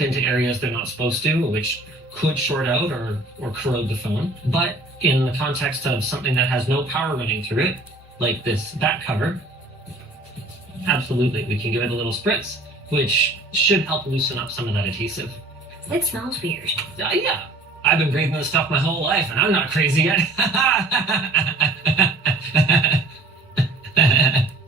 into areas they're not supposed to, which could short out or corrode the phone. But in the context of something that has no power running through it, like this back cover, absolutely, we can give it a little spritz, which should help loosen up some of that adhesive. It smells weird. Yeah, I've been breathing this stuff my whole life, and I'm not crazy yet.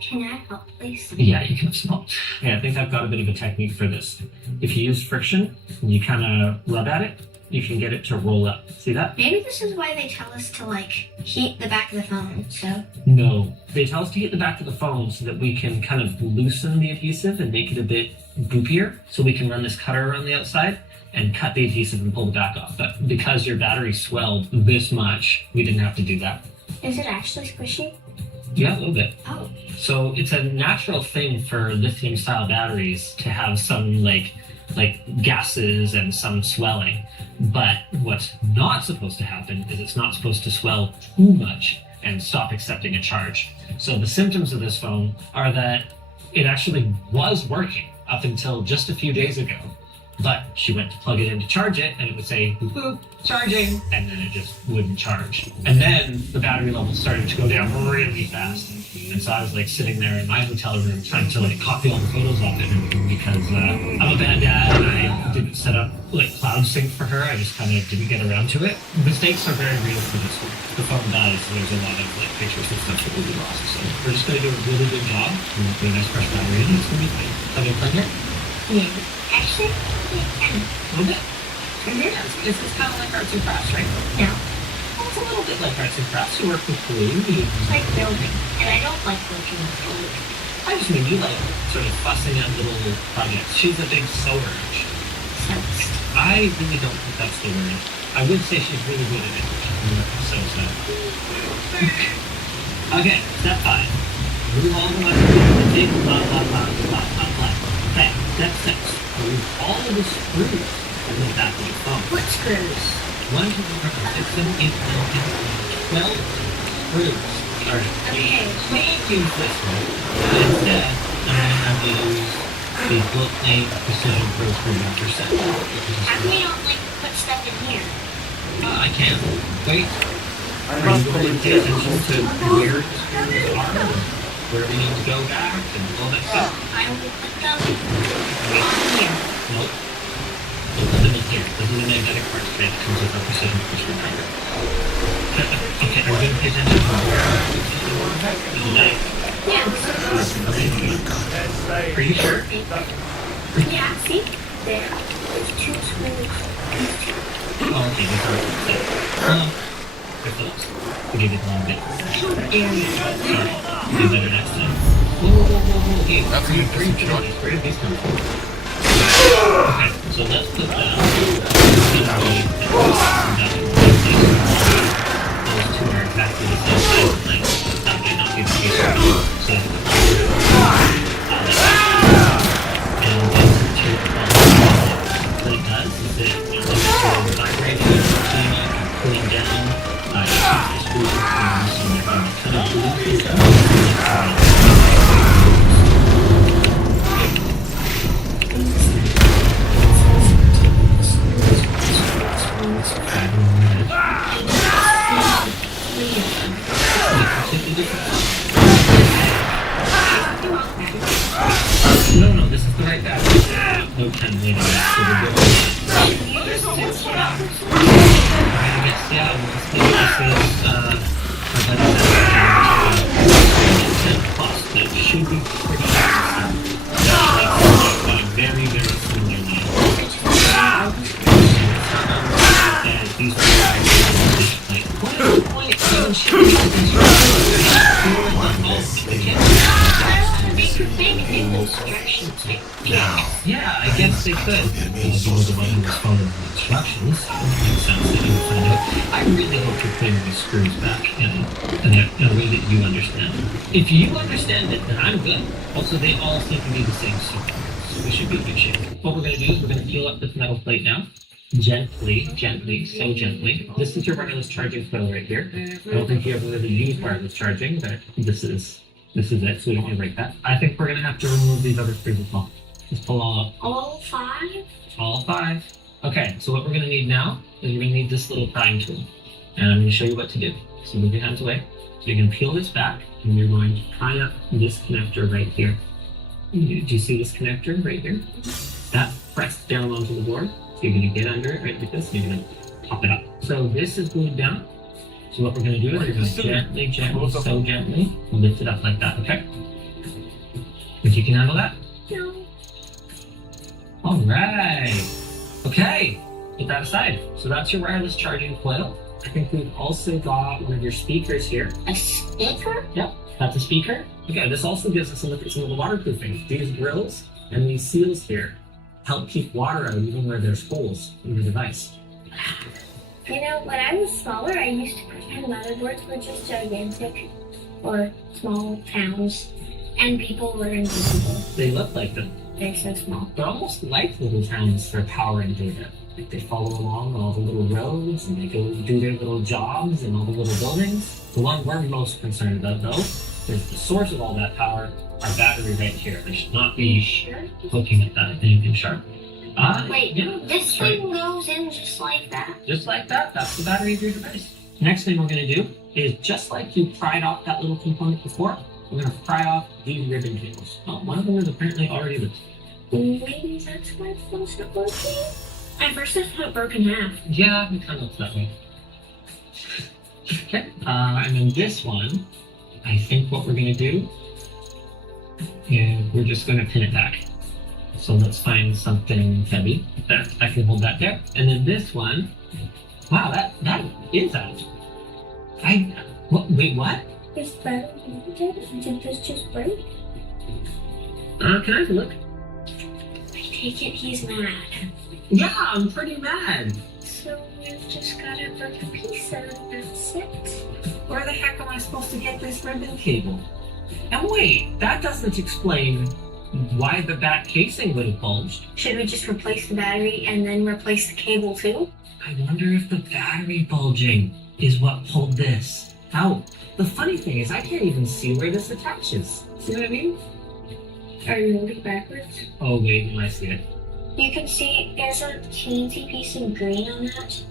Can I help, please? Yeah, you can smell. Yeah, I think I've got a bit of a technique for this. If you use friction, you kind of rub at it, you can get it to roll up. See that? Maybe this is why they tell us to, like, heat the back of the phone, so... No. They tell us to heat the back of the phone so that we can kind of loosen the adhesive and make it a bit goopier, so we can run this cutter around the outside and cut the adhesive and pull the back off. But because your battery swelled this much, we didn't have to do that. Is it actually squishy? Yeah, a little bit. Oh. So it's a natural thing for lithium style batteries to have some like gases and some swelling. But what's not supposed to happen is it's not supposed to swell too much and stop accepting a charge. So the symptoms of this phone are that it actually was working up until just a few days ago. But she went to plug it in to charge it, and it would say, boop, boop, charging, and then it just wouldn't charge. And then the battery level started to go down really fast. And so I was like sitting there in my hotel room trying to like copy all the photos off it because I'm a bad dad and I didn't set up like cloud sync for her. I just kind of didn't get around to it. Mistakes are very real for this one. The phone dies, so there's a lot of like pictures and stuff that will be lost. So we're just going to do a really good job. We're going to put a nice fresh battery in and it's going to be fine. Have you plugged it? Yeah. Actually, A little bit. It's kind of like arts and crafts, right? no. Well, it's a little bit like arts and crafts. You work with glue. It's like building, and I don't like working with glue. I just mean you like sort of fussing at little projects. She's a big sewer. So, I really don't think that's the word. I would say she's really good at it. So. Okay, step 5. Remove all the ones with the big blah, blah, blah, blah, blah, blah. Okay, step 6. Remove all of the screws from the back of the phone. what screws? 1, 2, 3, 4, 5, 6, 7, 8, 9, 10, 12 screws. Alright. Okay. We use this one. Instead, I'm going to have you use the Boatney Precision Pro Screwdriver set. How come you don't, like, put stuff in here? I can. Wait. Are you going to pay attention to where the screws are? Where we need to go back and all that stuff? I will put them on here. Nope. We'll put them in here. This is a magnetic part tray that comes with our Precision Pro Screwdriver. Okay, are you going to pay attention to where the knife? Yeah. Are you sure? Yeah, see? There. There's 2 screws. Oh, okay, that's all right. There's those. We gave it a long bit. Sorry. Do better next time. Whoa. Hey, That's a good three decision. charges. Where did these come from? Okay, so let's put that those two are exactly the same size length. That might not be the case for me. So, and then what it does is it vibrating, cooling down, screws and kind of loosens up. No, this is the right battery. No 10 later. So we're good. I guess, yeah, this is, plus, that should be pretty very, very similar line. And these are like, what is the point? Yeah, I guess they could. If you were the one who was following the instructions, it makes sense that you would find out. I really hope you're putting these screws back in a way that you understand. If you understand it, then I'm good. Also, they all seem to be the same so far, so we should be in good shape. What we're going to do is we're going to peel up this metal plate now. Gently, so gently. This is your wireless charging coil right here. I don't think you ever really used wireless charging, but this is it, so we don't want to break that. I think we're going to have to remove these other screws as well. Just pull all up. All 5? All 5. Okay, so what we're going to need now is we're going to need this little prying tool. And I'm going to show you what to do. So move your hands away. So you're going to peel this back, and you're going to pry up this connector right here. Do you see this connector right here? That's pressed down onto the board. So you're going to get under it right like this, and you're going to pop it up. So this is glued down. So what we're going to do is we're going to gently, so gently lift it up like that, okay? If you can handle that. No. All right. Okay, put that aside. So that's your wireless charging coil. I think we've also got one of your speakers here. A speaker? Yep, that's a speaker. Okay, this also gives us a look at some of the waterproofing. These grills and these seals here help keep water out even where there's holes in the device. You know, when I was smaller, I used to pretend motherboards were just gigantic or small towns, and people were invisible. They look like them. They're so small. They're almost like little towns for power and data. Like they follow along all the little roads and they go do their little jobs in all the little buildings. The one we're most concerned about, though, is the source of all that power, our battery right here. They should not be Sure. looking at that anything sharp. Wait, yeah, this sorry. thing goes in just like that? Just like that, that's the battery of your device. Next thing we're going to do is just like you pried off that little component before, we're going to pry off these ribbon cables. Oh, one of them is apparently already loose. Maybe that's why it's not working? At first I thought it broke in half. Yeah, it kind of looks that way. Okay, and then this one, I think what we're going to do is we're just going to pin it back. So let's find something heavy. There, I can hold that there. And then this one, wow, that is out. Wait, what? Is that did this just break? Can I have a look? I take it he's mad. Yeah, I'm pretty mad. So we've just got a broken piece and that's it. Where the heck am I supposed to get this ribbon cable? And wait, that doesn't explain why the back casing would have bulged. Should we just replace the battery and then replace the cable too? I wonder if the battery bulging is what pulled this out. The funny thing is I can't even see where this attaches. See what I mean? Are you moving backwards? Oh wait, I see it. You can see there's a teensy piece of green on that.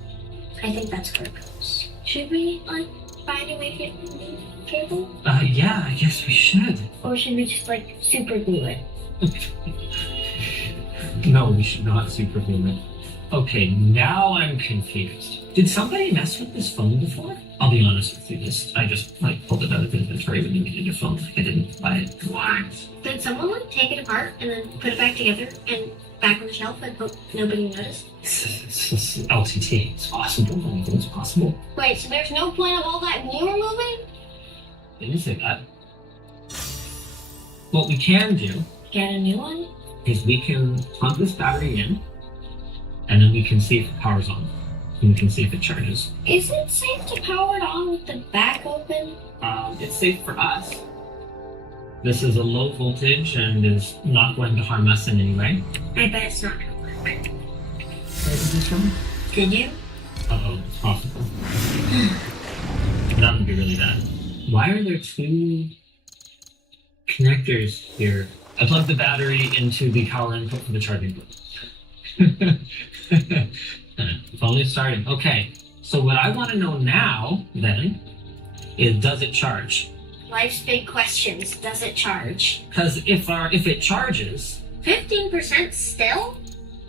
I think that's where it goes. Should we find a way to get the cable? Yeah, I guess we should. Or should we just super glue it? No, we should not super glue it. Okay, now I'm confused. Did somebody mess with this phone before? I'll be honest with you, I just pulled it out of inventory when you needed your phone. I didn't buy it. What? Did someone take it apart and then put it back together and back on the shelf and hope nobody noticed? It's LTT. It's possible. Anything's possible. Wait, so there's no point of all that glue removing? I didn't say that. What we can do Get a new one? is we can plug this battery in, and then we can see if it powers on. And we can see if it charges. Is it safe to power it on with the back open? It's safe for us. This is a low voltage and is not going to harm us in any way. I bet it's not gonna work. Where did this from? Did you? Uh-oh, it's possible. That would be really bad. Why are there 2 connectors here? I plugged the battery into the power input for the charging port. Phone is starting. Okay, so what I want to know now, then, is does it charge? Life's big questions. Does it charge? Because if it charges, 15% still?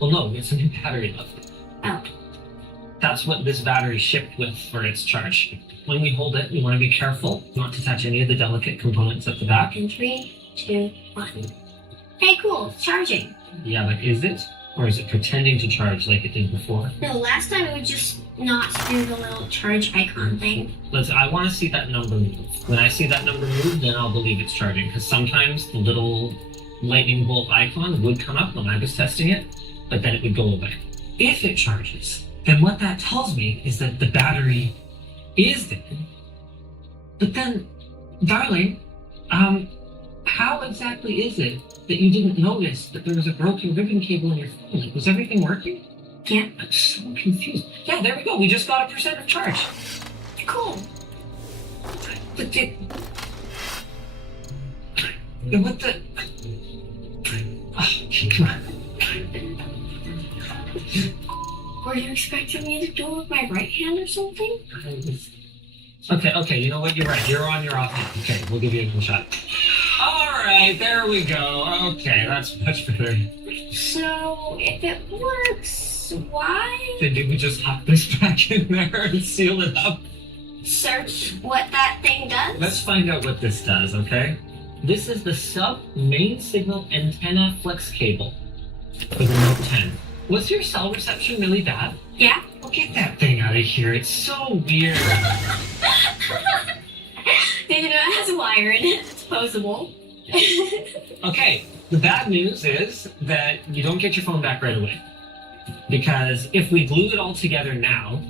well, no, it's a new battery level. Oh. That's what this battery shipped with for its charge. When we hold it, we want to be careful not to touch any of the delicate components at the back. In 3, 2, 1. Hey, cool. It's charging. Yeah, but is it? Or is it pretending to charge like it did before? No, last time it would just not do the little charge icon thing. I want to see that number move. When I see that number move, then I'll believe it's charging. Because sometimes the little lightning bolt icon would come up when I was testing it, but then it would go away. If it charges, then what that tells me is that the battery is dead. But then, darling, how exactly is it that you didn't notice that there was a broken ribbon cable in your phone? Was everything working? Yeah. I'm so confused. Yeah, there we go. We just got a % of charge. Cool. But what the? Oh, come on. Were you expecting me to do it with my right hand or something? Okay, you know what? You're right. You're on your off hand. Okay, we'll give you a good shot. Alright, there we go. Okay, that's much better. So, if it works, why? Then did we just hop this back in there and seal it up? Search what that thing does? Let's find out what this does, okay? This is the sub main signal antenna flex cable for the Note 10. Was your cell reception really bad? Yeah. Well, get that thing out of here. It's so weird. Did you know it has a wire in it? It's posable. Okay, the bad news is that you don't get your phone back right away. Because if we glue it all together now,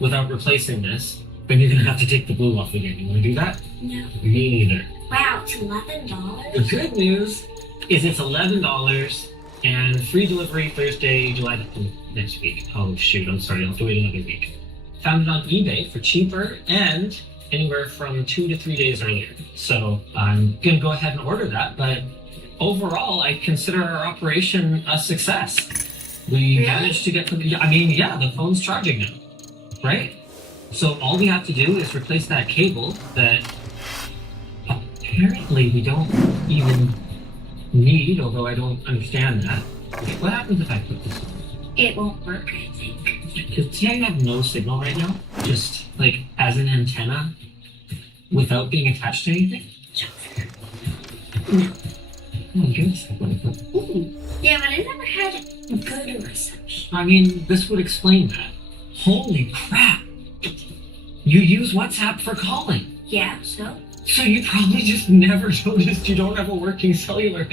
without replacing this, then you're gonna have to take the glue off again. You wanna do that? No. Me neither. Wow, it's $11? The good news is it's $11 and free delivery Thursday, July next week. Oh shoot, I'm sorry, I'll have to wait another week. Found it on eBay for cheaper and anywhere from 2 to 3 days earlier. So I'm gonna go ahead and order that, but overall I consider our operation a success. We Really? managed to get the phone's charging now, right? So all we have to do is replace that cable that apparently we don't even need, although I don't understand that. What happens if I put this on? It won't work, I think. Does TI have no signal right now? Just like as an antenna without being attached to anything? No. Oh, give me a second. Ooh. Yeah, but I never had good reception. I mean, this would explain that. Holy crap! You use WhatsApp for calling. Yeah, so? So you probably just never noticed you don't have a working cellular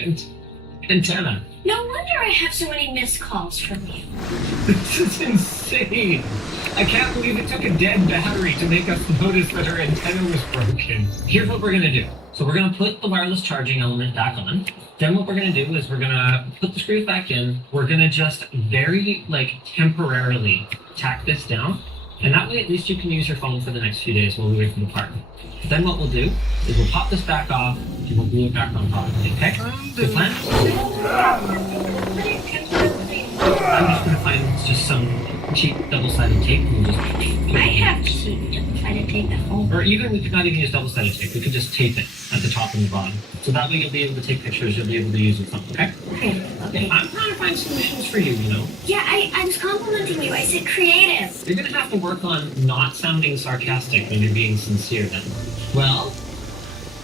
antenna. No wonder I have so many missed calls from you. This is insane. I can't believe it took a dead battery to make us notice that our antenna was broken. Here's what we're gonna do. So we're gonna put the wireless charging element back on. Then what we're gonna do is we're gonna put the screws back in. We're gonna just very, temporarily tack this down. And that way at least you can use your phone for the next few days while we wait for the part. Then what we'll do is we'll pop this back off and we'll glue it back on top of it, okay? Good plan? I'm just gonna find just some cheap double-sided tape and we'll just I have cheap double-sided tape at home. or even we could not even use double-sided tape. We could just tape it at the top and the bottom. So that way you'll be able to take pictures, you'll be able to use your phone, okay? Okay. I'm trying to find solutions for you, you know? Yeah, I was complimenting you. I said creative. You're gonna have to work on not sounding sarcastic when you're being sincere then. Well,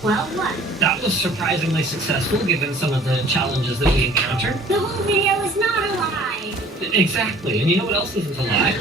Well, what? that was surprisingly successful given some of the challenges that we encountered. The whole video is not a lie. Exactly. And you know what else isn't a lie?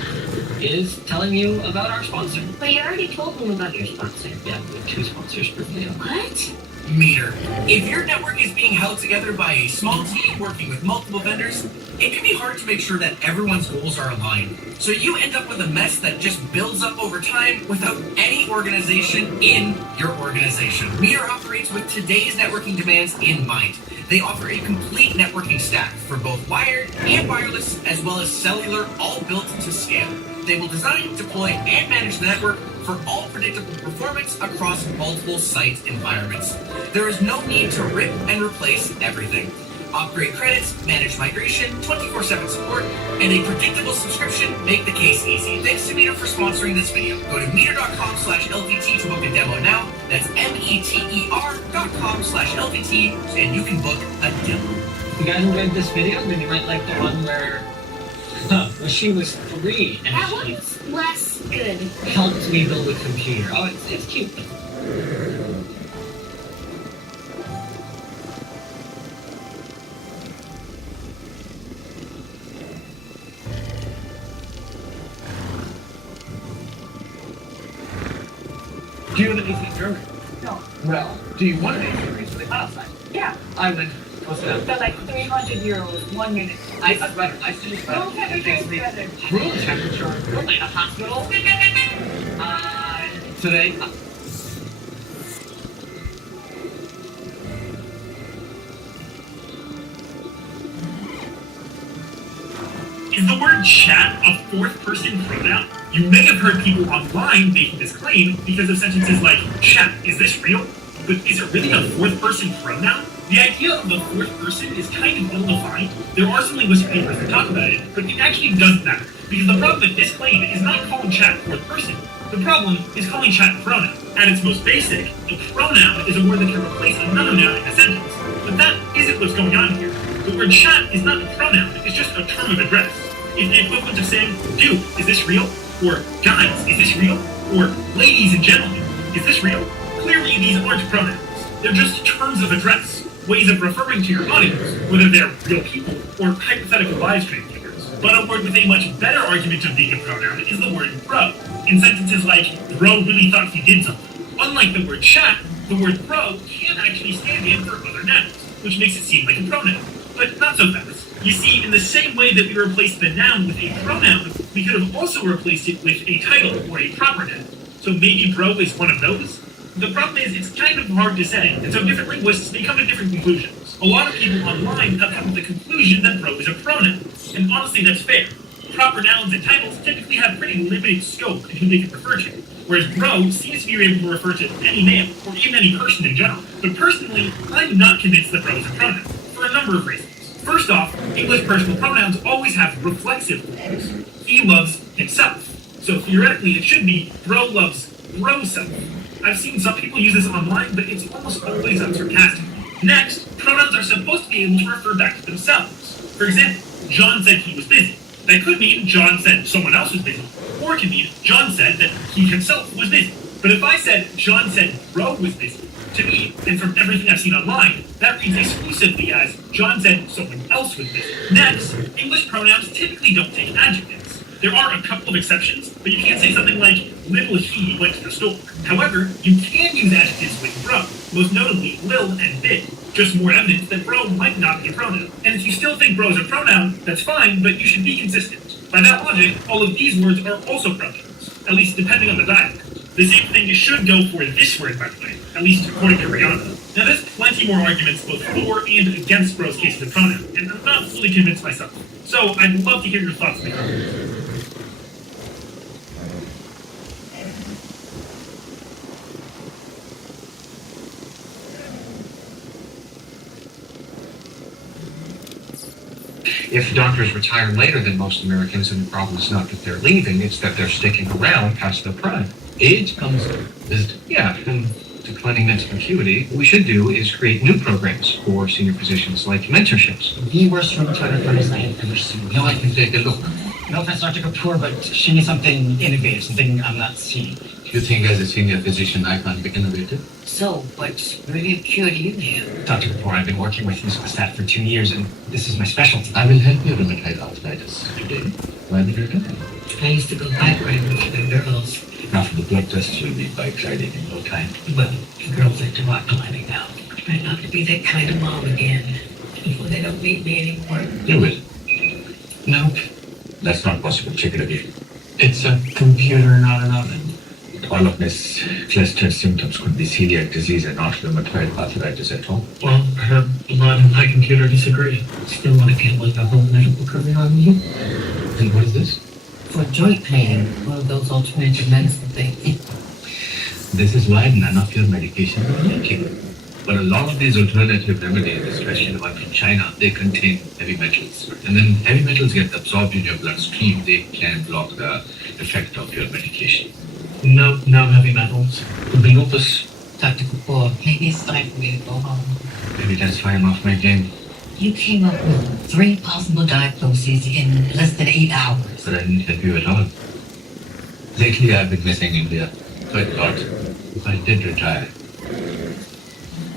Is telling you about our sponsor. But you already told them about your sponsor. Yeah, we have 2 sponsors per video. What? Meter. If your network is being held together by a small team working with multiple vendors, it can be hard to make sure that everyone's goals are aligned. So you end up with a mess that just builds up over time without any organization in your organization. Meter operates with today's networking demands in mind. They offer a complete networking stack for both wired and wireless, as well as cellular, all built to scale. They will design, deploy, and manage the network for all predictable performance across multiple site environments. There is no need to rip and replace everything. Upgrade credits, manage migration, 24/7 support, and a predictable subscription make the case easy. Thanks to Meter for sponsoring this video. Go to meter.com/LTT to book a demo now. That's METER.com/LTT, and you can book a demo. If you guys enjoyed this video, then you might like the one where she was 3 and That she one's less good. helped me build a computer. Oh, it's cute though. Do you want anything German? No. Well, do you want anything for the outside? Yeah, I would. What's that? so like 300 euros, 1 minute. Ice is better. Ice is better. Room temperature is better. Room temperature. We're in a hospital. Today. Is the word chat a fourth-person pronoun? You may have heard people online making this claim because of sentences like, chat, is this real? But is it really a fourth-person pronoun? The idea of the fourth person is kind of ill-defined. There are some linguistic papers that talk about it, but it actually doesn't matter. Because the problem with this claim is not calling chat fourth person. The problem is calling chat pronoun. At its most basic, a pronoun is a word that can replace another noun in a sentence. But that isn't what's going on here. The word chat is not a pronoun, it's just a term of address. It's the equivalent of saying, dude, is this real? Or, guys, is this real? Or, ladies and gentlemen, is this real? Clearly, these aren't pronouns. They're just terms of address, ways of referring to your audience, whether they're real people or hypothetical live stream viewers. But a word with a much better argument of being a pronoun is the word bro. In sentences like, bro really thought he did something. Unlike the word chat, the word bro can actually stand in for other nouns, which makes it seem like a pronoun. But not so fast. You see, in the same way that we replaced the noun with a pronoun, we could have also replaced it with a title or a proper noun. So maybe bro is one of those? The problem is, it's kind of hard to say, and so different linguists may come to different conclusions. A lot of people online have come to the conclusion that bro is a pronoun, and honestly that's fair. Proper nouns and titles typically have pretty limited scope in who they can refer to, whereas bro seems to be able to refer to any male, or even any person in general. But personally, I'm not convinced that bro is a pronoun, for a number of reasons. First off, English personal pronouns always have reflexive forms. He loves himself, so theoretically it should be bro loves bro-self. I've seen some people use this online, but it's almost always unsarcastic. Next, pronouns are supposed to be able to refer back to themselves. For example, John said he was busy. That could mean John said someone else was busy, or it could mean John said that he himself was busy. But if I said John said bro was busy, to me, and from everything I've seen online, that reads exclusively as John said someone else was busy. Next, English pronouns typically don't take adjectives. There are a couple of exceptions, but you can't say something like, little he went to the store. However, you can use adjectives with bro, most notably lil and big. Just more evidence that bro might not be a pronoun. And if you still think bro is a pronoun, that's fine, but you should be consistent. By that logic, all of these words are also pronouns, at least depending on the dialect. The same thing should go for this word, by the way, at least according to Rihanna. Now there's plenty more arguments both for and against bro's case as a pronoun, and I'm not fully convinced myself. So I'd love to hear your thoughts in the comments. If doctors retire later than most Americans, then the problem is not that they're leaving, it's that they're sticking around past their prime. Age comes with, and declining mental acuity. What we should do is create new programs for senior physicians, like mentorships. The worst rheumatoid arthritis I have ever seen. Now I can take a look. No offense, Dr. Kapoor, but she needs something innovative, something I'm not seeing. You think as a senior physician I can't be innovative? So, what really cure do you have? Dr. Kapoor, I've been working with Muscostat for 2 years, and this is my specialty. I will help you rheumatoid arthritis today. Why did you do that? I used to go bike riding with the girls. After the blood test, you'll be bike riding in no time. But the girls like to rock climbing now. Try not to be that kind of mom again. Before they don't need me anymore. You will. No, That's not possible. Check it again. it's a computer, not an oven. All of Miss Chester's symptoms could be celiac disease and not rheumatoid arthritis at all. Well, her blood and my computer disagree. Still want to get like a whole medical career on you? And what is this? For joint pain, one of those alternative medicine things. This is why none of your medications are working. But a lot of these alternative remedies, especially the one from China, they contain heavy metals. And when heavy metals get absorbed in your bloodstream, they can block the effect of your medication. No heavy metals. Could be lupus. Dr. Kapoor, maybe it's time for me to go home. Maybe that's why I'm off my game. You came up with 3 possible diagnoses in less than 8 hours. But I didn't help you at all. Lately, I've been missing India. So I thought, if I did retire,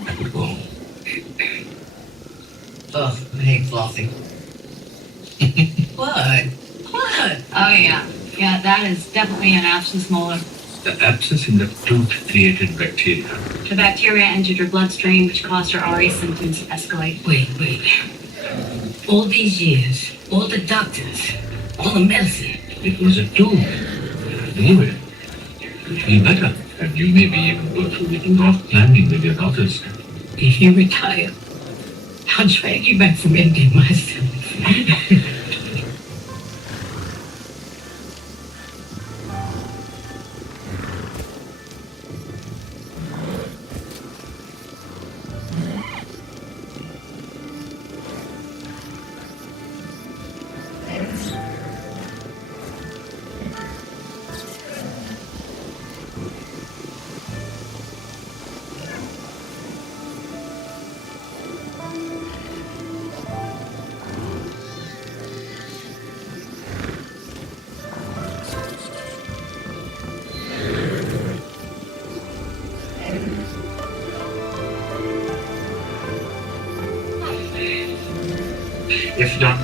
I could go home. Ugh, I hate flossing. What? What? Oh yeah. Yeah, that is definitely an abscess molar. The abscess in the tooth created bacteria. The bacteria entered your bloodstream, which caused your RA symptoms to escalate. Wait. All these years, all the doctors, all the medicine. It was a tooth. Anyway, you feel better. And you maybe even go through little rock climbing with your daughters. If you retire, I'll drag you back from India myself. It's done.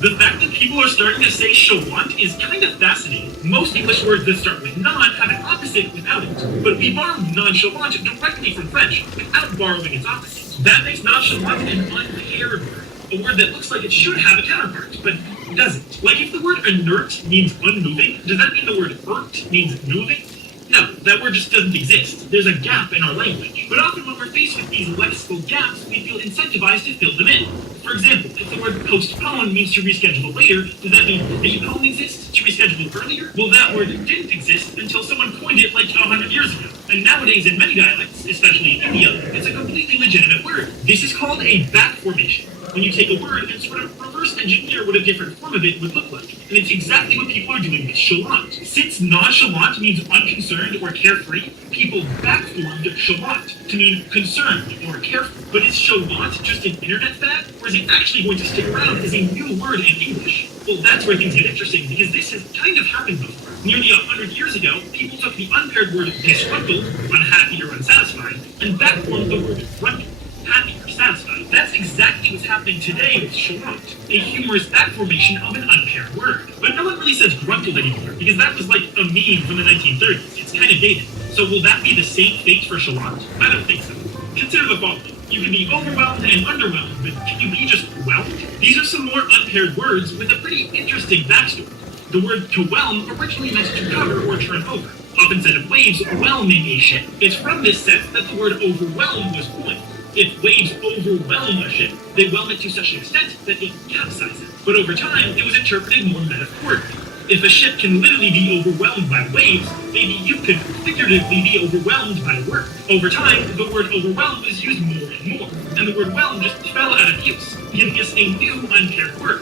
The fact that people are starting to say Shawant is kind of fascinating. Most English words that start with non have an opposite without it, but we borrowed nonchalant directly from French without borrowing its opposite. That makes nonchalant an unpaired word, a word that looks like it should have a counterpart, but doesn't. Like if the word inert means unmoving, does that mean the word ert means moving? No, that word just doesn't exist. There's a gap in our language. But often when we're faced with these lexical gaps, we feel incentivized to fill them in. For example, if the word postpone means to reschedule later, does that mean repone exists to reschedule earlier? Well, that word didn't exist until someone coined it like 100 years ago. And nowadays in many dialects, especially in India, it's a completely legitimate word. This is called a back formation. When you take a word and sort of reverse engineer what a different form of it would look like. And it's exactly what people are doing with chalant. Since nonchalant means unconcerned or carefree, people backformed chalant to mean concerned or careful. But is chalant just an internet fad? Or is it actually going to stick around as a new word in English? Well, that's where things get interesting, because this has kind of happened before. Nearly 100 years ago, people took the unpaired word disgruntled, unhappy or unsatisfied, and backformed the word gruntled, happy or satisfied. That's exactly what's happening today with chalant, a humorous backformation of an unpaired word. But no one really says gruntled anymore, because that was like a meme from the 1930s. It's kind of dated. So will that be the same fate for chalant? I don't think so. Consider the following. You can be overwhelmed and underwhelmed, but can you be just whelmed? These are some more unpaired words with a pretty interesting backstory. The word to whelm originally meant to cover or turn over. Often said of waves whelming a ship. It's from this sense that the word overwhelm was coined. If waves overwhelm a ship, they whelm it to such an extent that they capsize it. But over time, it was interpreted more metaphorically. If a ship can literally be overwhelmed by waves, maybe you could figuratively be overwhelmed by work. Over time, the word overwhelmed was used more and more, and the word whelm just fell out of use, giving us a new unpaired word,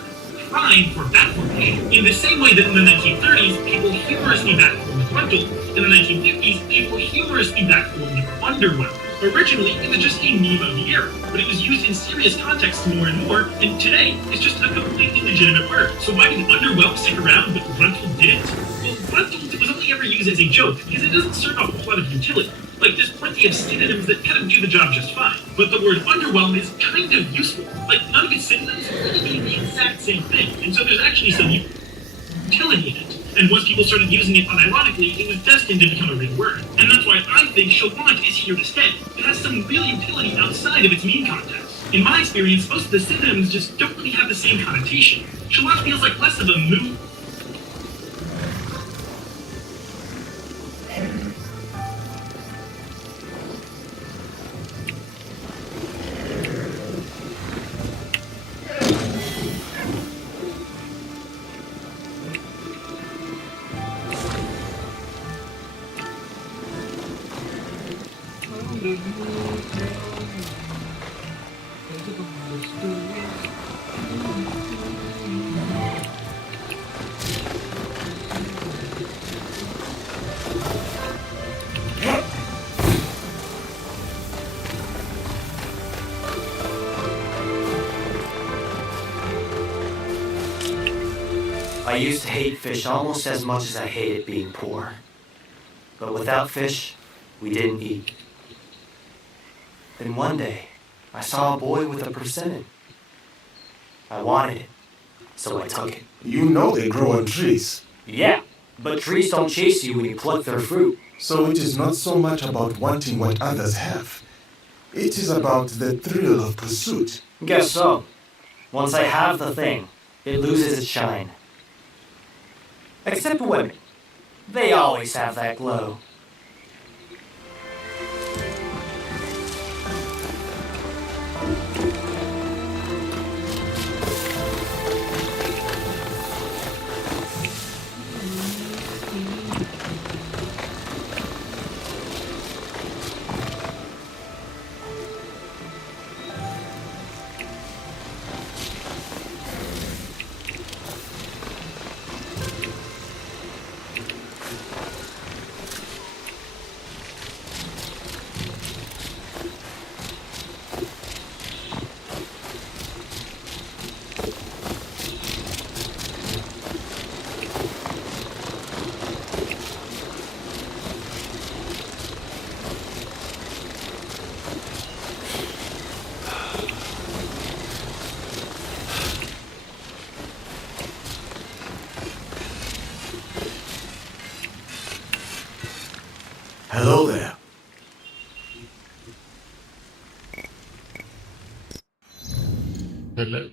prime for backformation. In the same way that in the 1930s, people humorously backformed gruntled, in the 1950s, people humorously backformed underwhelmed. Originally, it was just a meme of the era, but it was used in serious contexts more and more, and today, it's just a completely legitimate word. So why did underwhelmed stick around, but gruntled didn't? Well, gruntled was only ever used as a joke, because it doesn't serve a whole lot of utility. Like, there's plenty of synonyms that kind of do the job just fine. But the word underwhelmed is kind of useful. Like, none of its synonyms really mean the exact same thing, and so there's actually some utility in it. And once people started using it unironically, it was destined to become a real word. And that's why I think chalant is here to stay. It has some real utility outside of its meme context. In my experience, most of the synonyms just don't really have the same connotation. Chalant feels like less of a move. I used to hate fish almost as much as I hated being poor. But without fish, we didn't eat. Then one day, I saw a boy with a persimmon. I wanted it, so I took it. You know they grow on trees. Yeah, but trees don't chase you when you pluck their fruit. So it is not so much about wanting what others have. It is about the thrill of pursuit. Guess so. Once I have the thing, it loses its shine. Except women. They always have that glow. Hello there. Hello.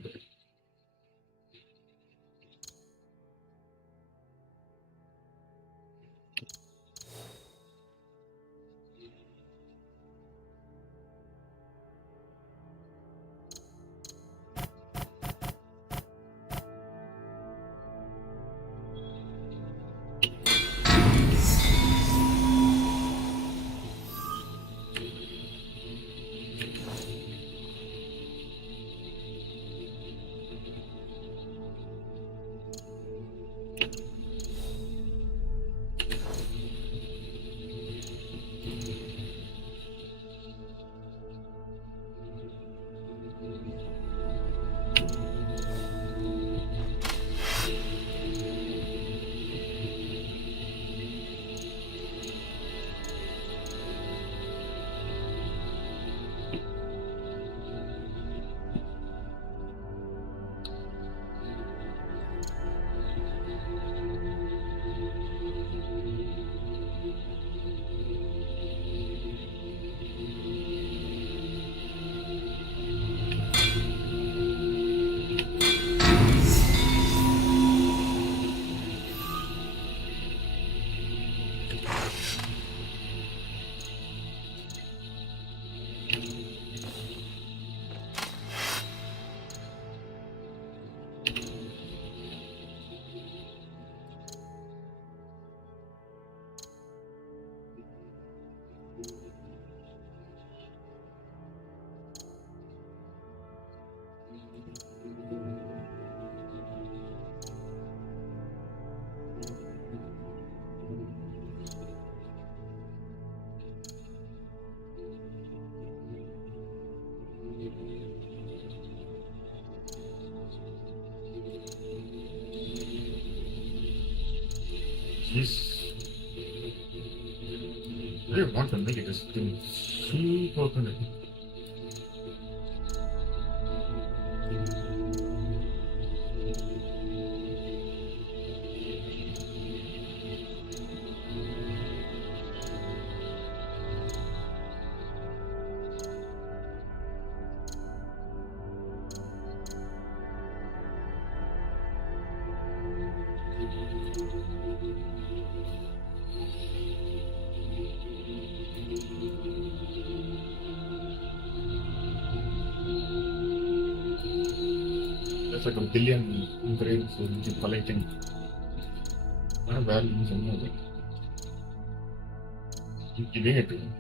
Jeez. I didn't want to make it this thing super connected. There's like a billion grains so you keep collecting. I have values and all that. Keep giving it to him.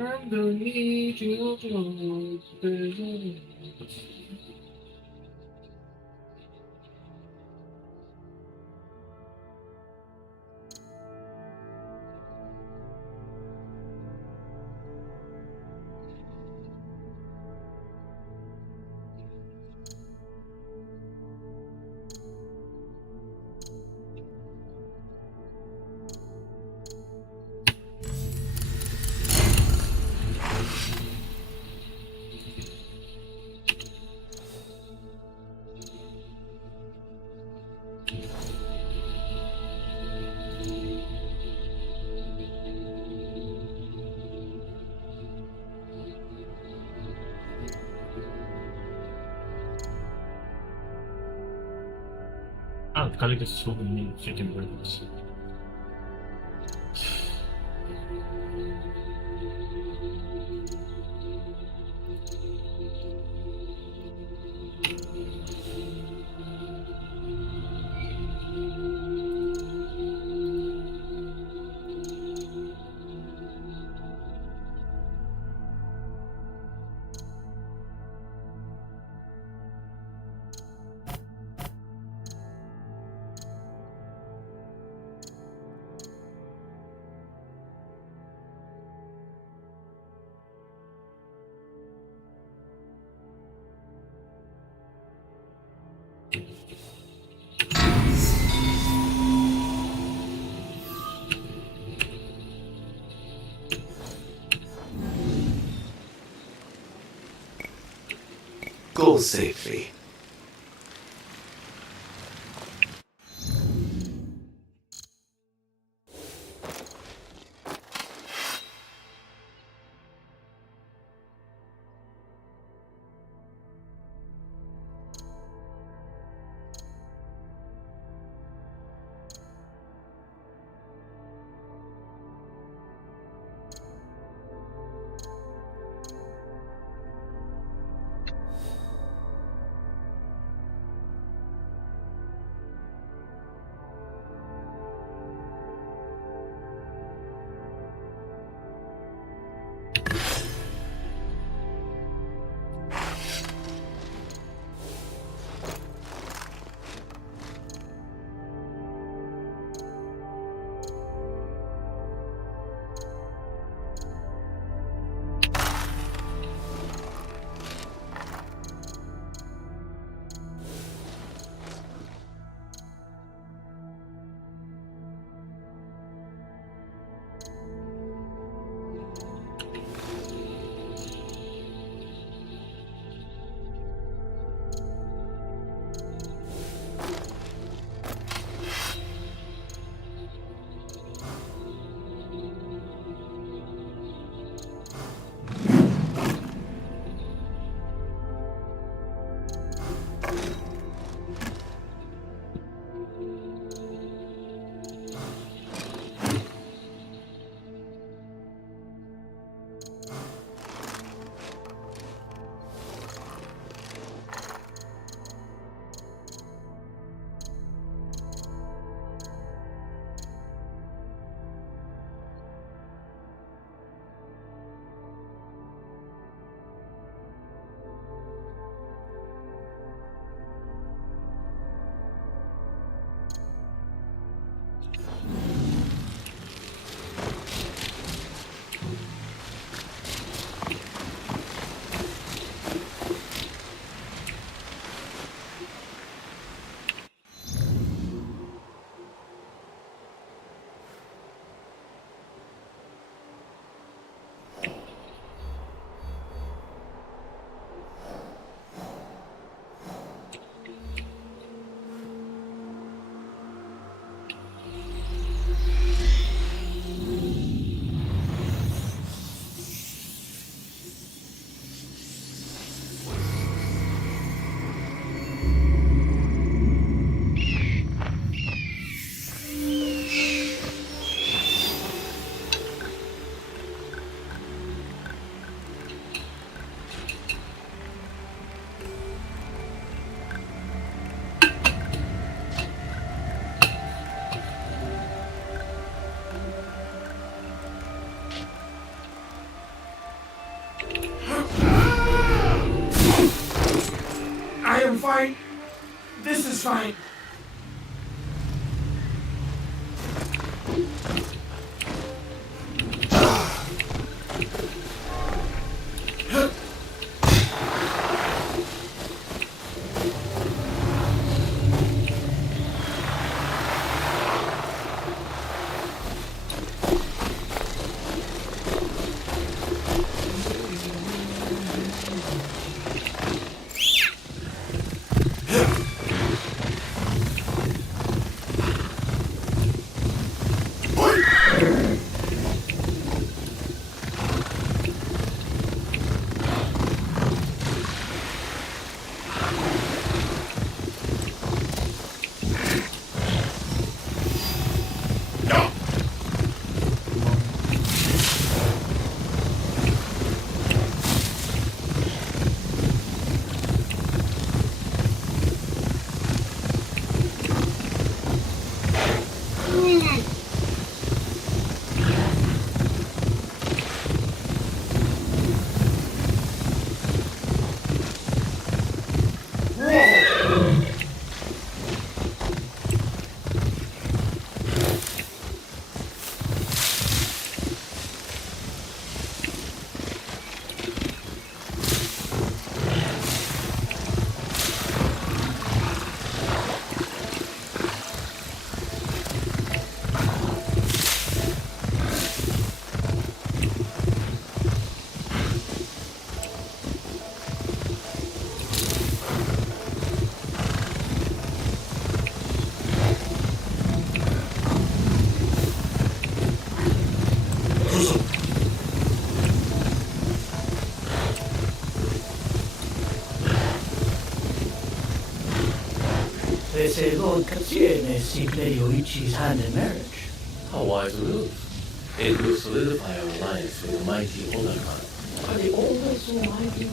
I'm gonna need you close. I've collected so many freaking words. Go safely. fine. This is fine. They say Lord Katsune secretly Yoichi's hand in marriage. How wise a move. It will solidify our alliance with the mighty Onakan. Are they always so mighty?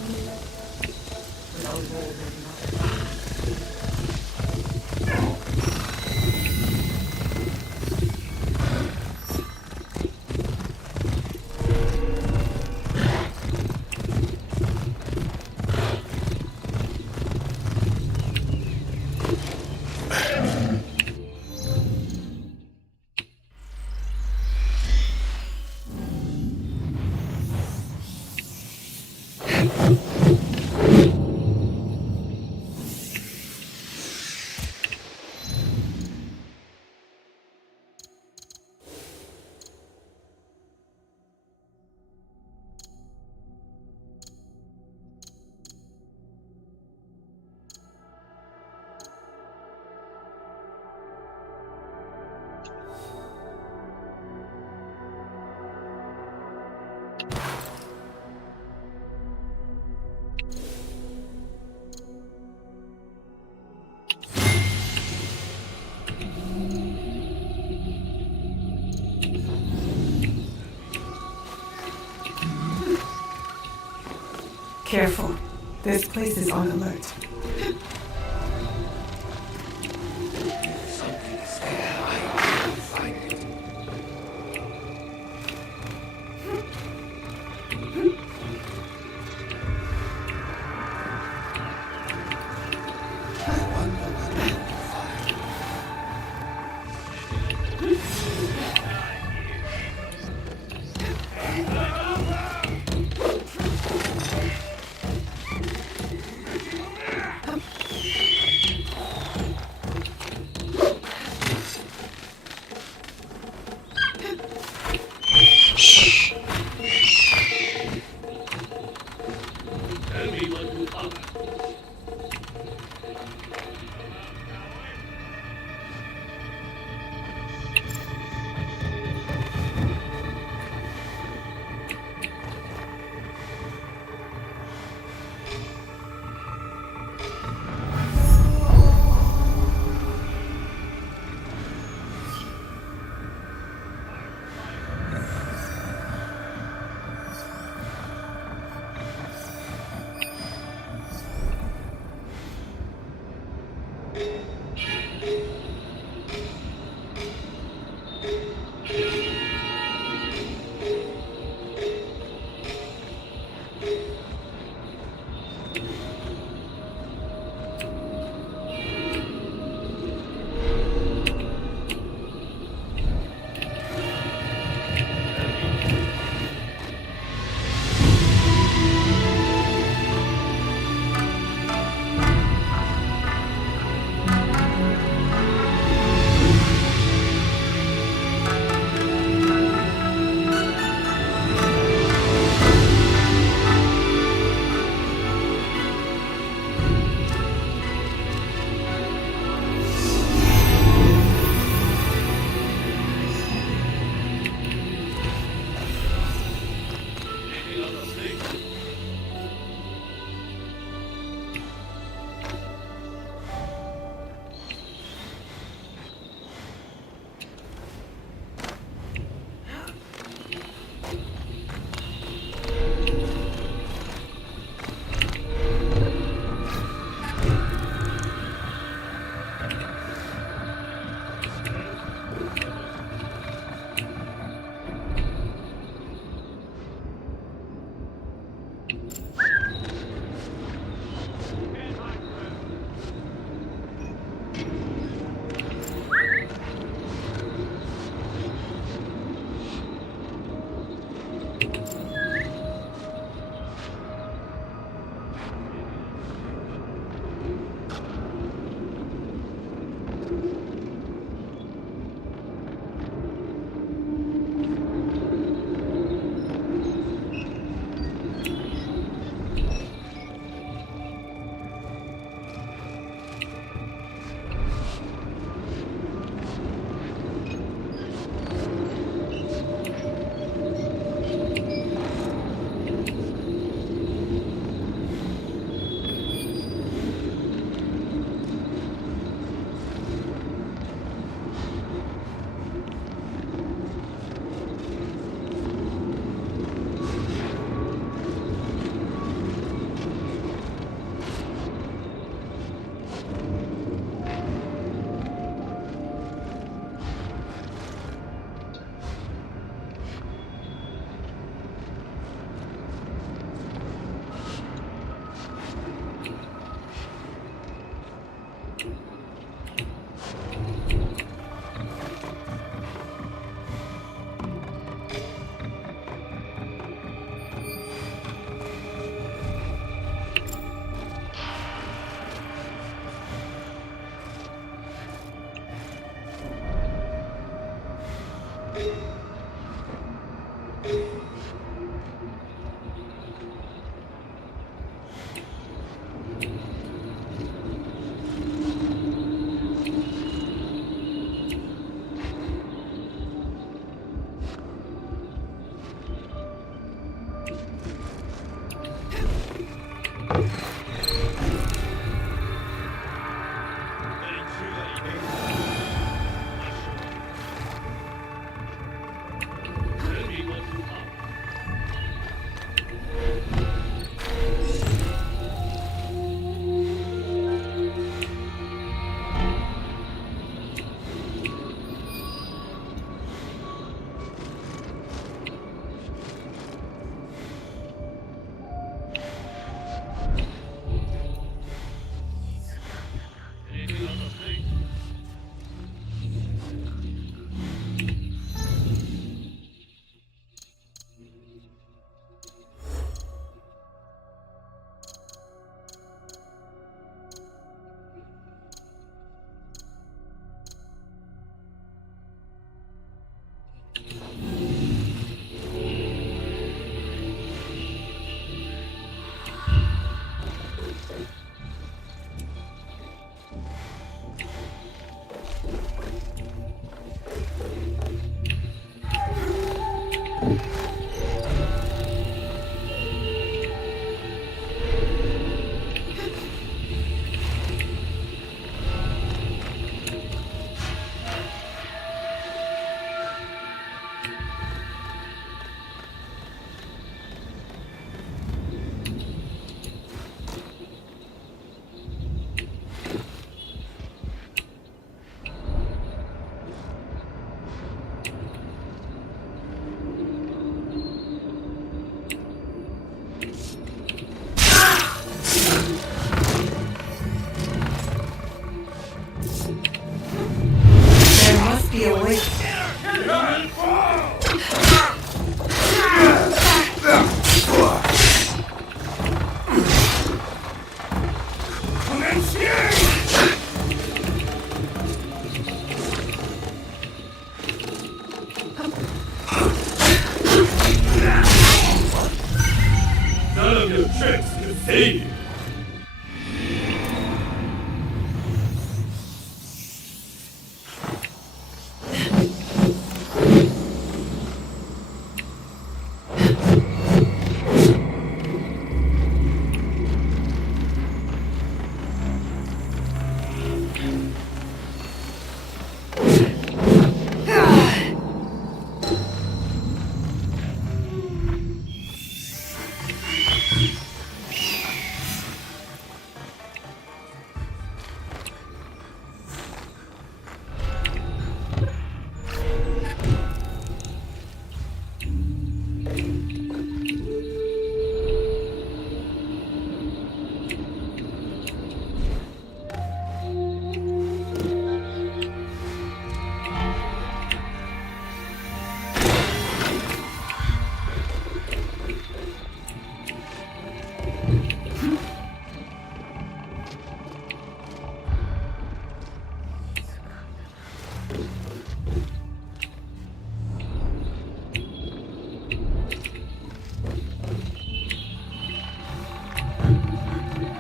Careful. This place is on alert.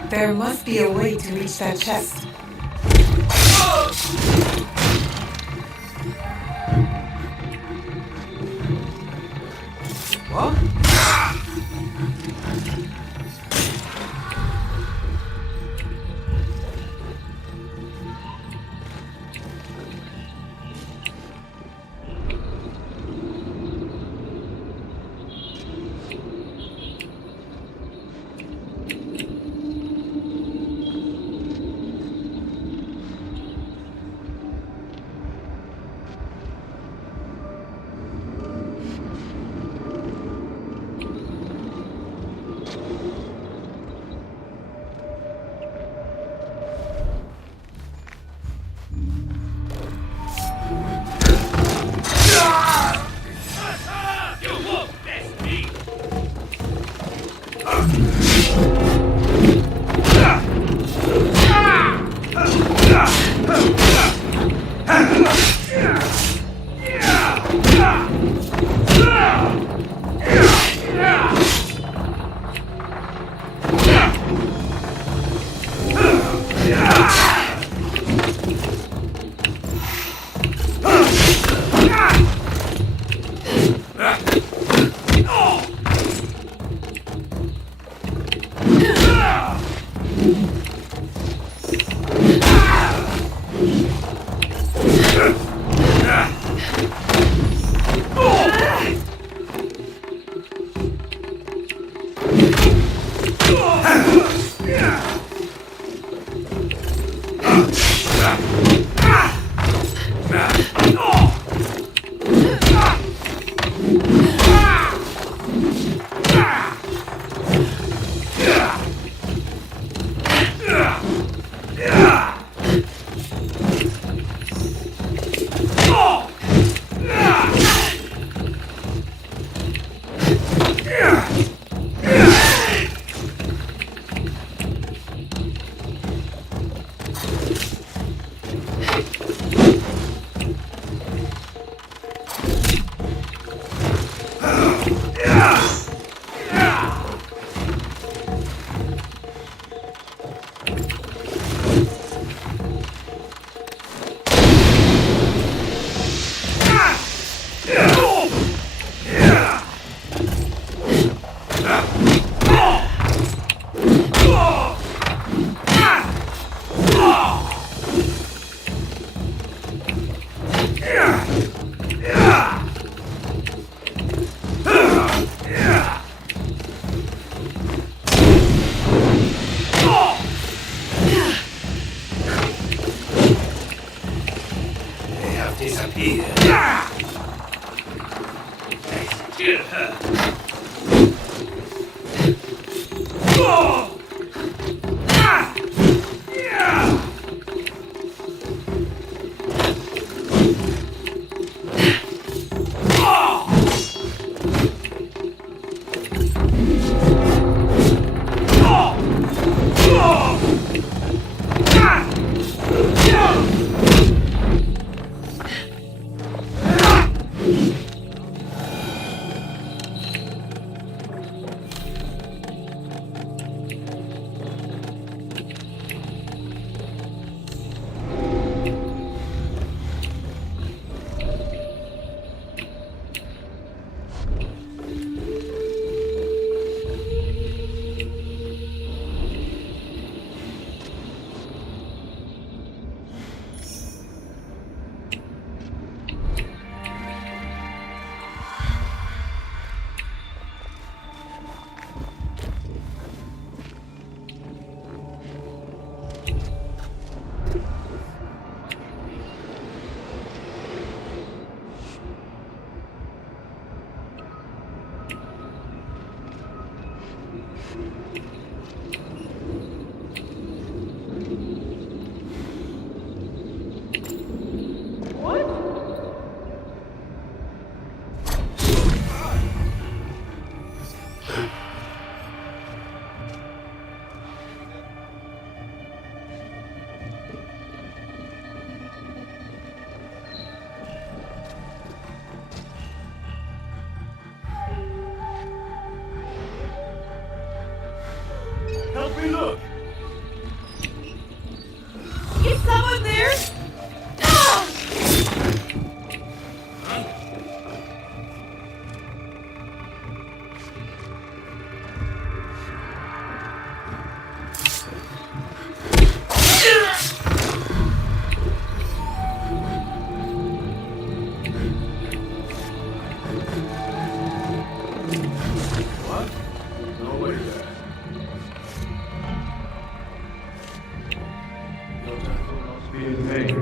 There must be a way to reach that chest. What? Help me look! Is someone there? What? Nobody there. Your temple must be in vain.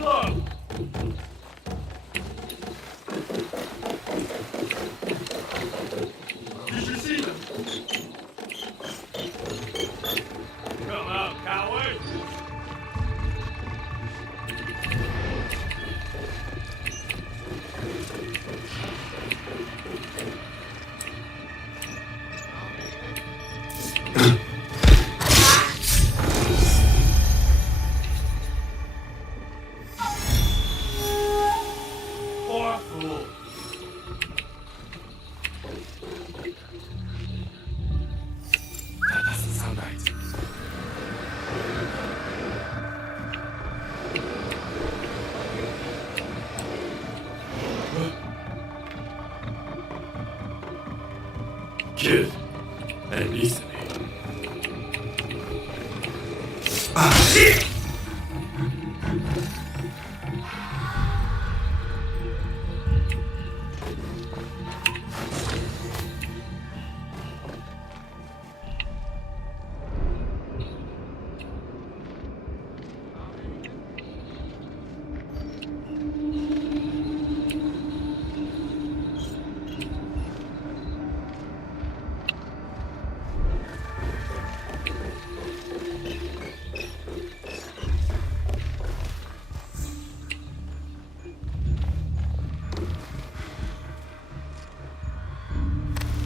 low! Did you see them? Come out, coward! Poor fool. That doesn't sound right. Kid, and listen.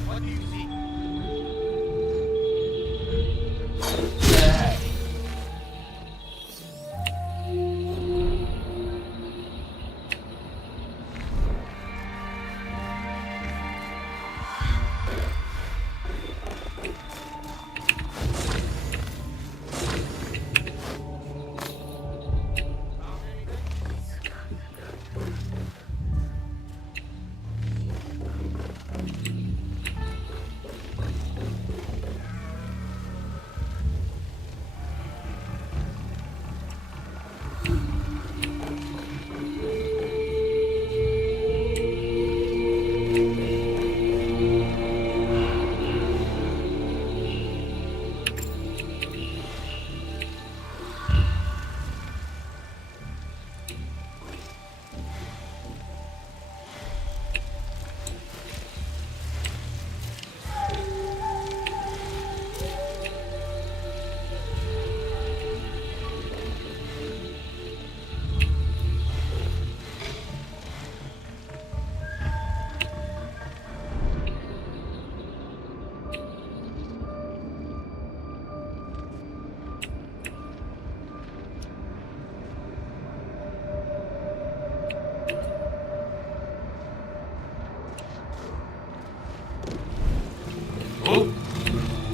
What do you see?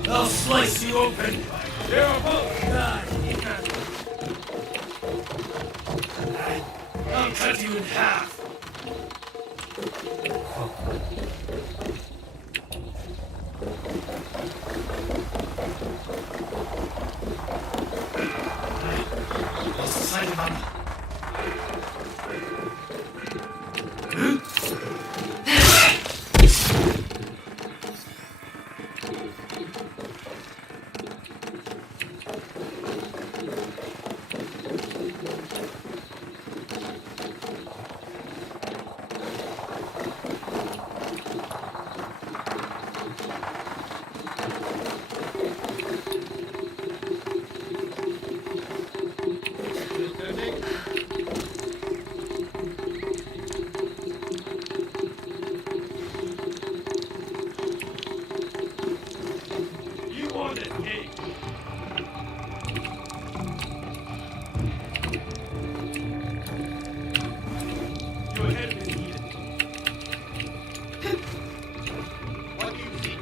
I'll slice you open. You're both die. I'll cut you in half. What's the sight of them? You want to escape. Your head is heated. What do you see?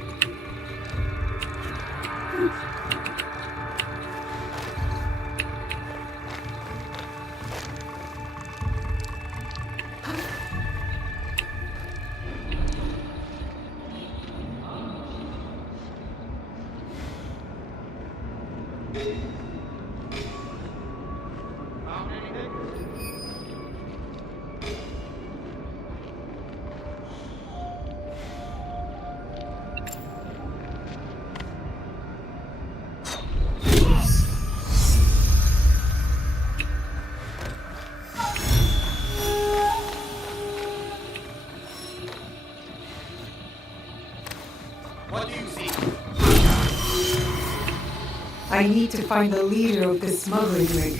I need to find the leader of this smuggling ring.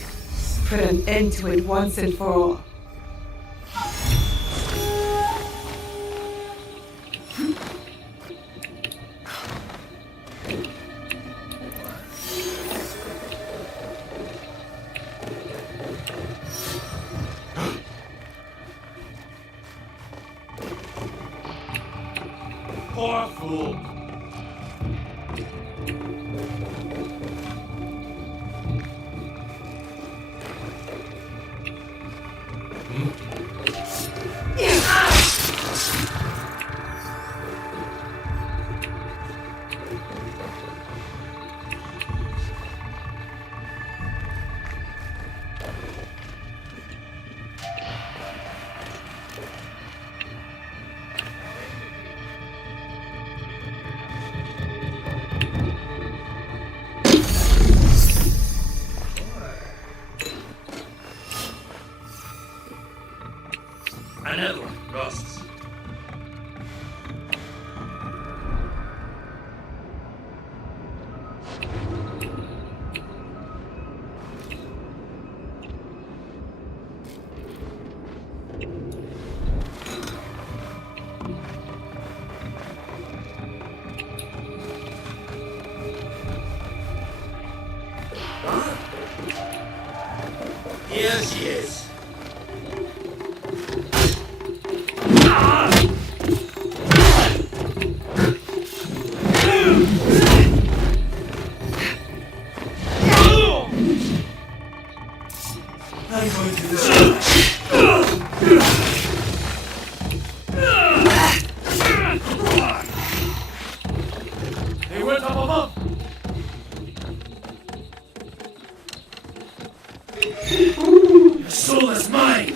Put an end to it once and for all. Poor fool. Another one, Ross. Here she is. I'm going to They went up above. Your soul is mine.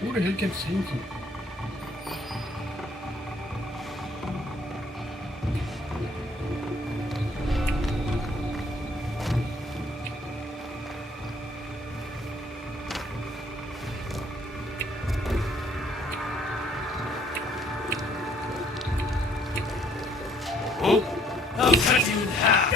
Who the hell kept saying you? I'll cut you in half.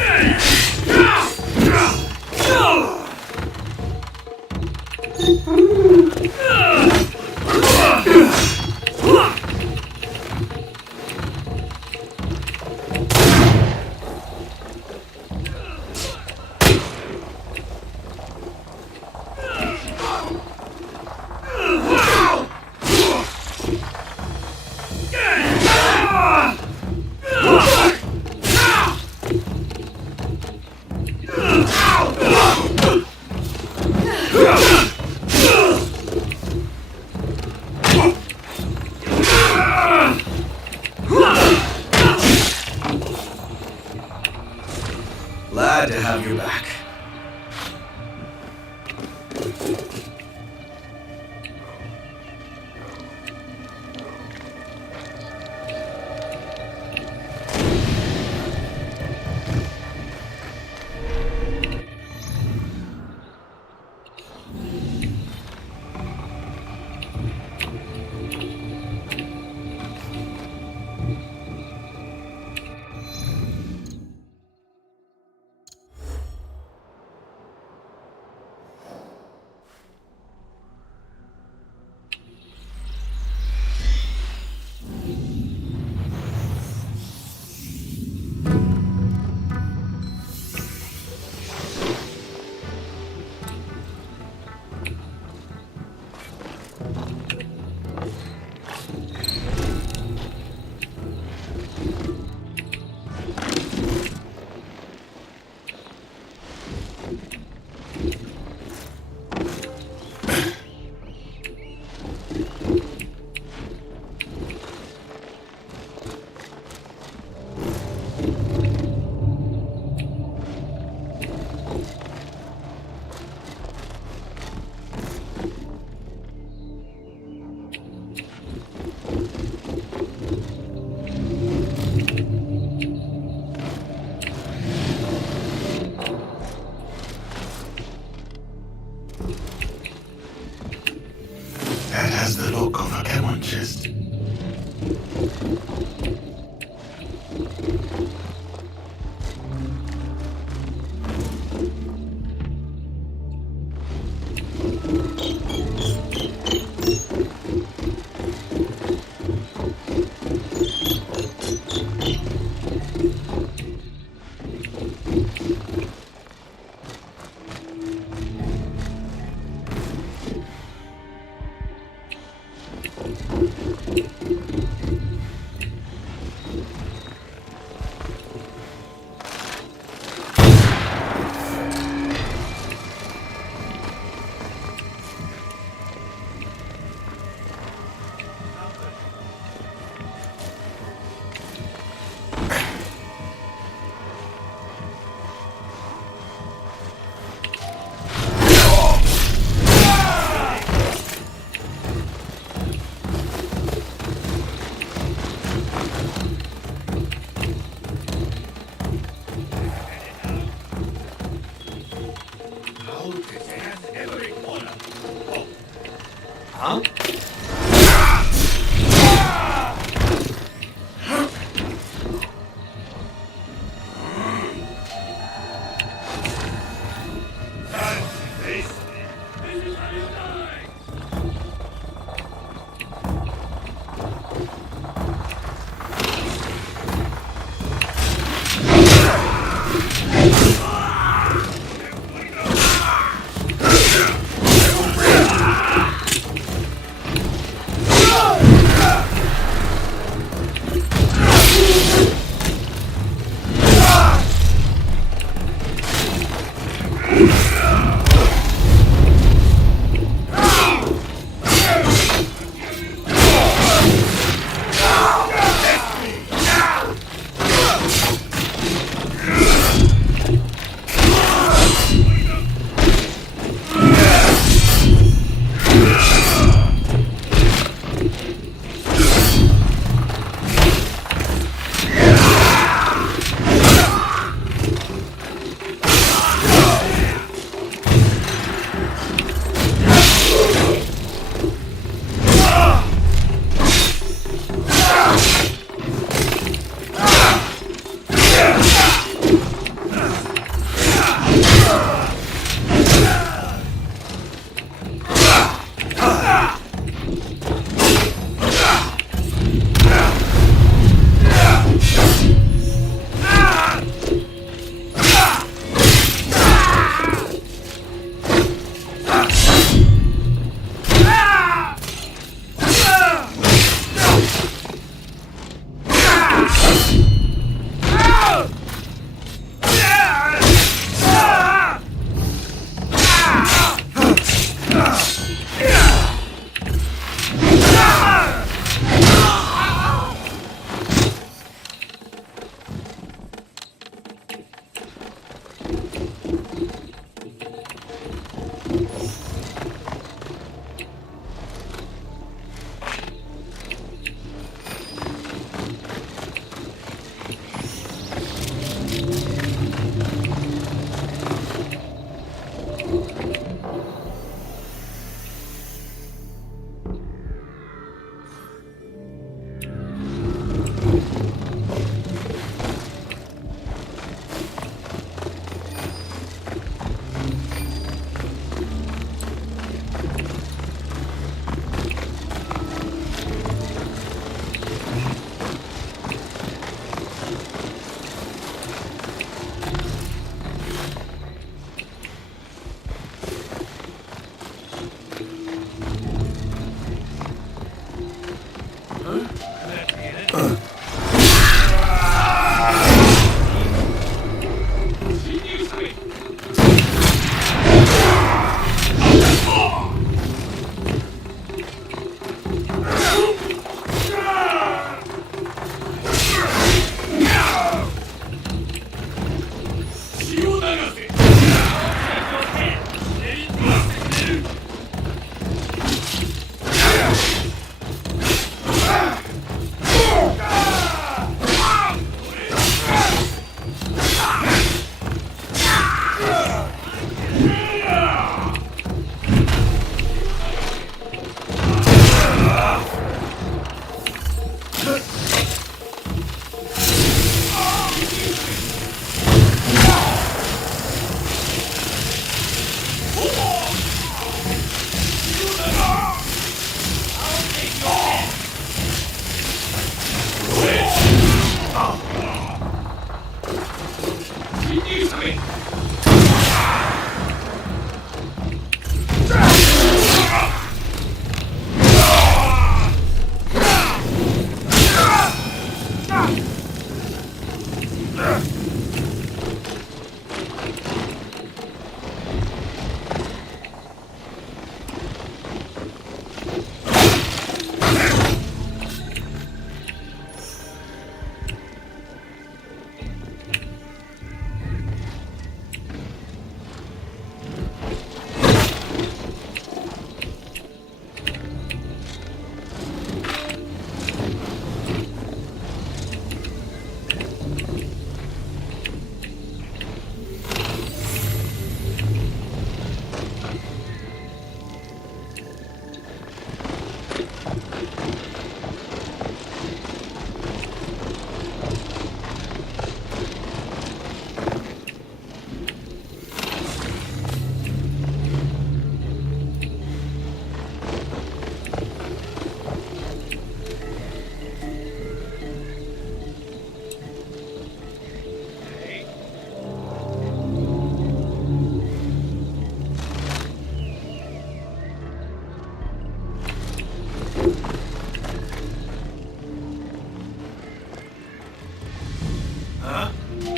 Glad to have you back.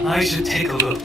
I should take a look.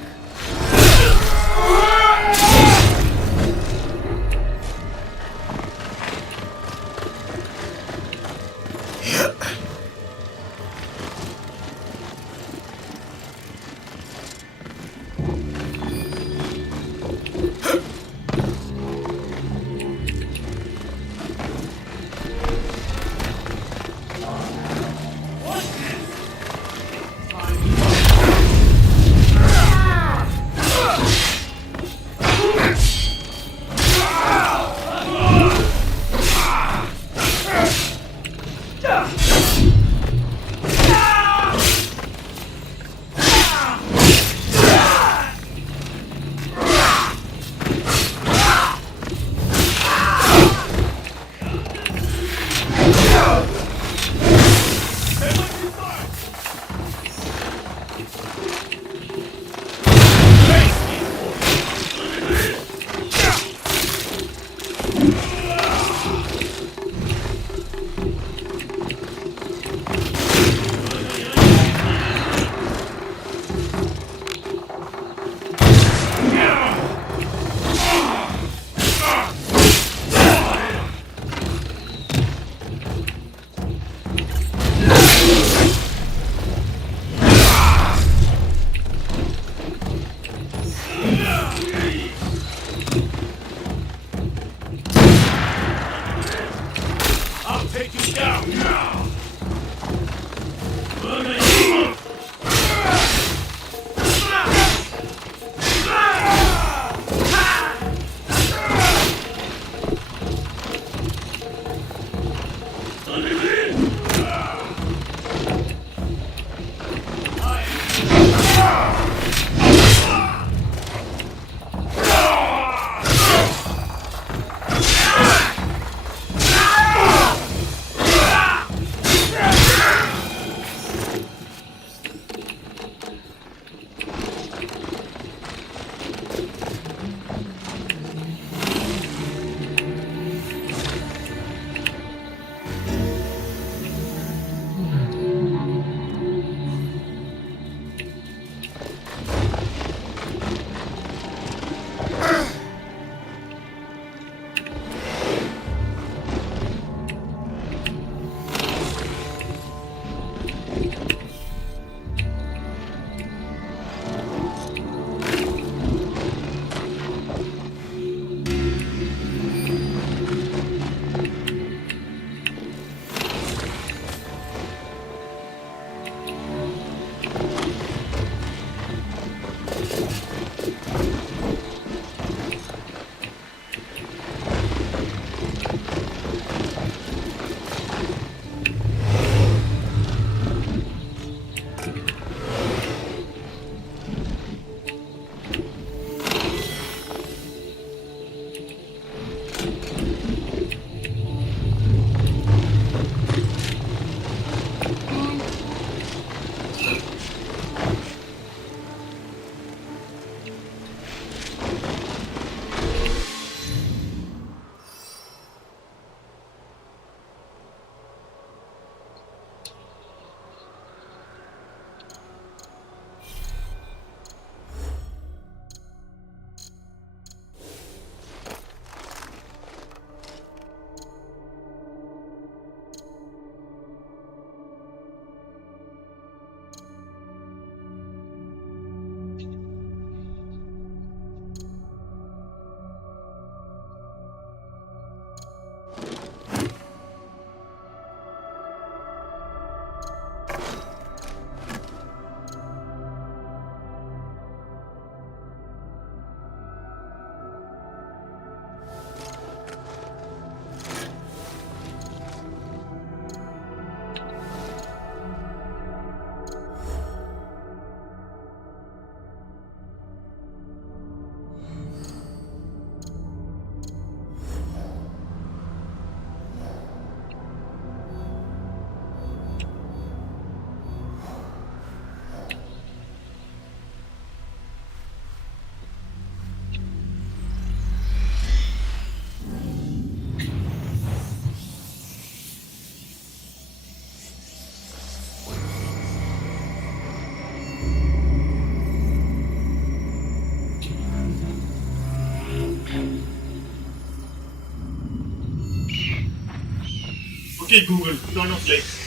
Okay, Google, turn off lights.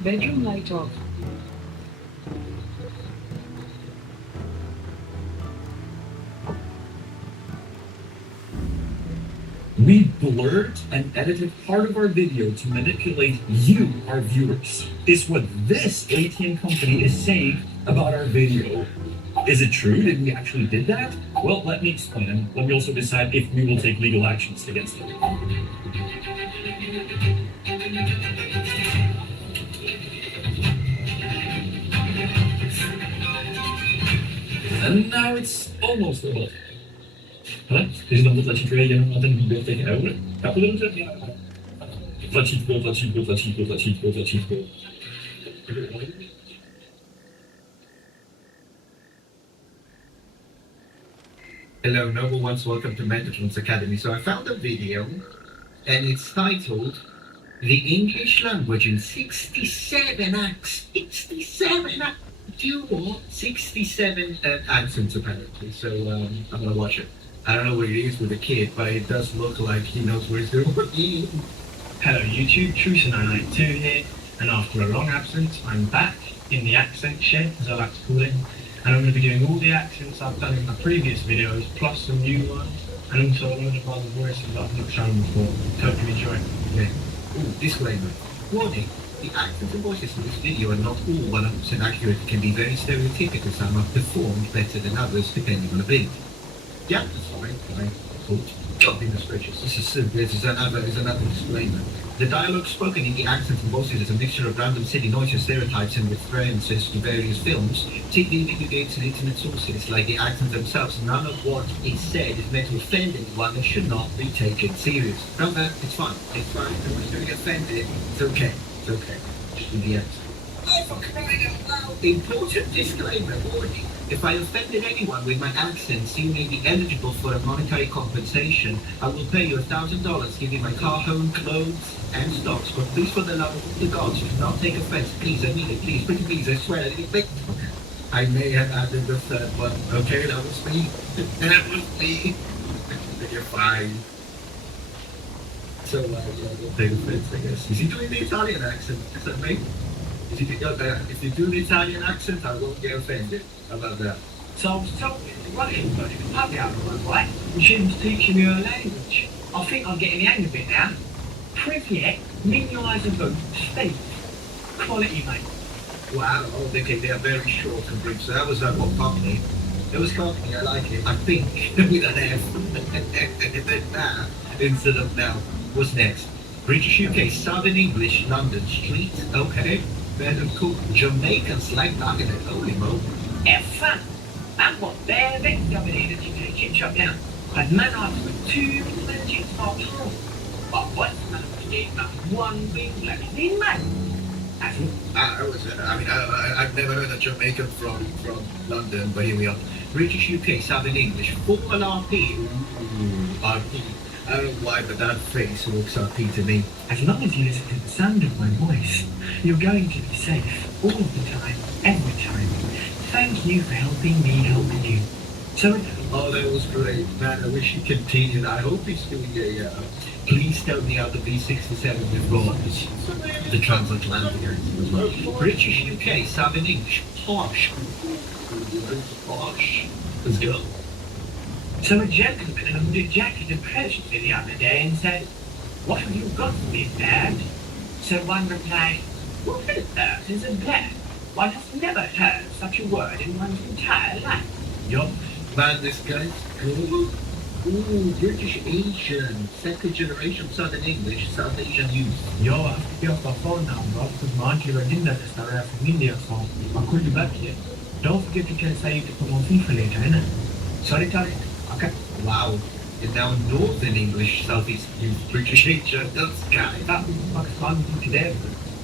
Bedroom light off. We blurred and edited part of our video to manipulate you, our viewers, is what this ATM company is saying about our video. Is it true? Did we actually did that? Well, let me explain, and let me also decide if we will take legal actions against it. And now it's almost about. Ale? Jeśli znowu dla ciebie jeden na ten bibliotek euro, a potem to nie. Placitko. Hello, Noble Ones, welcome to Metatrons Academy. So I found a video, and it's titled The English Language in 67 Acts. 67 acts. Do you want 67 accents apparently? So I'm gonna watch it. I don't know what it is with the kid, but it does look like he knows what he's doing. Hello YouTube, Trucer992 here, and after a long absence, I'm back in the accent shed, as I like to call it, and I'm going to be doing all the accents I've done in my previous videos, plus some new ones, and also a load of other voices that I've not shown before. Hope you enjoy. Yeah. Ooh, disclaimer. Warning, the accents and voices in this video are not all 100% accurate. It can be very stereotypical. Some have performed better than others, depending on the ability. Yeah, that's fine. Cool. Goodness gracious, this is another disclaimer. The dialogue spoken in the accents and voices is a mixture of random silly noises, stereotypes, and references to various films, particularly video games and internet sources, like the accents themselves. None of what is said is meant to offend anyone and should not be taken serious. Remember, it's fine. No one's going to get offended. It's okay. Just do the accent. Oh, for crying out loud! Important disclaimer, warning. If I offended anyone with my accents, you may be eligible for a monetary compensation. I will pay you $1,000, give you my car, home, clothes, and stocks. But please, for the love of the gods, do not take offense. Please, I mean it. Please, pretty please, I swear. I may have added the third one. Okay, that was me. That was me. You're fine. So, we'll take offense, I guess. Is he doing the Italian accent? Is that me? If you do the Italian accent, I won't get offended. How about that? So I was told to run in, but it's pub out the one, right? And she was teaching me her language. I think I'm getting the hang of it now. Privyet, minimise and boot, steak. Quality, mate. Wow, okay, they are very short and brief. So that was what Cockney. It was Cockney, I like it. I think, with an F. Instead of now. What's next? British UK, Southern English, London Street. Okay. Then cool. Jamaican slang nugget. Holy moly. F-fun. And what there, that's coming in and you can keep shut down. I'd man asked for 2 legends of home. But what's the matter with you? One big black thing, man. I've never heard a Jamaican from London, but here we are. British UK, Southern English, formal RP. Ooh, RP. I don't know why, but that face looks RP to me. As long as you listen to the sound of my voice, you're going to be safe all of the time, every time. Thank you for helping me helping you. So, oh, that was great, man. I wish he continued. I hope he's doing a. Please tell me how the B-67 with Rollers. The transatlantic as well. British UK, Southern English, posh. Posh. Let's go. So a gentleman in a hooded jacket approached me the other day and said, "What have you got for me, Dad?" So one replied, "What on earth is a dad? One has never heard such a word in one's entire life." Yup, man, this guy's cool. Ooh, British Asian, second generation Southern English, South Asian youth. Yo, I have to get off my phone now, bro, because my auntie Radinda just arrived from India, so I'll call you back here. Don't forget to tell Saeed to come on FIFA later, innit? Sorry, Tariq. Okay. Wow. And now Northern English, Southeast British Asian, that's guy. That was Pakistan today.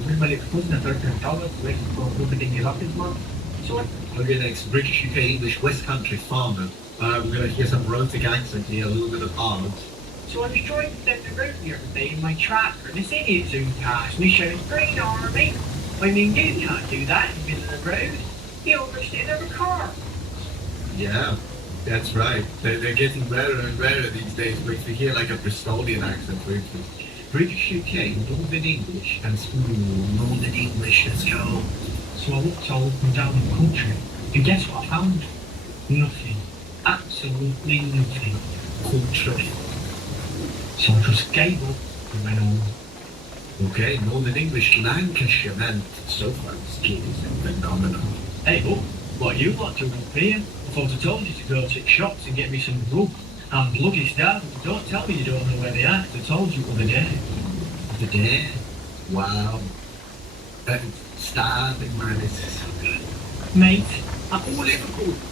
Everybody was in a $13, waiting for opening it up this month. So what? Okay, next, British UK English, West Country, Farmer. We're going to hear some Rotic accent here, a little bit of Arnold. So I was trying to set the road the other day in my tractor, and this idiot soon passed me showing green army. I mean, you can't do that in the middle of the road. He oversteered over a car. Yeah. That's right. They're getting rarer and rarer these days, but if you hear like a Bristolian accent, for instance. British UK, Northern English, and Northern English, let's go. So I looked all up and down the country, and guess what I found? Nothing. Absolutely nothing. Country. So I just gave up and went home. Okay, Northern English, Lancashire, man, so far skills are phenomenal. Hey, look, what you lot doing up here? I thought I told you to go to the shops and get me some grub. I'm bloody starving. Don't tell me you don't know where they are, 'cause I told you the other day. The day? Wow. Starving, man, this is so good. Mate, Oh,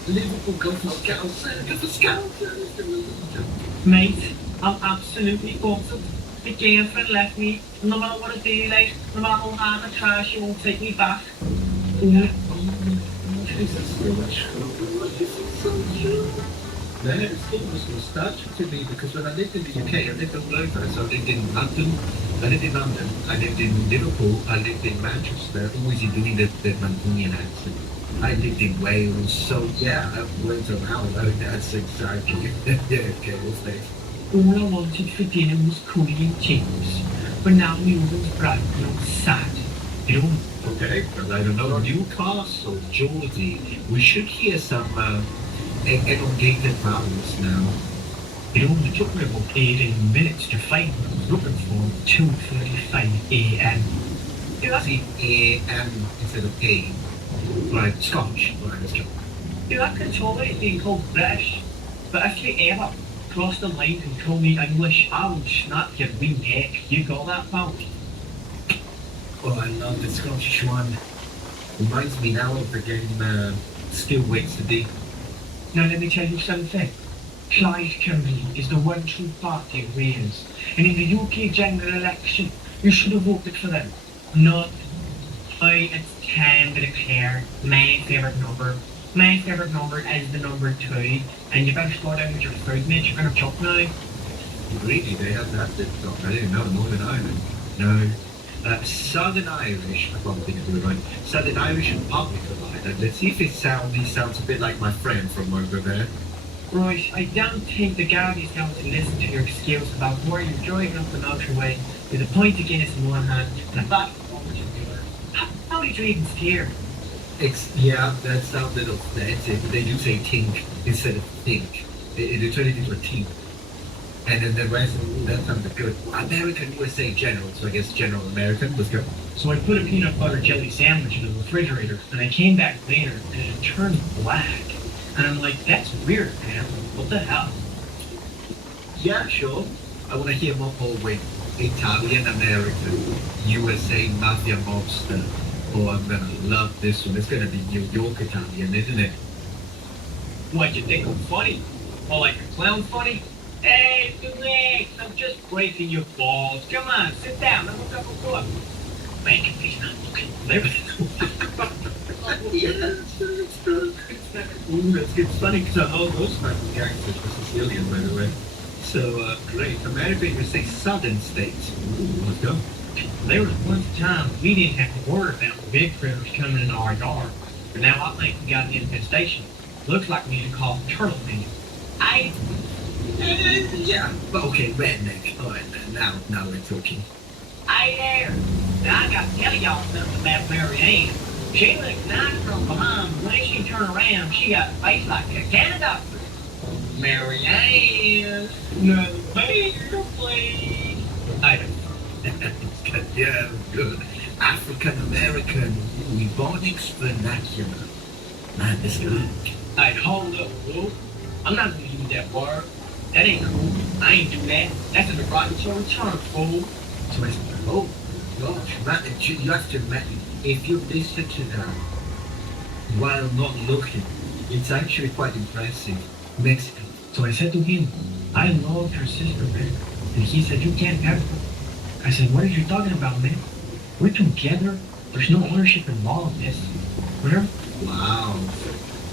Liverpool, go for Scouts, go for Scouts. Mate, I'm absolutely gutted. My girlfriend left me. No matter what I do, like, no matter how hard I try, she won't take me back. Jesus, so much. Then it was almost nostalgic to me because when I lived in the UK, I lived all over. So I lived in London, I lived in Liverpool, I lived in Manchester, always doing the Mancunian accent. I lived in Wales, so yeah, I went around. That's exactly. Yeah, okay, what's next? All I wanted for dinner was curry and chips, but now my oven's broken and I'm sad. You know? Okay, well, I don't know, Newcastle, Geordie, we should hear some elongated vowels now. It only took me about 18 minutes to find what I was looking for, 2:35 a.m. Yeah, that's the A-M instead of A. Right, Scotch. Right, let's go. Yeah, I can tolerate being called British, but if you ever cross the line and call me English, I will snap your wee neck. You got that, pal? Oh, I love the Scottish one. Reminds me now of the game Still Waits to Dig. Now let me tell you something. Plaid Cymru is the one true party of Wales, and in the UK general election, you should have voted for them. Not it's time to declare my favourite number. My favourite number is the number 2, and you better slow down with your food, mate. You're gonna choke now. Really? They have that stuff? I didn't know. Northern Ireland. No. Southern Irish, I probably think it's right. Southern Irish and Public Divided. Let's see if he sounds a bit like my friend from over there. Right, I don't think the Guardian's going to listen to your excuse about where you're driving up the motorway with a pint of Guinness in one hand and a bottle of orange in the other. How did you even steer? Yeah, that sounded offensive. They do say tink instead of think. They turn it into a tink. And then the rest, that sounded good. American USA General, so I guess General American. Let's go. So I put a peanut butter jelly sandwich in the refrigerator, and I came back later, and it turned black. And I'm like, that's weird, man. What the hell? Yeah, sure. I want to hear more with Italian American USA Mafia Mobster. Oh, I'm gonna love this one. It's gonna be New York Italian, isn't it? What, you think I'm funny? Or like a clown funny? Hey, relax, I'm just breaking your balls. Come on, sit down, have a cup of coffee. Man, can please not look at Yes, it's funny because all those my characters were Sicilian, by the way. So, great. America, you say southern states. Ooh, let's go. There was one time we didn't have to worry about the big critters coming in our yard. But now I think we got an infestation. Looks like we need to call turtle man. Yeah, okay, redneck. All right, now we're talking. Hey there! Now I got to tell y'all something about Mary Ann. She looks nice from behind, but when she turned around, she got a face like a Canada. Mary Ann, another beer, please. Yeah, good. African American, Ebonics vernacular. Man, this good. Hey, hold up, bro. I'm not gonna use that word. That ain't cool. I ain't do that. That's a derogatory term, fool. So I said, oh, gosh, man, you have to imagine, if you listen to that while not looking, it's actually quite impressive. Mexican. So I said to him, I loved her sister, man. And he said, you can't have her. I said, what are you talking about, man? We're together. There's no ownership involved in this. Whenever, wow.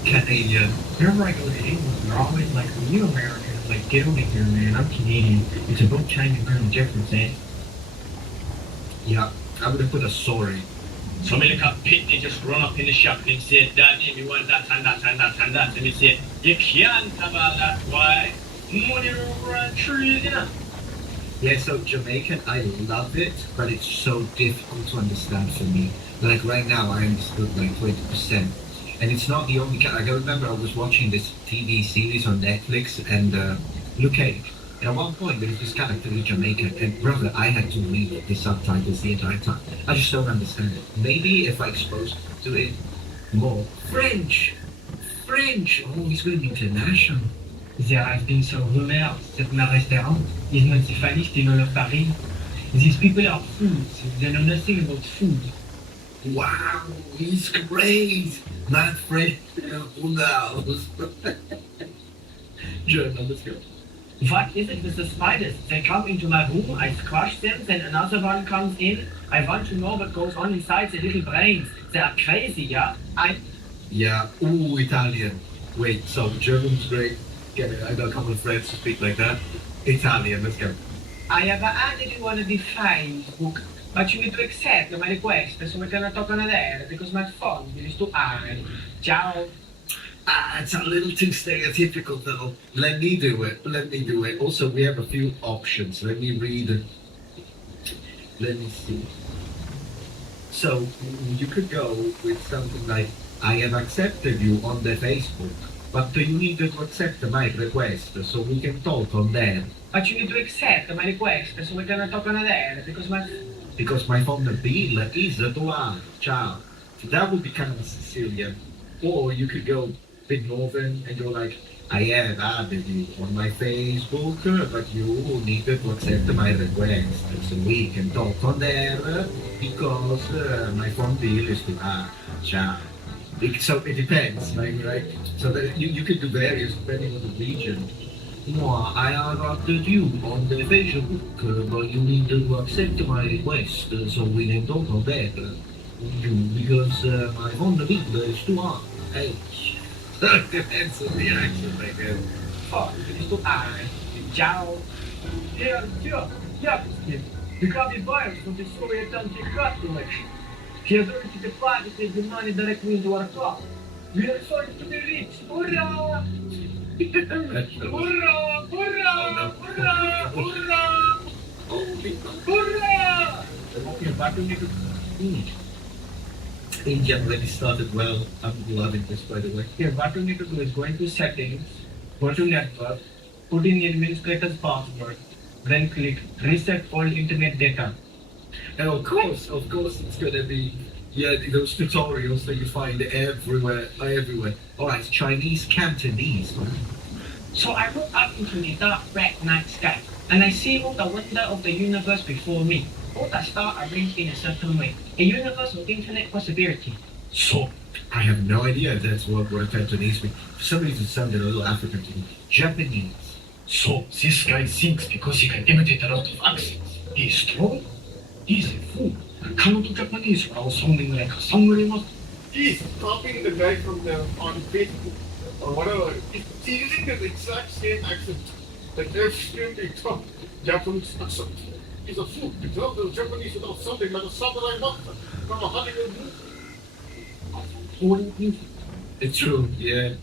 Canadian. Whenever I go to England, they're always like, are you American? I'm like, get over here, man. I'm Canadian. It's about time you learn the difference, eh? Yeah, I would have put a sorry. Some in the cockpit, they just run up in the shop and say, Daddy, we want that and that and that and that. And they say, you can't have all that. Why? Money run trees, you know. Yeah, so Jamaican, I love it, but it's so difficult to understand for me. Like right now, I understood like 20%. And it's not the only, I remember I was watching this TV series on Netflix and Luke Cage. And at one point there was this character in Jamaican, and brother, I had to read the subtitles the entire time. I just don't understand it. Maybe if I exposed to it more. French! Oh, he's going international. There has been some rumors that my restaurant is not the finest in all of Paris. These people are fools. They know nothing about food. Wow, he's great! Not French, who knows? German, let's go. What is it with the spiders? They come into my room, I squash them, then another one comes in. I want to know what goes on inside the little brains. They are crazy, yeah? Yeah, ooh, Italian. Wait, so German's great. Get it, I got a couple of friends who speak like that. Italian, let's go. I have added you on the Facebook, but you need to accept my request, so we're gonna talk on there, because my phone is too high. Ciao. It's a little too stereotypical though. Let me do it. Also, we have a few options. Let me read. Let me see. So, you could go with something like, I have accepted you on the Facebook, but you need to accept my request, so we can talk on there. But you need to accept my request, so we're gonna talk on there, because my phone bill is too high. Ciao. So that would be kind of a Sicilian. Or you could go bit northern and you're like, I have added you on my Facebook, but you need to accept my request, so we can talk on there because my phone bill is too high. Ciao. So it depends, right? So that you could do various depending on the region. No, I have added you on the Facebook, but you need to accept my request, so we can talk on there. Because my phone bill is too high. Hey. Depends on the accent, I guess. Oh, it's too high. Ciao. Yeah. You got the virus from the Soviet anti-crack collection. He has already deposited the money directly into our account. We are sorry to be rich. Hurrah! Hurrah! India already started well. I'm loving this, by the way. Here, what you need to do is go into settings, go to network, put in the administrator's password, then click reset all internet data. And of course, it's gonna be those tutorials that you find everywhere. Alright, Chinese Cantonese. So I look up into the dark red night sky, and I see all the wonder of the universe before me. All the stars are arranged in a certain way. A universe of infinite possibility. So, I have no idea if that's what a Cantonese means. For some reason it sounded a little African to me. Japanese. So, this guy thinks because he can imitate a lot of accents, he is strong? He's a fool. Kanto Japanese are all sounding like a samurai master. He's copying the guy from on Facebook or whatever. He's using the exact same accent. Like they're extremely tough Japanese accent. He's a fool. You tell the Japanese without sounding like a samurai master from a Hollywood movie. It's true, yeah.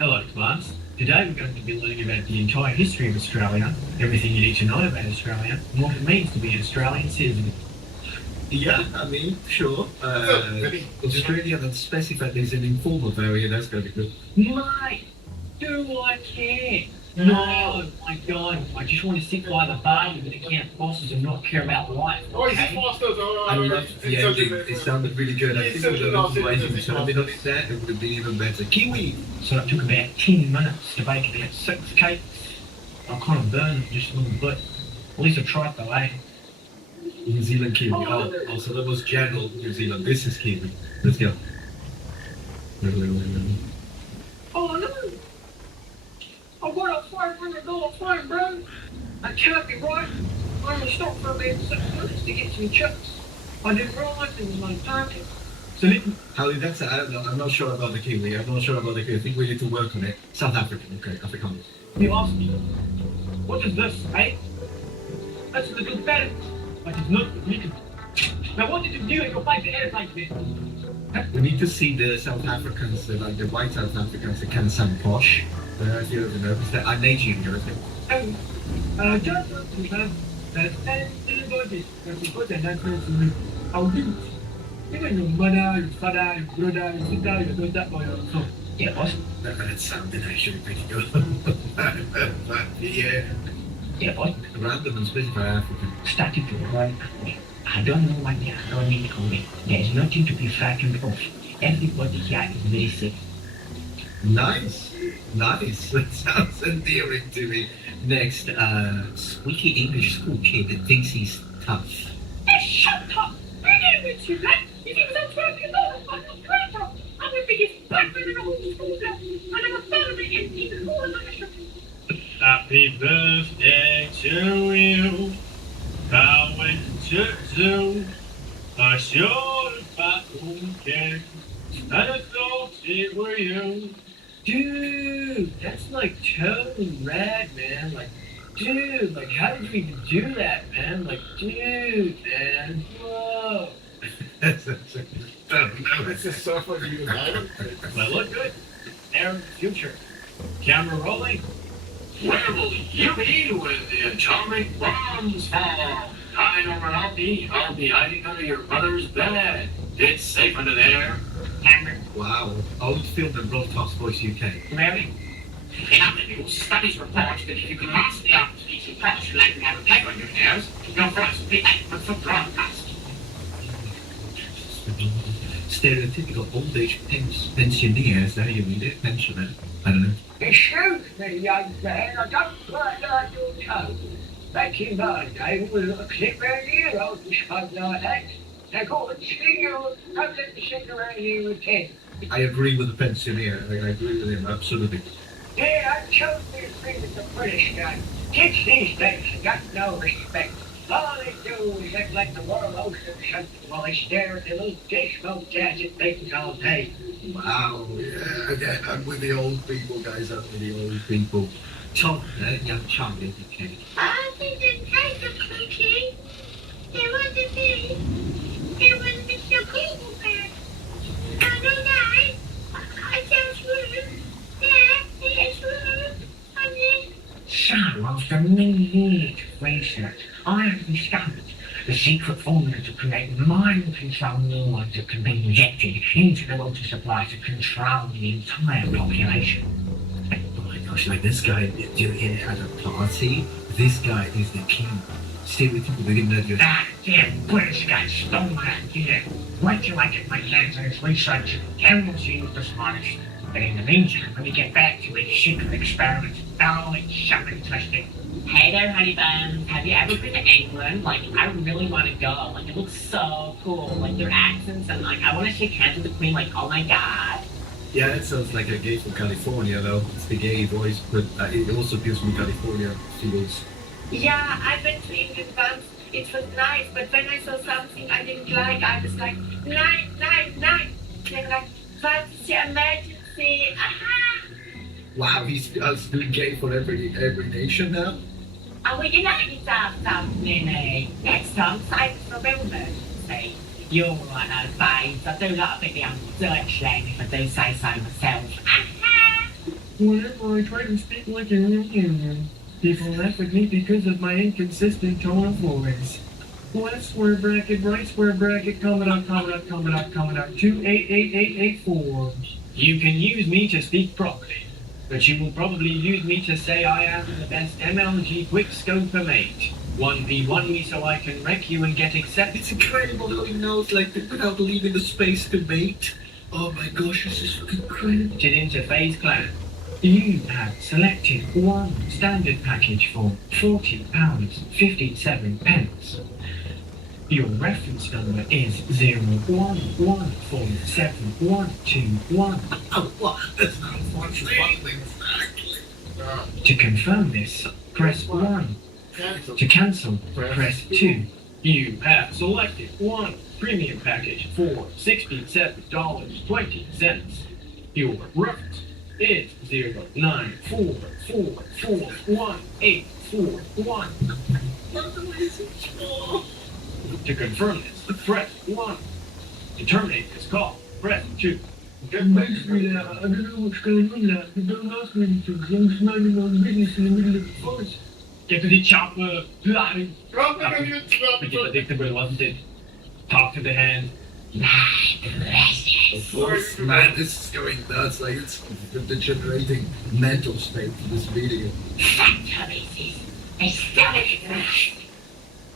Hello, class. Today we're going to be learning about the entire history of Australia, everything you need to know about Australia, and what it means to be an Australian citizen. Yeah, I mean, sure. Australia that specified is an informal variant, that's going to be good. Mate, do I care? No, my God, I just want to sit by the bar with the camp bosses and not care about life. Oh, he's Foster's, I loved the ending, it sounded really good. I think it would have been writing something on that, it would have been even better. Kiwi! So it took about 10 minutes to bake about 6 cakes. I kind of burned them just a little bit. At least I tried the way. New Zealand Kiwi. Oh, so that was general New Zealand. This is Kiwi. Let's go. Oh no! I got a $500 fine, bro. I can't be right. I only stopped for about 6 minutes to get some chips. I didn't realise there was no parking. So Harley, that's it. I don't know. I'm not sure about the Kiwi. I think we need to work on it. South African, okay, Afrikaans. You asked me, what is this, eh? That's a little parrot, but it's not legal. Now what did you do in your fight the airplane bit? We need to see the South Africans, like the white South Africans, they kind of sound posh. If you ever noticed that, I'm Nigerian, you know. Just want to have that anybody that you put an answer to me. How do you? Even your mother, your father, your brother, your sister, you know that by yourself. Yeah, boss. That sounded actually pretty good. Yeah. Yeah, boss. Random and specified African. Started to run. I don't know what they are running away. There's nothing to be frightened of. Everybody here is very safe. Nice. That sounds endearing to me. Next, squeaky English school kid that thinks he's tough. Shut up! I didn't with you, lad. You think I'm talking about a fucking creator? I'm the biggest blackman in the whole school now. I never thought of it in the whole nation. Happy birthday to you. I went to zoo. I showed a bathroom cake. And I thought it were you. Dude, that's like totally rad, man. Like, dude, like, how did you even do that, man? Like, dude, man. Whoa. That's the stuff of you. Well, look good. Air in the future. Camera rolling. Where will you be when the atomic bombs fall? I know where I'll be. I'll be hiding under your mother's bed. It's safe under there. Camera. Wow. Old film and broadcast voice UK. Mary? In other news, studies report that if you can master the art of speaking Welsh like you have a peg on your ears, your voice will be adequate for broadcast. Stereotypical old age pensioner, is that how you read it? Pensioner? I don't know. Excuse me, young man, I don't quite on your toes. Back in my day, we were a clipper hero to shut like that. Now go and see you, come let me sit around here with 10. I agree with the pensioner. I agree with him, absolutely. Yeah, I totally agree with the British guy. Kids these days have got no respect. All they do is act like the world owes them something while they stare at the little disco gadget things all day. Wow, yeah, again, I'm with the old people, guys, I'm with the old people. Tom, young Charlie, okay. I didn't take a cookie. It wasn't me. It was Mr. Google Bear. I know that. I just rude. Yeah, it's rude. So, after many years of research, I have discovered the secret formula to create mind control neurons that can be injected into the water supply to control the entire population. Oh my gosh, like this guy doing it at a party. This guy is the king. Stereotypical, they didn't know you. That damn British guy stole that idea. Wait till I get my hands on his research. Everyone's seen the smartest. But in the meantime, let me get back to his secret experiment. Oh, it's so interesting. Hey there, honey buns. Have you ever been to England? Like, I really want to go. Like, it looks so cool. Like, their accents and, like, I want to shake hands with the queen. Like, oh my god. Yeah, it sounds like a gay from California, though. It's the gay voice, but it also gives me California feels. Yeah, I've been to England once. It was nice, but when I saw something I didn't like, I was like, night. Then like, what's your emergency? Aha! Wow, he's doing gay for every nation now? Oh, well, you know yourself something, eh? Next time, save for real emergency. You're right, no babes. I do like a bit of Dutch slang if I do say so myself. Aha! Whenever I try to speak like a real human, people laugh at me because of my inconsistent tone of voice. Left square bracket, right square bracket, coming up, 2888884. You can use me to speak properly, but you will probably use me to say I am the best MLG quickscoper mate. 1v1 me so I can wreck you and get accepted. It's incredible how he knows, like, without leaving the space to mate. Oh my gosh, this is incredible. Interface clan. You have selected one standard package for £40.57. Your reference number is 0114721. Oh, what? That's not exactly. To confirm this, press 1. To cancel, press 2. You have selected one premium package for $67.20. Your reference is 094441841. To confirm this, press 1. To terminate this call, press 2. Basically, I don't know what's going on now. You don't ask me anything, because I'm just minding my own business in the middle of the forest. Get to the chopper. Drop Pretty predictable, wasn't it? Talk to the hand. Of course, man, this is going nuts. Like, it's the degenerating mental state of this video. They still exist.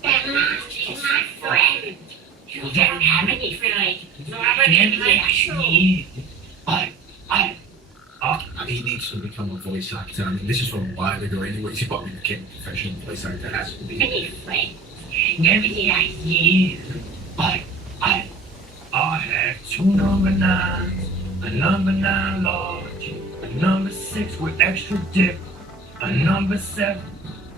That monster is my friend. You don't have any feelings. You have any reaction. He needs to become a voice actor. I mean, this is from a while ago anyway. He's got to become a professional voice actor. Has to be. Any friends. Nobody likes you. I have 2 number 9s, a number 9 large, a number 6 with extra dip, a number 7,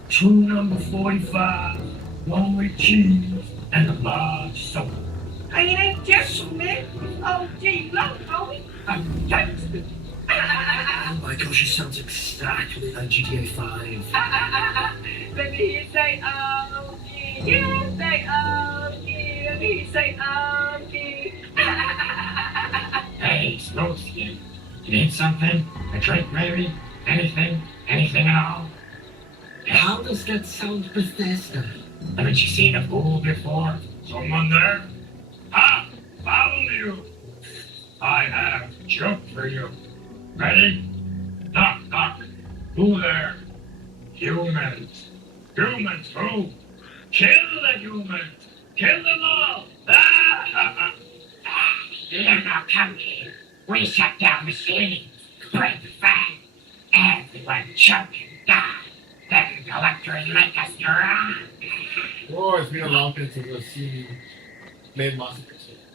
2 number 45, 1 with cheese, and a large soda. Hey, it ain't just me. Oh, gee, love, homie. I'm gangster. Oh my gosh, she sounds exactly like GTA 5. Let me hear you say, oh, gee, yeah, say, oh, gee, let me hear you say, oh, gee. Hey, Smokeskin, you need something? A drink, maybe? Anything? Anything at all? How does that sound Bethesda? Haven't you seen a fool before? Someone there? Ah, found you. I have a joke for you. Ready? Knock, knock. Who there? Humans. Humans who? Kill the humans. Kill them all. Ah! You're not coming. We shut down machines. Break fast. Everyone choke and die. Then the electors make us run. Oh, it's been a long time since I've seen Blade Massacre.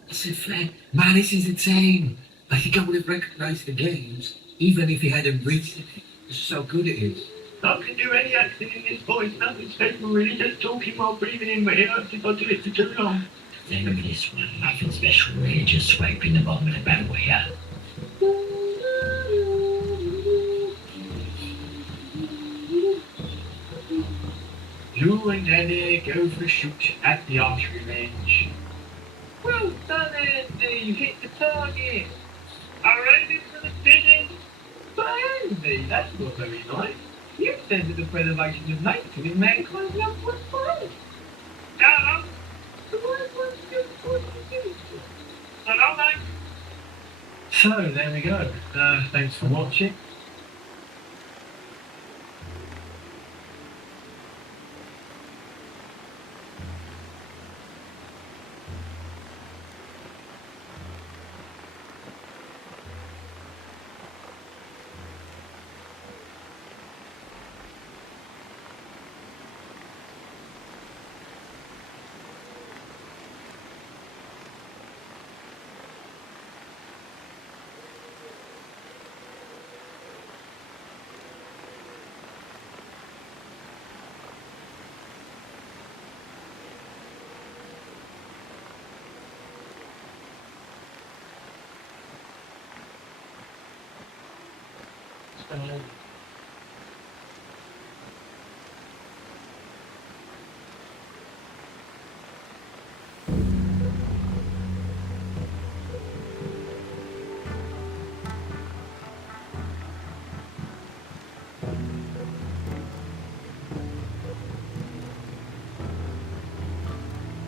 I said, Fred, man, this is insane. I think I would have recognized the games, even if he hadn't reached it. It's how good it is. I can do any accent in this voice. Nothing special, really. Just talking while breathing in my ear. If I do it for too long. Then with this one, nothing special, really. Just swiping the bottom of the better way up. You and Danny go for a shoot at the archery range. Well done, Andy. You hit the target. Alright, for the pigeon. But Andy, that's not very nice. You said that the preservation of nature is mankind's number one priority. Got him. So why won't you do it? Hello, mate. So, there we go. Thanks for watching.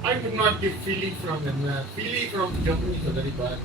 I would not give Philly from them. Philly from Germany is a very bad.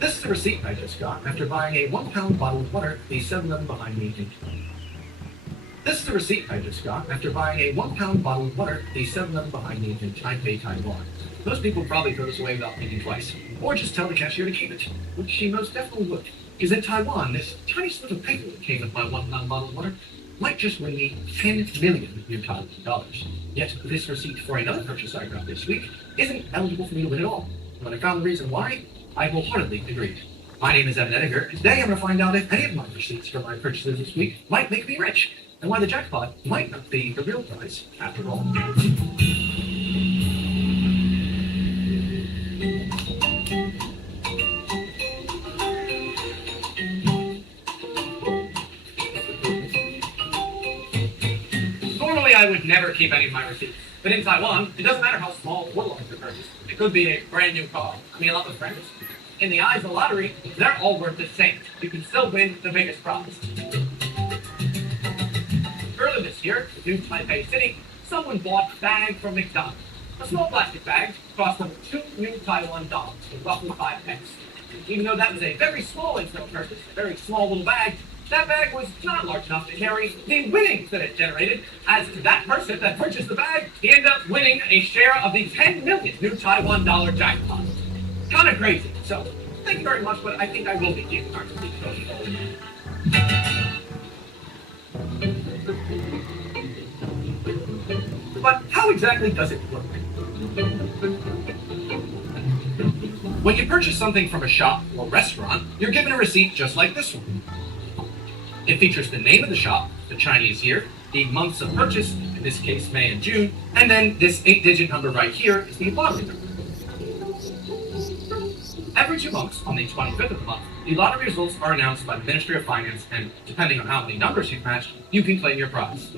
This is the receipt I just got after buying a 1 pound bottle of water at the 7-Eleven behind me. This is the receipt I just got after buying a 1 pound bottle of water at the 7-Eleven behind me in Taipei, Taiwan. Most people probably throw this away without thinking twice, or just tell the cashier to keep it, which she most definitely would. Because in Taiwan, this tiny slip of paper that came with my 1 pound bottle of water might just win me 10 million new Taiwan dollars. Yet this receipt for another purchase I got this week isn't eligible for me to win at all. When I found the reason why, I wholeheartedly agreed. My name is Evan Edinger, and today I'm going to find out if any of my receipts for my purchases this week might make me rich, and why the jackpot might not be the real prize after all. Normally, I would never keep any of my receipts. But in Taiwan, it doesn't matter how small or large the purchase. It could be a brand new car. I mean, a lot of friends. In the eyes of the lottery, they're all worth the same. You can still win the biggest prize. Earlier this year, in New Taipei City, someone bought a bag from McDonald's. A small plastic bag cost them 2 new Taiwan dollars, or roughly 5 pence. Even though that was a very small in-sale purchase, a very small little bag, that bag was not large enough to carry the winnings that it generated. As to that person that purchased the bag, he ended up winning a share of the 10 million new Taiwan dollar jackpot. Kind of crazy. So, thank you very much, but I think I will be keeping our receipts going forward. But how exactly does it work? When you purchase something from a shop or restaurant, you're given a receipt just like this one. It features the name of the shop, the Chinese year, the months of purchase, in this case May and June, and then this 8-digit number right here is the lottery number. Every 2 months, on the 25th of the month, the lottery results are announced by the Ministry of Finance, and depending on how many numbers you've matched, you can claim your prize.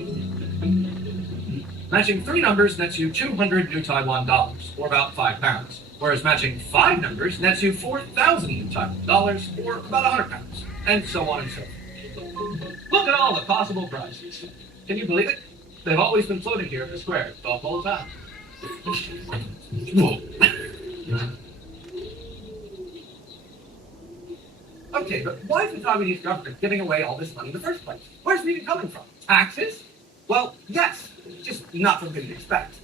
Matching 3 numbers nets you 200 new Taiwan dollars, or about 5 pounds, whereas matching 5 numbers nets you 4,000 new Taiwan dollars, or about 100 pounds, and so on and so forth. Look at all the possible prizes. Can you believe it? They've always been floating here at the square the whole time. Okay, but why is the Taiwanese government giving away all this money in the first place? Where's it even coming from? Taxes? Well, yes, just not something to expect.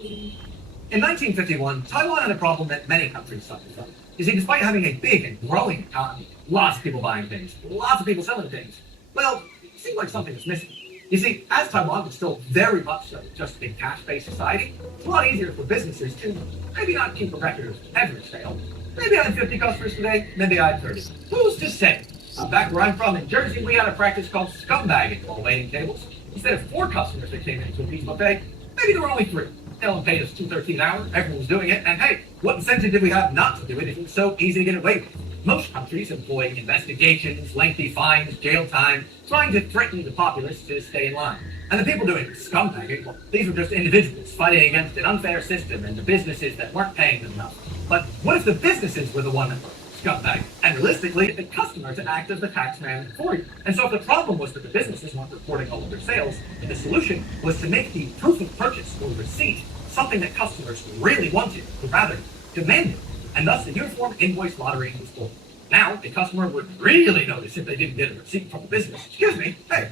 In 1951, Taiwan had a problem that many countries suffered from. You see, despite having a big and growing economy, lots of people buying things, lots of people selling things, well, it seemed like something was missing. You see, as Taiwan was still very much so just a cash-based society, it's a lot easier for businesses to maybe not keep a record of every sale. Maybe I had 50 customers today, maybe I had 30. Who's to say? Back where I'm from in Jersey, we had a practice called scumbagging while waiting tables. Instead of 4 customers that came into a pizza buffet, maybe there were only 3. They only paid us $2.13 an hour, everyone was doing it, and hey, what incentive did we have not to do it if it was so easy to get away with? Most countries employ investigations, lengthy fines, jail time, trying to threaten the populace to stay in line. And the people doing scumbagging, well, these were just individuals fighting against an unfair system and the businesses that weren't paying them enough. But what if the businesses were the one that were scumbag? And realistically, the customer to act as the tax man for you. And so if the problem was that the businesses weren't reporting all of their sales, the solution was to make the proof of purchase or receipt something that customers really wanted, or rather, demanded. And thus the Uniform Invoice Lottery was born. Now, the customer would really notice if they didn't get a receipt from the business. Excuse me, hey,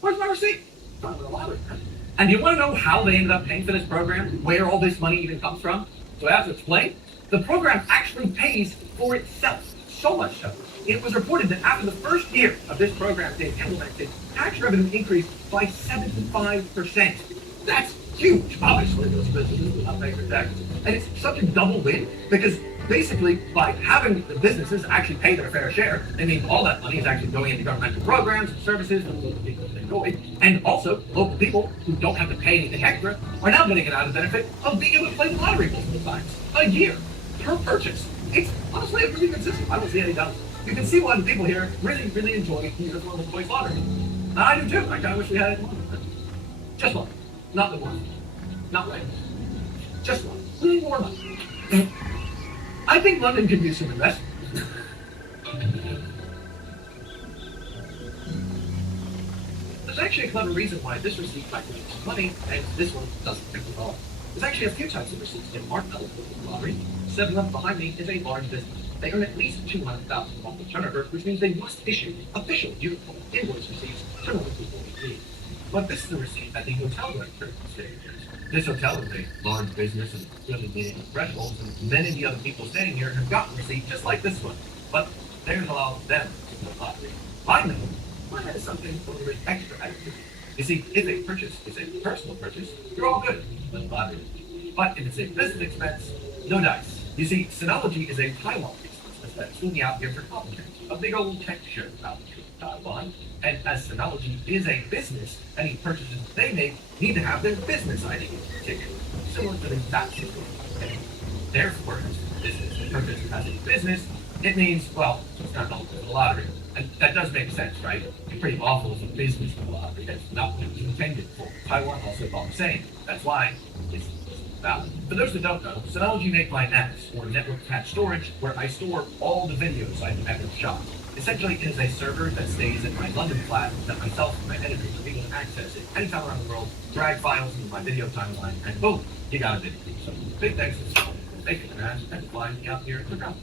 where's my receipt? From the lottery. And do you want to know how they ended up paying for this program? Where all this money even comes from? So I have to explain. The program actually pays for itself. So much so, it was reported that after the first year of this program being implemented, tax revenue increased by 75%. That's huge. Obviously, those businesses will not pay their taxes. And it's such a double win because basically, by having the businesses actually pay their fair share, it means all that money is actually going into governmental programs and services that local people enjoy. And also, local people who don't have to pay anything extra are now getting an added benefit of being able to play the lottery multiple times a year per purchase. It's honestly a really good system. I don't see any doubt. You can see why the people here really, really enjoy the Uniform Invoice Lottery. And I do too. I kind of wish we had it more. Just one. Not the one. Not way. Just one. We need more money. I think London could use some investment. There's actually a clever reason why this receipt might make some money and this one doesn't at all. There's actually a few types of receipts that aren't eligible for the lottery. 7-Eleven behind me is a large business. They earn at least $200,000 monthly turnover, which means they must issue official, uniform invoice receipts to local employees. But this is the receipt that the hotel director stated. This hotel is a large business and really meeting thresholds, and many of the other people staying here have gotten receipts just like this one. But there's a lot of them in the lottery. Finally, mine has something a little bit extra added to it. You see, if a purchase is a personal purchase, you're all good with the lottery. But if it's a business expense, no dice. You see, Synology is a Taiwan-based business that's moving out here for content, a big old tech show out here in Taiwan. And as Synology is a business, any purchases they make need to have their business ID ticket, similar to the VAT system. And therefore, as this is a purchase as a business, it means, well, it's not all the lottery. And that does make sense, right? It's pretty awful as a business for the lottery. That's not what it was intended for. Taiwan also thought the same. That's why it's valid. For those that don't know, Synology make my NAS, or network attached storage, where I store all the videos I've ever shot. Essentially, it is a server that stays in my London flat that myself and my editors are able to access it anytime around the world, drag files into my video timeline, and boom, you got a video. So big thanks to Synology for making the NAS and flying me out here to the ground.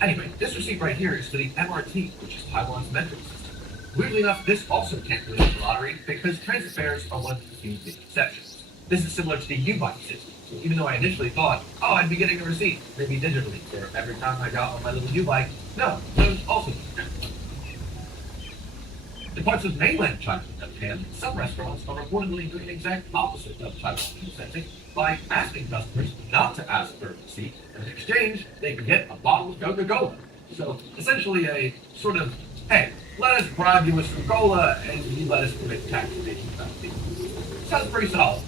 Anyway, this receipt right here is for the MRT, which is Taiwan's metric system. Weirdly enough, this also can't relate to the lottery because transit fares are one of the few big exceptions. This is similar to the U-Bike system. So even though I initially thought, oh, I'd be getting a receipt, maybe digitally, for every time I got on my little U-Bike, no, those also don't. In parts of mainland China, on the other hand, some restaurants are reportedly doing the exact opposite of Taiwan's setting by asking customers not to ask for a receipt, and in exchange, they can get a bottle of Coca-Cola. So, essentially a sort of, hey, let us bribe you with some cola, and you let us commit tax evasion penalty. Sounds pretty solid.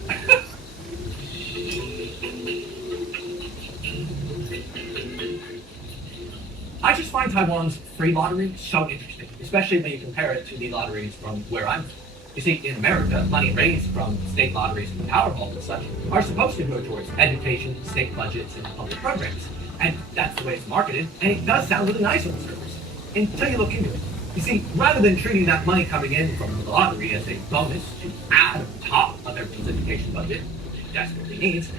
I just find Taiwan's free lottery so interesting, especially when you compare it to the lotteries from where I'm from. You see, in America, money raised from state lotteries and Powerball and such are supposed to go towards education, state budgets, and public programs. And that's the way it's marketed, and it does sound really nice on the surface, until you look into it. You see, rather than treating that money coming in from the lottery as a bonus to add on top of everyone's education budget, which desperately needs,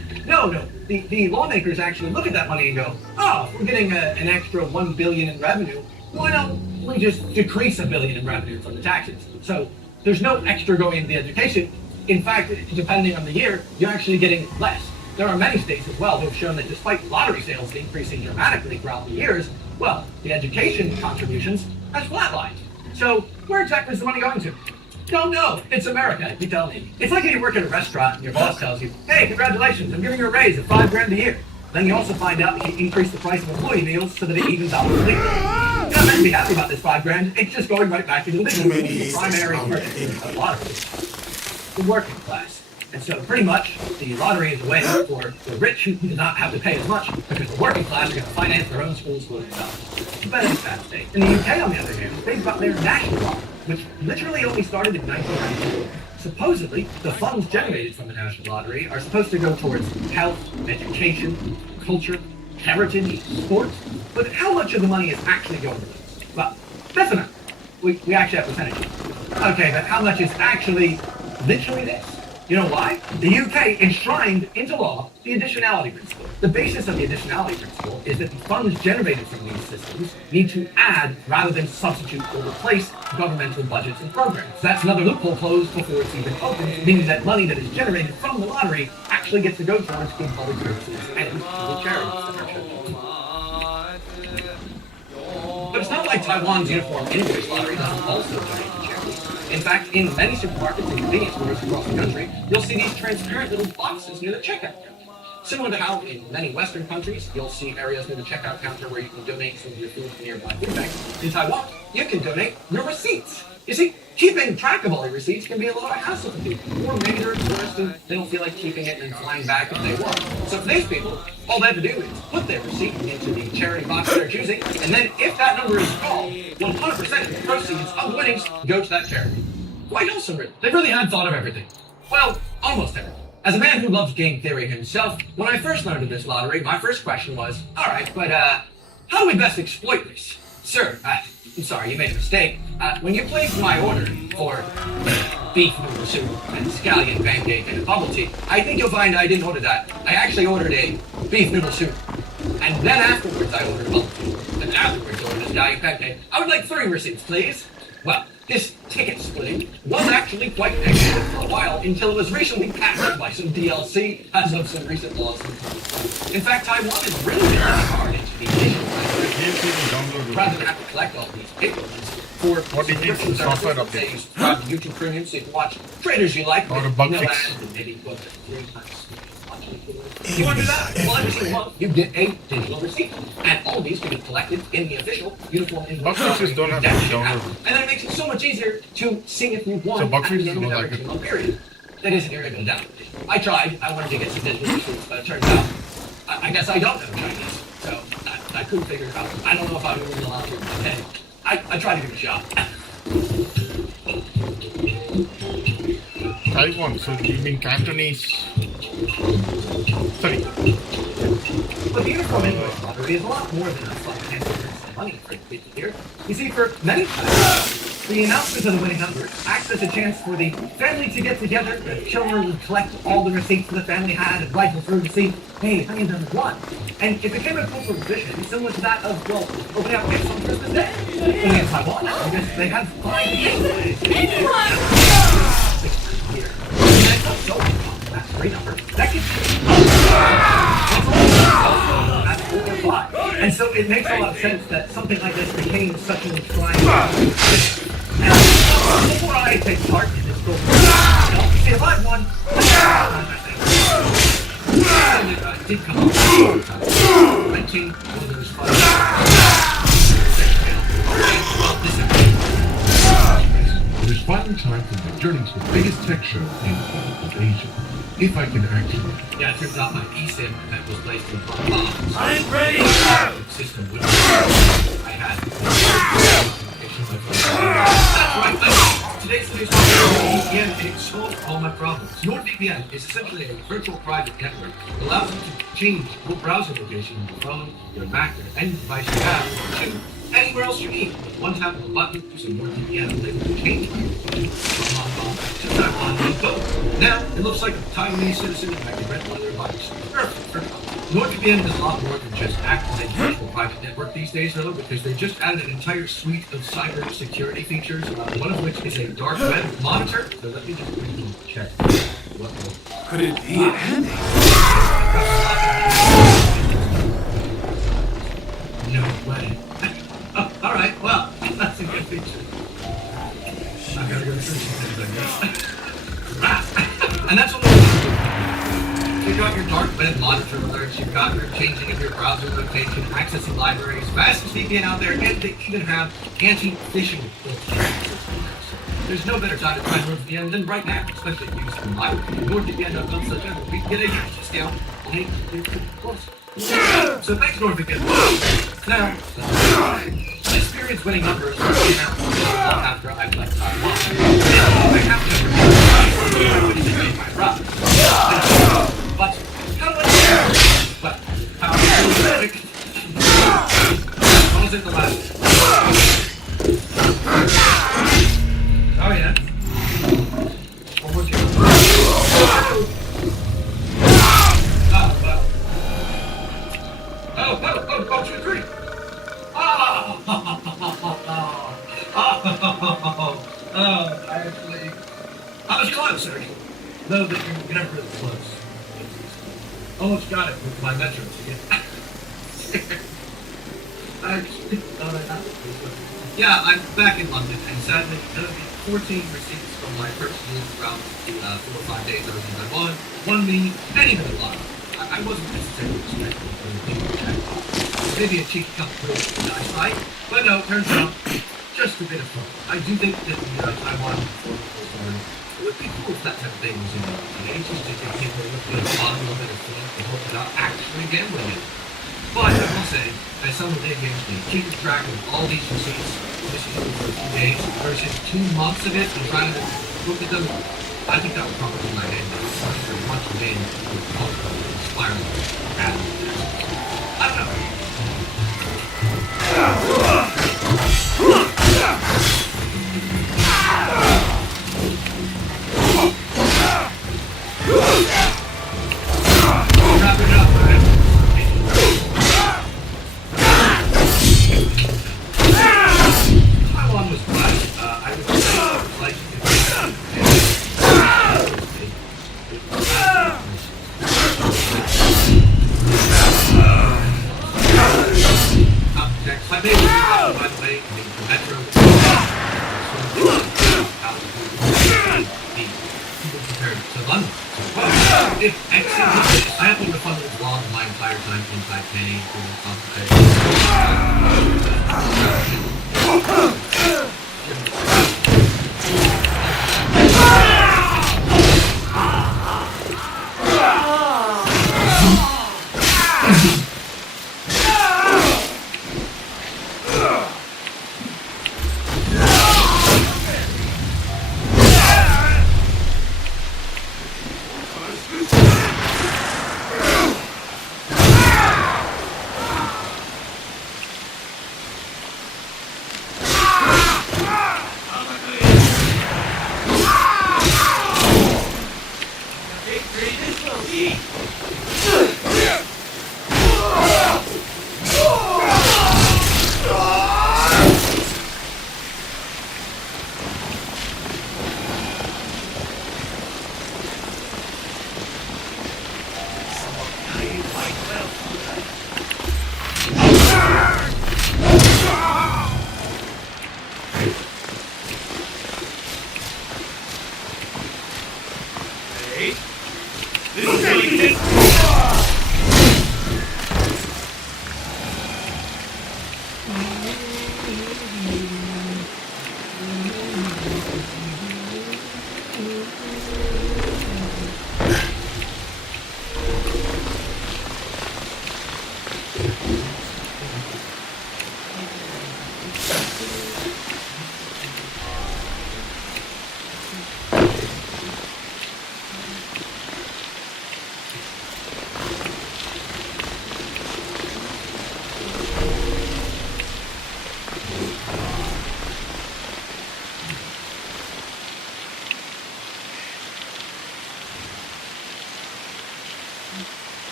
the lawmakers actually look at that money and go, oh, we're getting an extra $1 billion in revenue, why don't we just decrease $1 billion in revenue from the taxes? So there's no extra going into the education. In fact, depending on the year, you're actually getting less. There are many states as well who have shown that despite lottery sales increasing dramatically throughout the years, well, the education contributions has flatlined. So where exactly is the money going to? Don't know. It's America, you tell me. It's like when you work at a restaurant and your boss tells you, hey, congratulations, I'm giving you a raise of $5,000 a year. Then you also find out that you increase the price of employee meals so that it evens out completely. You're not meant to be happy about this $5,000. It's just going right back into the business. The primary purpose of lottery. The working class. And so pretty much the lottery is a way for the rich who do not have to pay as much because the working class are going to finance their own schools for themselves. It's better than that state. In the UK, on the other hand, they've got their national lottery, which literally only started in 1992. Supposedly, the funds generated from the national lottery are supposed to go towards health, education, culture, heritage, sports. But how much of the money is actually going to this? Well, that's enough. We actually have percentages. Okay, but how much is actually literally this? You know why? The UK enshrined into law the additionality principle. The basis of the additionality principle is that the funds generated from these systems need to add rather than substitute or replace governmental budgets and programs. That's another loophole closed before it's even opened, meaning that money that is generated from the lottery actually gets to go towards good public services and the charities that are chosen. But it's not like Taiwan's uniform invoice lottery doesn't also donate to charities. In fact, in many supermarkets and convenience stores across the country, you'll see these transparent little boxes near the checkout counter. Similar to how in many Western countries, you'll see areas near the checkout counter where you can donate some of your food to nearby food banks. In Taiwan, you can donate your receipts. You see, keeping track of all your receipts can be a lot of hassle for people. Or maybe they're a tourist and they don't feel like keeping it and flying back if they want. So for these people, all they have to do is put their receipt into the charity box they're choosing, and then if that number is called, 100% of the proceeds of the winnings go to that charity. Quite awesome, really. They really had thought of everything. Well, almost everything. As a man who loves game theory himself, when I first learned of this lottery, my first question was, alright, but how do we best exploit this? Sir, I'm sorry, you made a mistake. When you placed my order for beef noodle soup and scallion pancake and bubble tea, I think you'll find I didn't order that. I actually ordered a beef noodle soup And then afterwards, I ordered bubble tea. And afterwards, I ordered a Diet Pepsi. I would like 3 receipts, please. Well, this ticket splitting was actually quite negative for a while until it was recently patched by some DLC as of some recent laws. In fact, Taiwan is really leaning hard into the digital library. Rather than have to collect all these paper ones for subscription software services, they subscribe to YouTube Premium so you can watch Traders You Like, or a bug no fix. ads, and maybe book 3 times. You want to do that? Well, every single month you get a digital receipt, and all of these can be collected in the official uniform Bug fixes don't have to be downloaded. and then it makes it so much easier to see if you won So bug at the fixes end of don't every like it. single period. That isn't you're going to download it. I tried. I wanted to get some digital receipts, but it turns out I guess I don't know Chinese, so I couldn't figure it out. I don't know if I would be allowed to. Okay, I tried to give it a shot. Taiwan, so you mean Cantonese? Sorry. But the uniform invoice lottery is a lot more than a fucking handful of money for the people here. You see, for many times, the announcements of the winning numbers acts as a chance for the family to get together. The children would collect all the receipts the family had and rifle through to see, hey, how many of them have won? And it became a cultural tradition similar to that of, well, opening up gifts on Christmas Day. Only in Taiwan, because they have 5 days. Here. And it's not so big. That's a great number. That gets that's 4 or 5. And so it makes a lot of sense that something like this became such an enshrined tradition. And before I take part in this program, see if I've won, it did come up renting one of those It is finally time for my journey to the biggest tech show in all of Asia. If I can activate. Yeah, it turns out my eSIM that was placed in Hong Kong. I'm ready! System would I had. That's right. Today's VPN it solves all my problems. NordVPN is essentially a virtual private network that allows you to change your browser location on your phone, your Mac, or any device you have to anywhere else you need. One tap of a button, so NordVPN will able to change from Hong Kong to Taiwan and both. Now, it looks like a Taiwanese citizen and I can rent one of their bikes. Perfect. NordVPN is a lot more than just act as a virtual private network these days, though, because they just added an entire suite of cyber security features, one of which is a dark web monitor. So let me just quickly check. Could it be handy? No way. Oh, all right. Well, that's a good feature. I gotta go through some things, I guess. And that's what you've got your dark web monitor alerts, you've got your changing of your browser location, accessing libraries, fastest VPN out there, and they even have anti-phishing filters. There's no better time to try NordVPN than right now, especially if you use from live. NordVPN.com such as we can get a huge discount on so thanks NordVPN. Now, I experienced winning numbers after I left Taiwan. I have to my route. But how do I do it? Well, how do I do it? What was it the last? Oh yeah. One more kill. Oh, 2, 3. Actually, I was close, Sergey. No, that you're never really close. Almost got it with my metrics again. Actually, thought I had it. Yeah, I'm back in London, and sadly, there will be 14 receipts from my first move throughout the 4 or 5 days I was in Taiwan. One me, and even a lot. I wasn't necessarily expecting anything. Maybe a cheeky couple of nice fight, but no, turns out, just a bit of fun. I do think that the Taiwan it would be cool if that type of thing was in the ages, just to take a little bit of fun, a little bit of fun, and hope without actually gambling it. But I will say, as someone did against me, keeping track of all these receipts, missing them for a few days versus 2 months of it and trying to look at them, I think that would probably be my name. Once again, spiraling out. I don't know. Wrap it up, man. to London. Well, if X is I have been following the vlog my entire time from Taipei to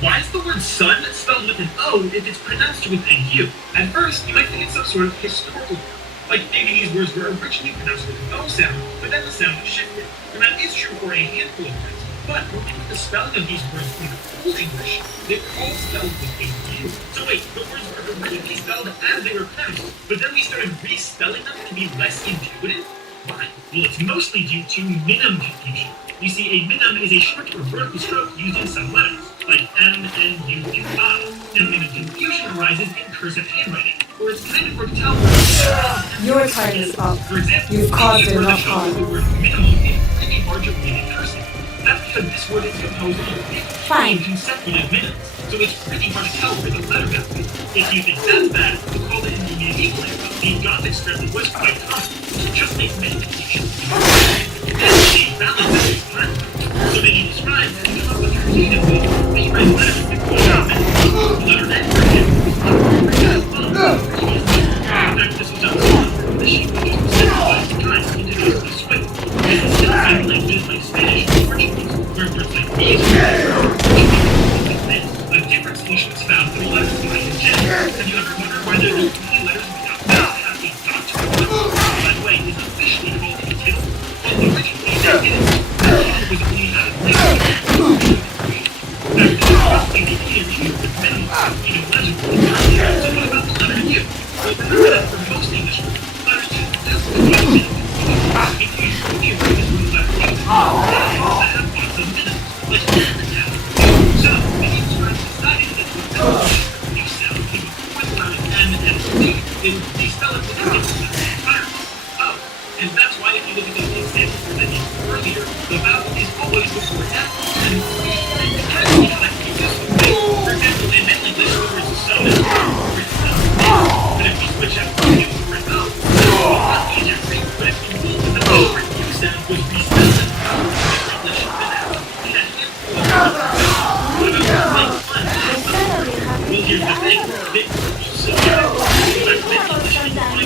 Why is the word sun spelled with an O if it's pronounced with a U? At first, you might think it's some sort of historical word. Like maybe these words were originally pronounced with an O sound, but then the sound shifted. And that is true for a handful of words. But when we look at the spelling of these words in Old English, they're all spelled with a U. So wait, the words were originally spelled as they were pronounced, but then we started respelling them to be less intuitive? Why? Well, it's mostly due to minim confusion. You see, a minim is a short or vertical stroke used in some letters, like M, N, U, and I. And when the confusion arises in cursive handwriting, where it's kind of hard to tell Your time is up. For example, You've caused if you were to enough show harm. the word minimum in pretty hard to read in cursive. That's because this word is composed of 15 consecutive minutes, so it's pretty hard to tell where the letter got to. If you think that's bad, we'll call it in the medieval era. The Gothic script was quite common, so just make many confusions. Then the valid letters learned. So many scribes can come up with creative ways to rewrite letters with the letter N, for example, is not previously. In fact, this was outside the sheet was just synthesized the time into the swing. And instead of saying languages like Spanish or Portuguese, where words like these a different solution is found for the letters I and J. Have you ever wondered why there are only letters without that have a dot to them? By the way, is officially called a tittle. And that's why if you look at those examples that I used earlier, the vowel is always before F and P. And you kind of see how that can be useful, right? For example, in Middle English, the words so and but if we switch out to U for an O, it's a lot easier to read. But if the rule with the short U sound was respelled in English, then that would be a handful of what about like fun? Well, here's the thing. They also but Middle English is like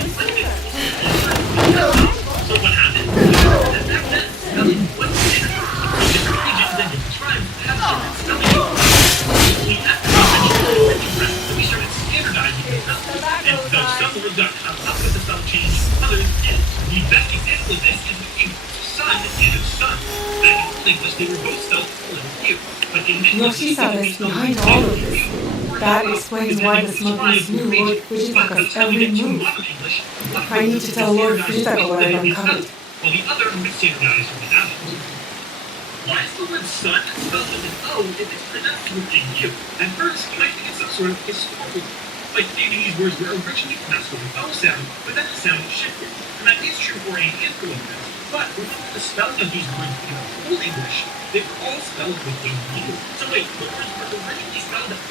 so what happened? That back then, spelling wasn't standard. So different regions and different tribes have different spelling. Only after the invention of the printing press that we started standardizing the spelling. And though some words got cut up with the spell change, others didn't. The best example of this is the sun and sun. Back in Old English, they were both spelled U. But in Middle English, Yoshisa is behind all of this. That explains why the smugglers knew Lord Fujitaka's every move. I need to tell Lord Fujitaka what I've uncovered. Well, the other standardized from the apples. Why is the word sun spelled with an O if it's pronounced with a U? At first, you might think it's some sort of historical. Like maybe these words were originally pronounced with an O sound, but then the sound shifted. And that is true for a handful of them. But remember the spelling of these words in Old English, they were all spelled with a U. So wait, what words were originally spelled out?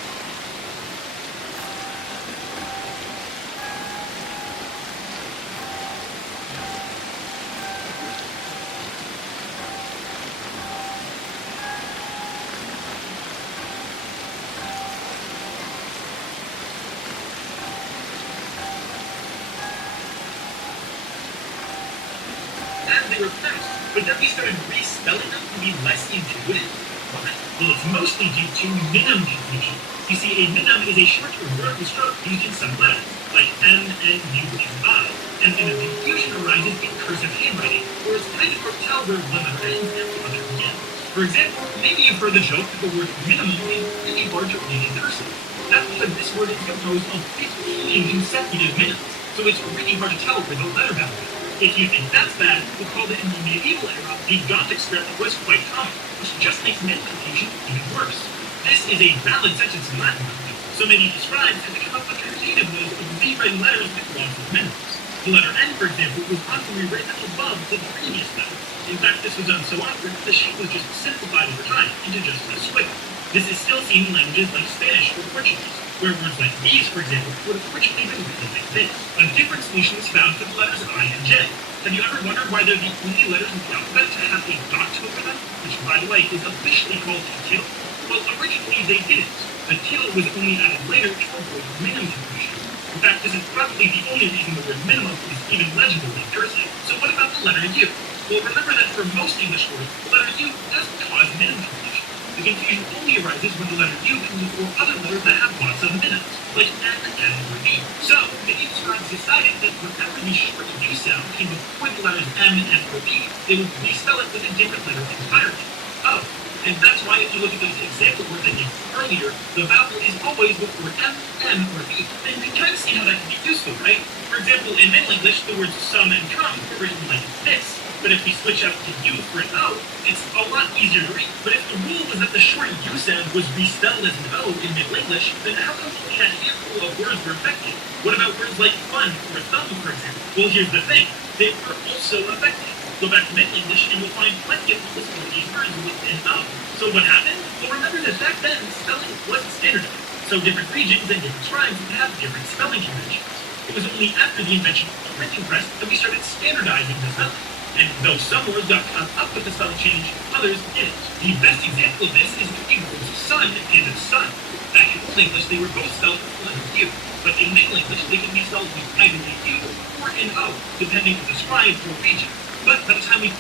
They were pronounced, but then we started respelling them to be less intuitive. Why? Well, it's mostly due to minim confusion. You see, a minim is a shorter word with stroke used in some letters, like M, N, U, and I. And the confusion arises in cursive handwriting, where it's kind of hard to tell where one letter ends and the other begins. For example, maybe you've heard the joke that the word minimum is really hard to read in cursive. That's because this word is composed of 15 consecutive minims, so it's really hard to tell where the letter bound is. If you think that's bad, we'll call it in the medieval era, the Gothic script was quite common, which just makes minim confusion even worse. This is a valid sentence in Latin, so many scribes had to come up with creative ways of rewriting letters with lots of minims. The letter N, for example, was often rewritten above the previous letter. In fact, this was done so often, the shape was just simplified over time into just a squiggle. This is still seen in languages like Spanish or Portuguese, where words like these, for example, would have originally been written like this. A different solution is found for the letters I and J. Have you ever wondered why they're the only letters in the alphabet to have a dot over them, which, by the way, is officially called a till? Well, originally they didn't. A till was only added later to avoid minimum confusion. In fact, this is probably the only reason the word minimum is even legible in cursive. So what about the letter U? Well, remember that for most English words, the letter U doesn't cause minimum confusion. The confusion only arises when the letter U comes before other letters that have lots of minims, like N, N, or V. So, many scribes decided that whenever the short U sound came before the letters M, N, or V, they would respell it with a different letter entirely. Oh, and that's why if you look at those example words I gave earlier, the vowel is always before M, N, or V. And you can kind of see how that can be useful, right? For example, in Middle English, the words some and come were written like this. But if we switch out to U for an O, it's a lot easier to read. But if the rule was that the short U sound was respelled as an O in Middle English, then how come only a handful of words were affected? What about words like fun or thumb, for example? Well, here's the thing. They were also affected. Go back to Middle English and you'll find plenty of these words with an O. So what happened? Well, remember that back then, spelling wasn't standardized. So different regions and different tribes would have different spelling conventions. It was only after the invention of the printing press that we started standardizing the spelling. And though some words got caught up with the spelling change, others didn't. The best example of this is the words sun and sun. Back in Old English, they were both spelled with the letter U, but in Middle English, they can be spelled with either a U or an O, depending on the scribe or region. But by the time we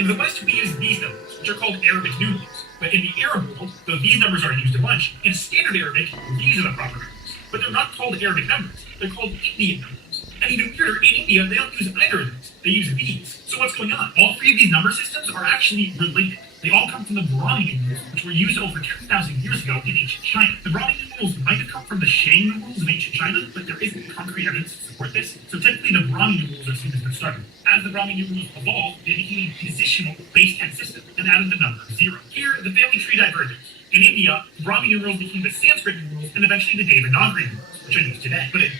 In the West, we use these numbers, which are called Arabic numerals. But in the Arab world, though these numbers are used a bunch, in standard Arabic, these are the proper numbers. But they're not called Arabic numbers. They're called Indian numbers. And even weirder, in India, they don't use either of these. They use these. So what's going on? All three of these number systems are actually related. They all come from the Brahmi numerals, which were used over 2,000 years ago in ancient China. The Brahmi numerals might have come from the Shang numerals of ancient China, but there isn't concrete evidence to support this. So typically the Brahmi numerals are seen as the starter. As the Brahmi numerals evolved, they became a positional base 10 system and added the number 0. Here, the family tree diverges. In India, the Brahmi numerals became the Sanskrit numerals and eventually the Devanagari numerals, which are used today. But it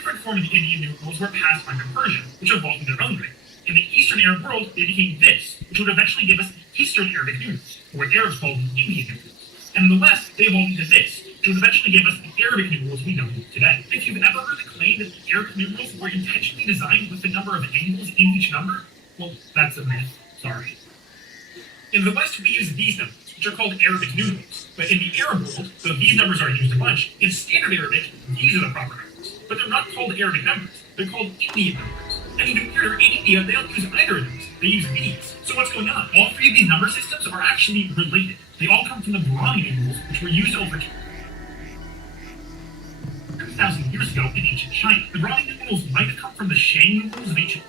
different forms of the Indian numerals were passed on to Persian, which evolved in their own way. In the Eastern Arab world, they became this, which would eventually give us Eastern Arabic numerals, or what Arabs call Indian numerals. And in the West, they evolved into this, which would eventually give us the Arabic numerals we know today. If you've ever heard the claim that the Arabic numerals were intentionally designed with the number of angles in each number, well, that's a myth. Sorry. In the West, we use these numbers, which are called Arabic numerals. But in the Arab world, though these numbers are used a bunch, in standard Arabic, these are the proper numbers. But they're not called Arabic numbers. They're called Indian numbers. And even weirder, in India, they don't use either of these. They use these. So what's going on? All three of these number systems are actually related. They all come from the Brahmi numerals, which were used over 2,000 years ago in ancient China. The Brahmi numerals might have come from the Shang numerals of ancient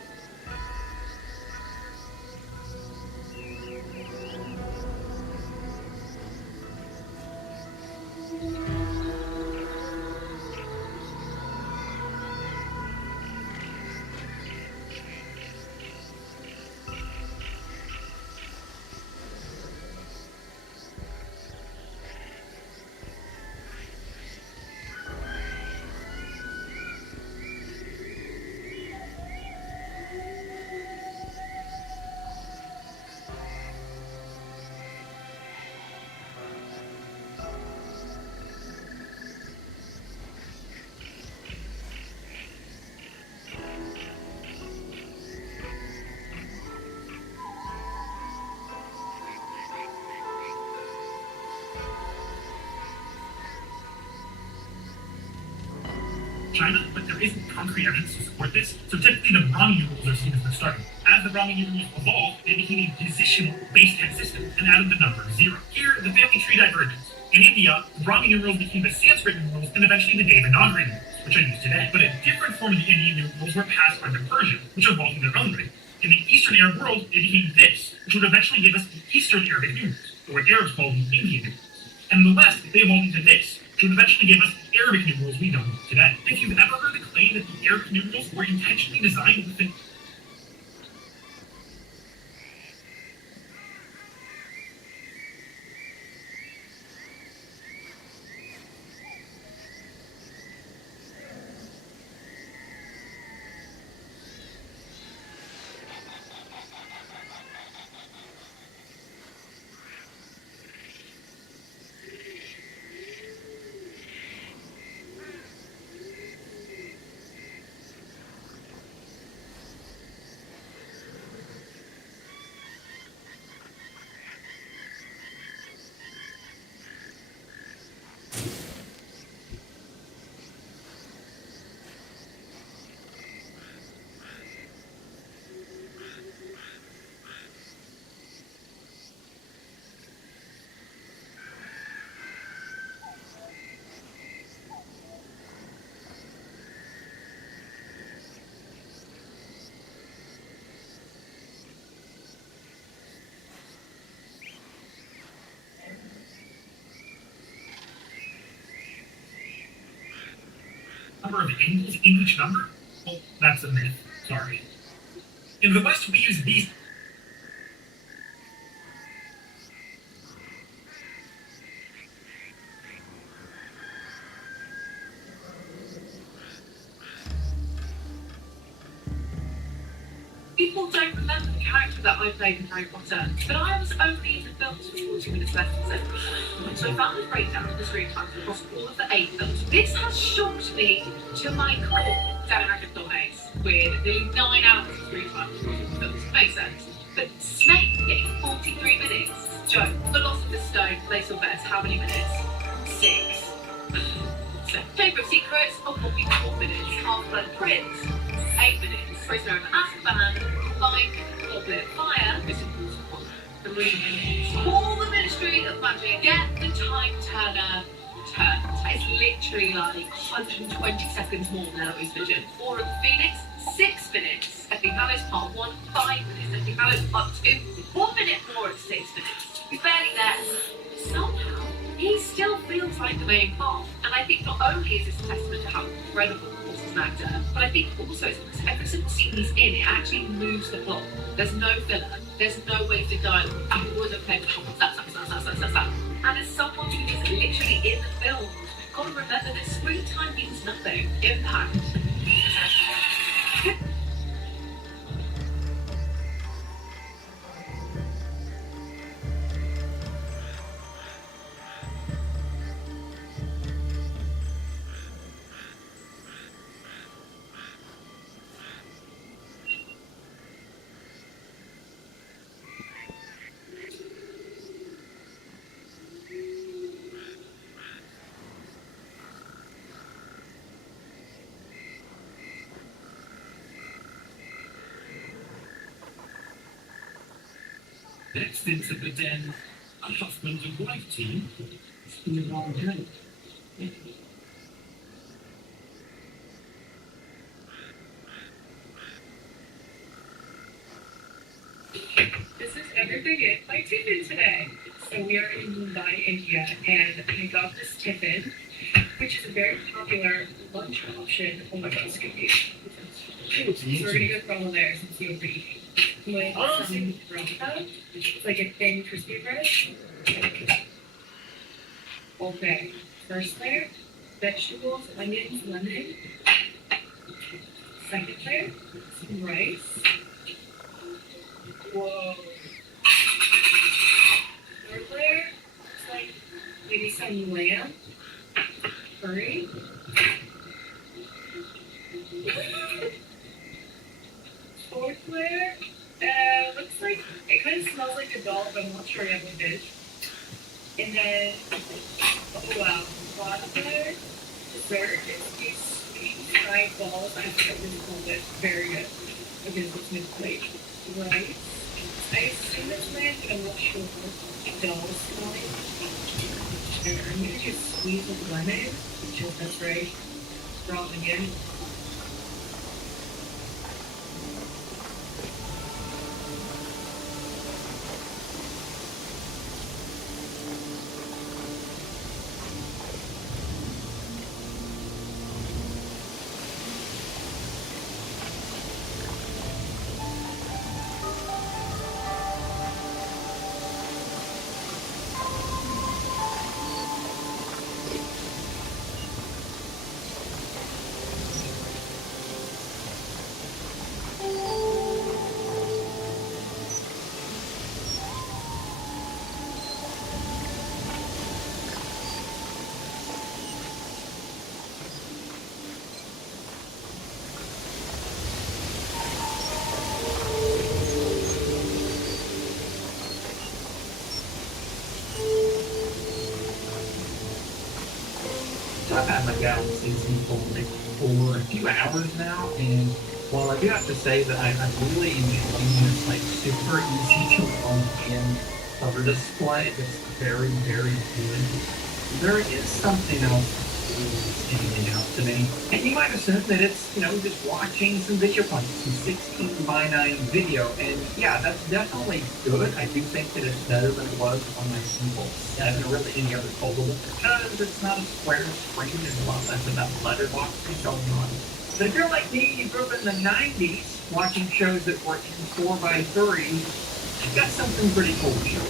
China, but there isn't concrete evidence to support this, so typically the Brahmi numerals are seen as the starting point. As the Brahmi numerals evolved, they became a positional base 10 system and added the number 0. Here, the family tree diverges. In India, the Brahmi numerals became the Sanskrit numerals and eventually the Devanagari numerals, which are used today. But a different form of the Indian numerals were passed on to Persian, which evolved in their own way. In the Eastern Arab world, they became this, which would eventually give us the Eastern Arabic numerals, or what Arabs call the Indian numerals. And in the West, they evolved into this, which would eventually give us the Arabic numerals we know today. If you've ever heard the claim that the Arabic numerals were intentionally designed with the number of angles in each number, well, that's a myth. Sorry. In the West, we use these. People don't remember the character that I played in Harry Potter, but I was only in the films for 40 minutes less than 7. So I found the breakdown of the screen times across all of the 8 films. This has shocked me to my core. Dan Ravenhill Mace, with nearly 9 hours of screen time across all the films. Makes sense. But Snape getting 43 minutes. Joe, Philosopher's Stone, Place of Bets, how many minutes? 6. So, Chamber of Secrets, a whopping 4 minutes. Half-Blood Prince, 8 minutes. Prisoner of Azkaban, 5. Goblet of Fire, this is 3 minutes. Call the Ministry of Magic, get the time turner turned. It's literally like 120 seconds more than Eloise Vision. Order of the Phoenix, 6 minutes. Deathly Hallows Part 1, 5 minutes. Deathly Hallows Part 2, 1 minute more at 6 minutes. He's barely there. Somehow, he still feels like the main part. And I think not only is this a testament to how incredible he is as an actor, but I think also it's because every single scene he's in, it actually moves the plot. There's no filler. There's no wasted dialogue. I'm always okay. And as someone who is literally in the film, you've got to remember that screen time means nothing. Impact. Next into the den, a husband and wife team. It's been a long day. This is everything in my tiffin today. So we are in Mumbai, India, and I got this tiffin, which is a very popular lunch option on my bus commute. So we're gonna go for all there since you'll be with some burrata. It's like a thin crispy bread. Okay, first layer, vegetables, onions, lemon. Second layer, some rice. Whoa. Third layer, it's like maybe some lamb, curry. Fourth layer, looks like, it kind of smells like a doll, but I'm not sure yet what it is. And then, oh wow, last layer, dessert, it's these sweet fried balls. I think this is called it. Very good. Okay, so it's mid-plate. Rice. I assume it's lamb, but I'm not sure. Doll smelling. And I'm gonna just squeeze of lemon, which is that's right. Raw onion. I've had my Gallon season for a few hours now, and while I do have to say that I'm really enjoying this like super easy to own and cover display, it's very, very good. There is something else standing out to me. And you might assume that it's, just watching some video content, some 16:9 video, and yeah, that's definitely good. I do think that it's better than it was on my Simple 7 or really any other foldable because it's not a square screen. There's a lot less about letterboxing going on. But if you're like me, you grew up in the 90s watching shows that were in 4x3, you've got something pretty cool to show.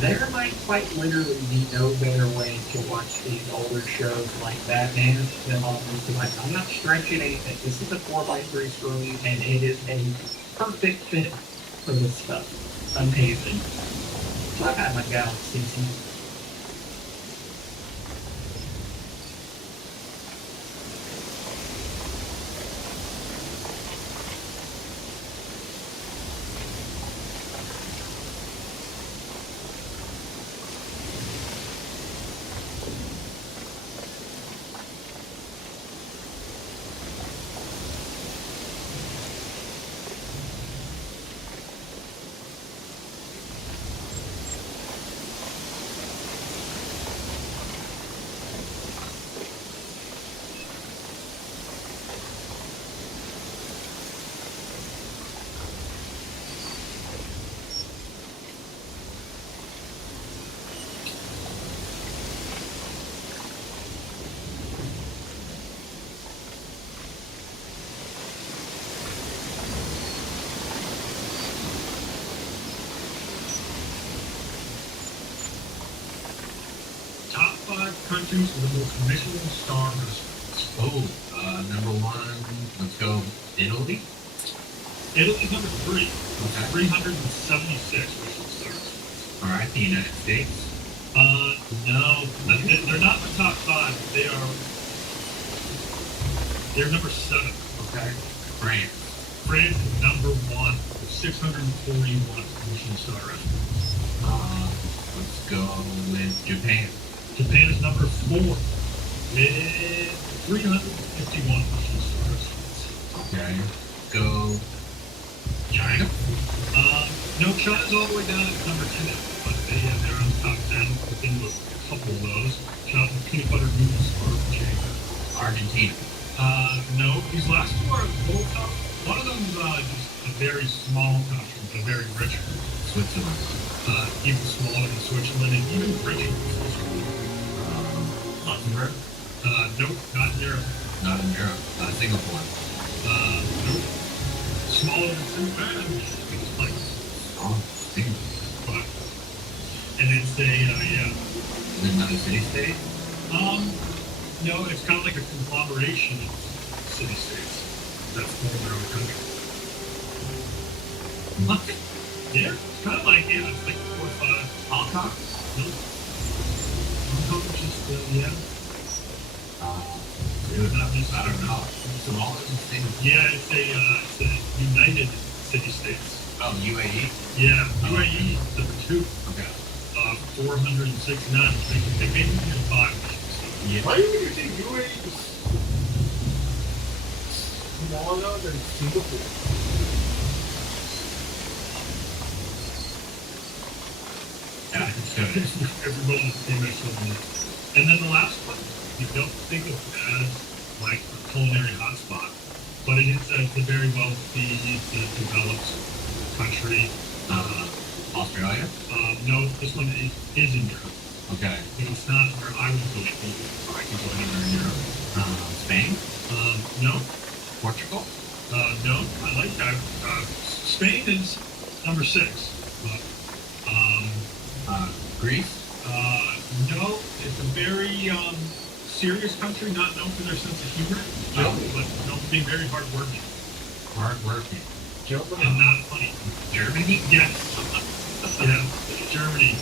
There might quite literally be no better way to watch these older shows like Batman than on this device. I'm not stretching anything. This is a 4x3 screen, and it is a perfect fit for this stuff. Amazing. So I've had my Galaxy since. Top 5 countries with the most Michelin star restaurants. Oh, number 1, let's go Italy. Italy's number 3. Okay. 376 Michelin stars. All right, the United States. No, they're not in the top 5. They're number 7. Okay. France. France is number 1 with 641 Michelin star restaurants. Let's go with Japan. Japan is number 4 with 351 Michelin star restaurants. Okay. Go China. No, China's all the way down at number 10, but they're on the top 10 within a couple of those. China peanut butter noodles are chain. Argentina. No, these last 2 are a little tough. One of them is just a very small country, but very rich. Switzerland. Even smaller than Switzerland, and even richer than Switzerland. Luxembourg. Nope, not in Europe. Not in Europe. Singapore. Nope. Smaller than Singapore. It's like Singapore. But, and it's a, yeah. Is it another city-state? No, it's kind of like a conglomeration of city-states. That's more their own country. What? Yeah, it's kind of like, yeah, it's like 4 or 5. Hong Kong? No. Hong Kong is just, yeah. I don't know. Smaller than Singapore. Yeah, it's a United City-States. Oh, UAE? Yeah, UAE is number 2. Okay. 469. They made it in 5. Yeah. Why do you think UAE is smaller than Singapore? Yeah, everybody is famous on it. And then the last one, you don't think of as like a culinary hotspot, but it is a very wealthy, developed country. Australia? No, this one is in Europe. Okay. But it's not where I would go if I could go anywhere in Europe. Spain? No. Portugal? No, I like that. Spain is number 6. But, Greece? No, it's a very serious country, not known for their sense of humor, but known for being very hardworking. Hardworking. And not funny. Germany? Yes. Yeah, Germany is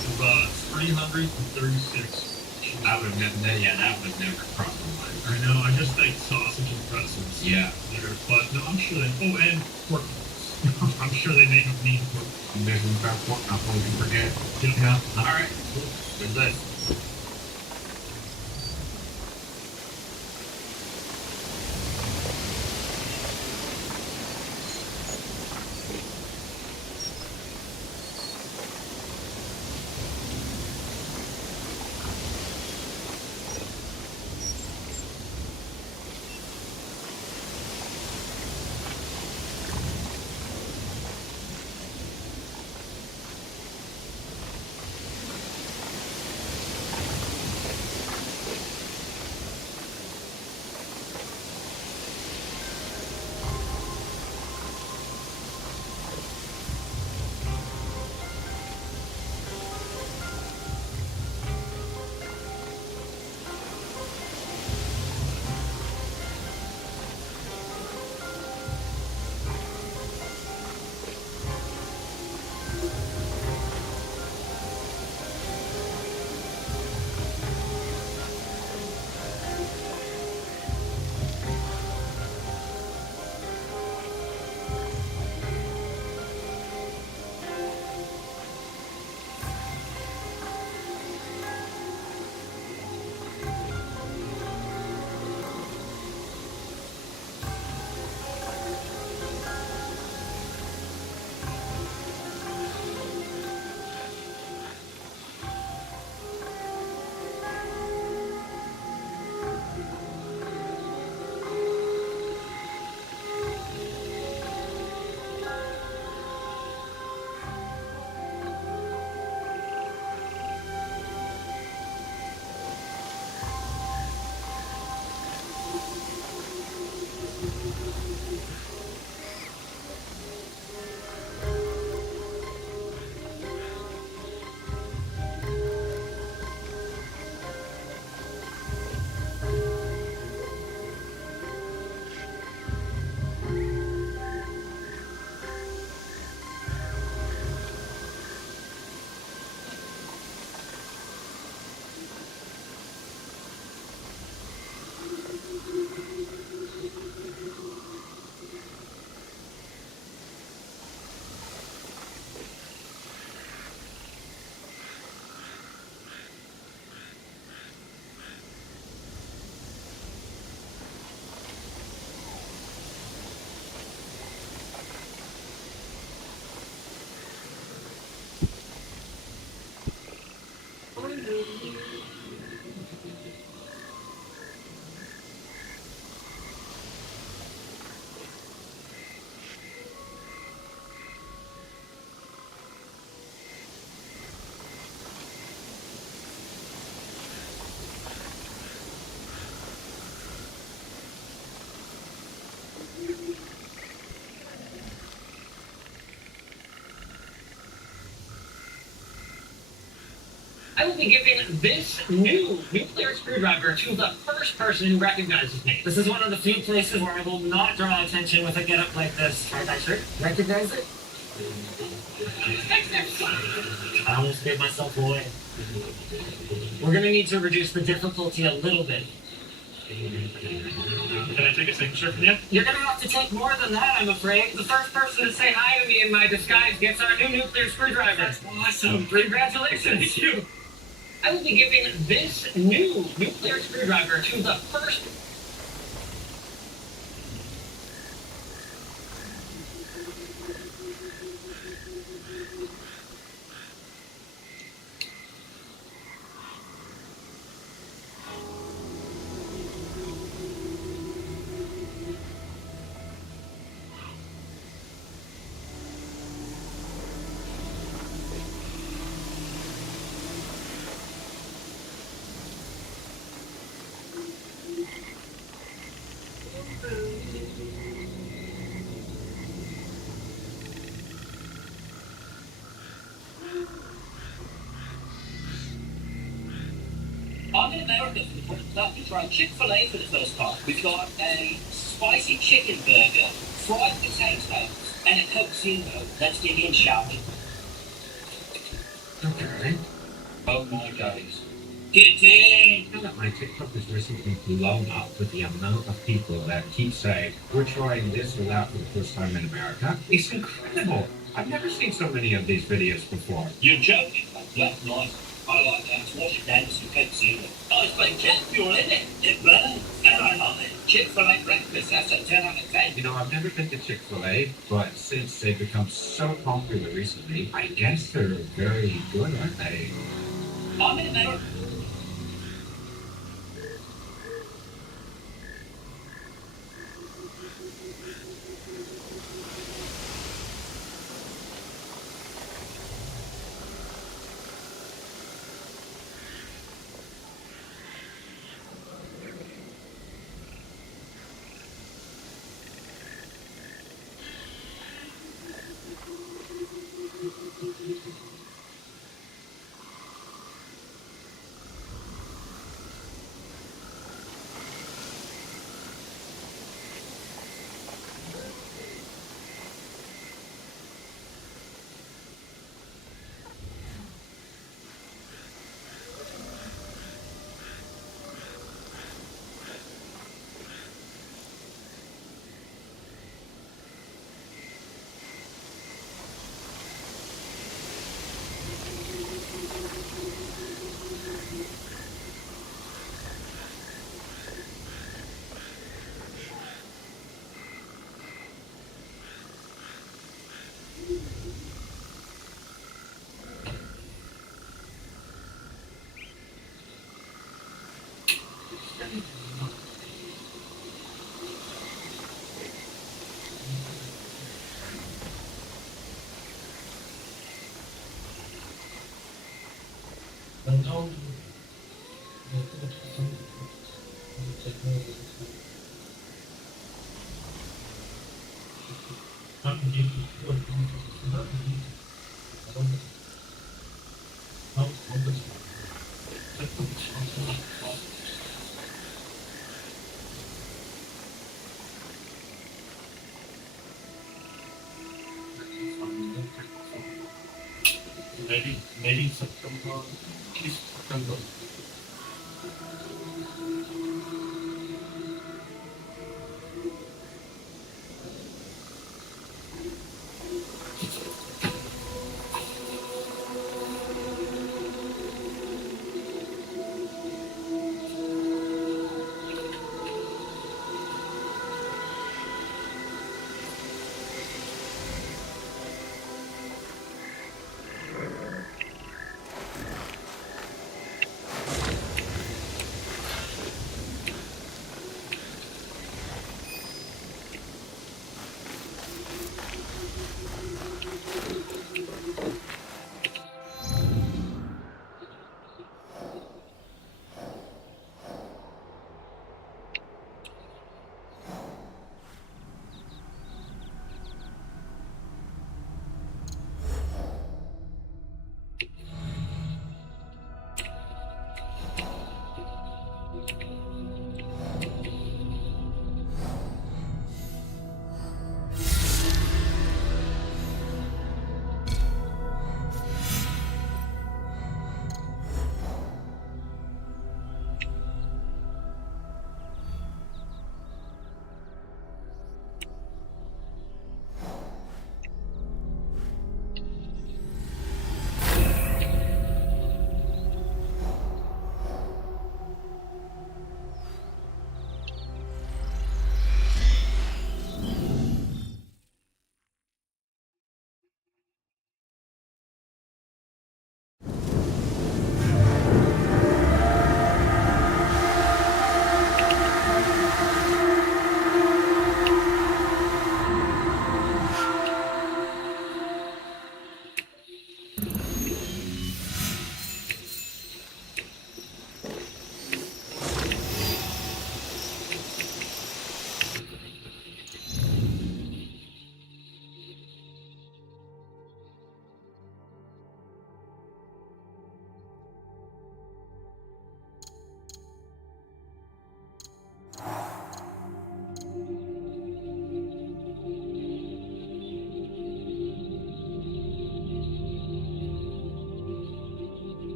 336. That would never cross my mind. I know, I just think sausage and pretzels. Yeah. There, but no, I'm sure they. Oh, and pork roast. I'm sure they make mean pork. There's one about pork, not one you forget. Yeah. All right. Cool. Good list. I will be giving this new nuclear screwdriver to the first person who recognizes me. This is one of the few places where I will not draw attention with a getup like this. Try that shirt. Recognize it? I almost gave myself away. We're gonna need to reduce the difficulty a little bit. Can I take a signature from you? You're gonna have to take more than that, I'm afraid. The first person to say hi to me in my disguise gets our new nuclear screwdriver. That's awesome. Congratulations. Thank you. I will be giving this new nuclear screwdriver to the first. I'm in America for the club. We tried Chick-fil-A for the first time. We've got a spicy chicken burger, fried potatoes, and a Coke Zero. Let's dig in, shall we? Okay. Oh my days. Get in! Now that my TikTok is recently blown up with the amount of people that keep saying, we're trying this or that for the first time in America, it's incredible. I've never seen so many of these videos before. You're joking. That's nice. I like that. Wash it down with some Coke Zero. Nice big jet fuel, isn't it? It burns. And I love it. Chick-fil-A breakfast. That's a 10 out of 10. You know, I've never been to Chick-fil-A, but since they've become so popular recently, I guess they're very good, aren't they? I'm in America. Maybe September. Please September.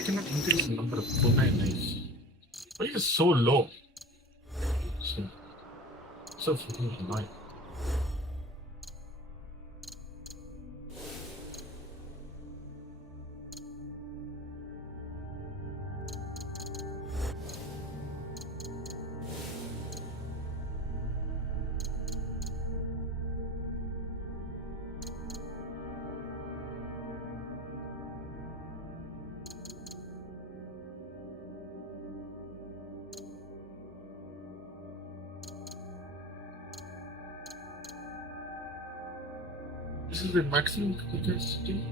I cannot increase the number of domains? Why is it so low? So freaking annoying. This is the maximum capacity.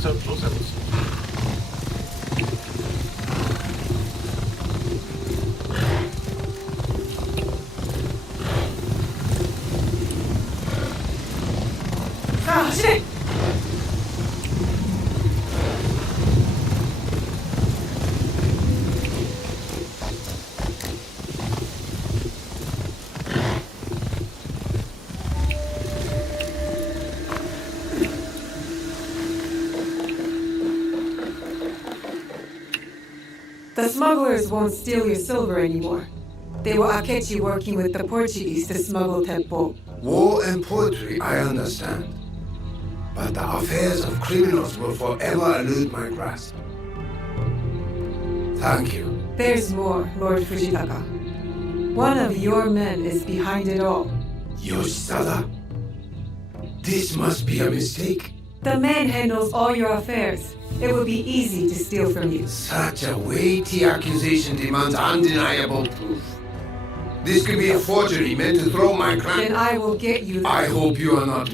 How close I was. Ah, shit! The smugglers won't steal your silver anymore. They will catch you working with the Portuguese to smuggle tempo. War and poetry, I understand. But the affairs of criminals will forever elude my grasp. Thank you. There's more, Lord Fujitaka. One of your men is behind it all. Yoshisada? This must be a mistake. The man handles all your affairs. It will be easy to steal from you. Such a weighty accusation demands undeniable proof. This could be a forgery meant to throw my crime. Then I will get you. I hope you are not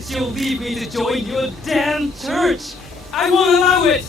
said she'll leave me to join your damn church. I won't allow it.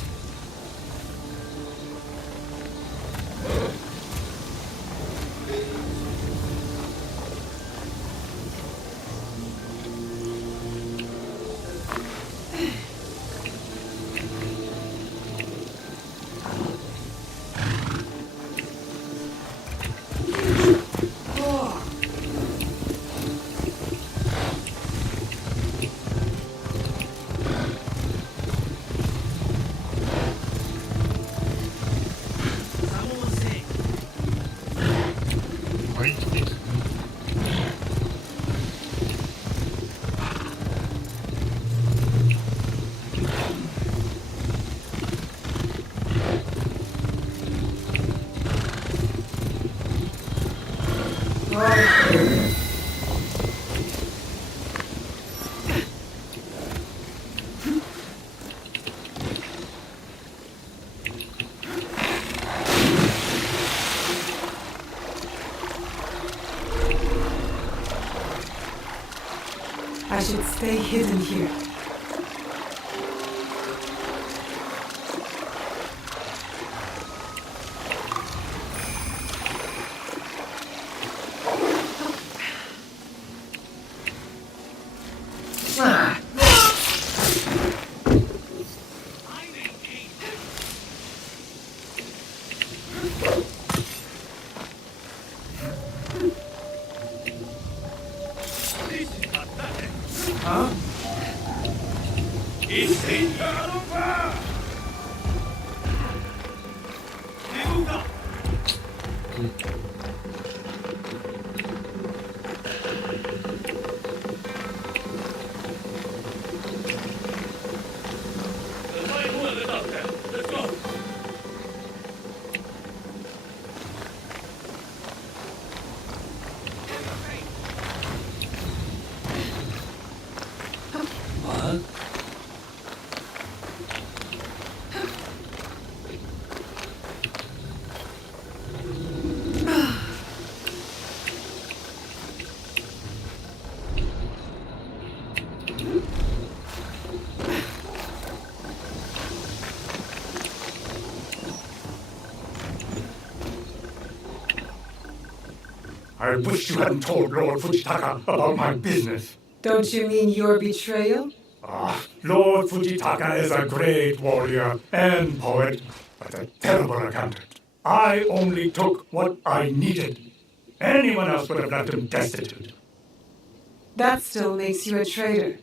I should stay hidden here. I wish you hadn't told Lord Fujitaka about my business. Don't you mean your betrayal? Lord Fujitaka is a great warrior and poet, but a terrible accountant. I only took what I needed. Anyone else would have left him destitute. That still makes you a traitor.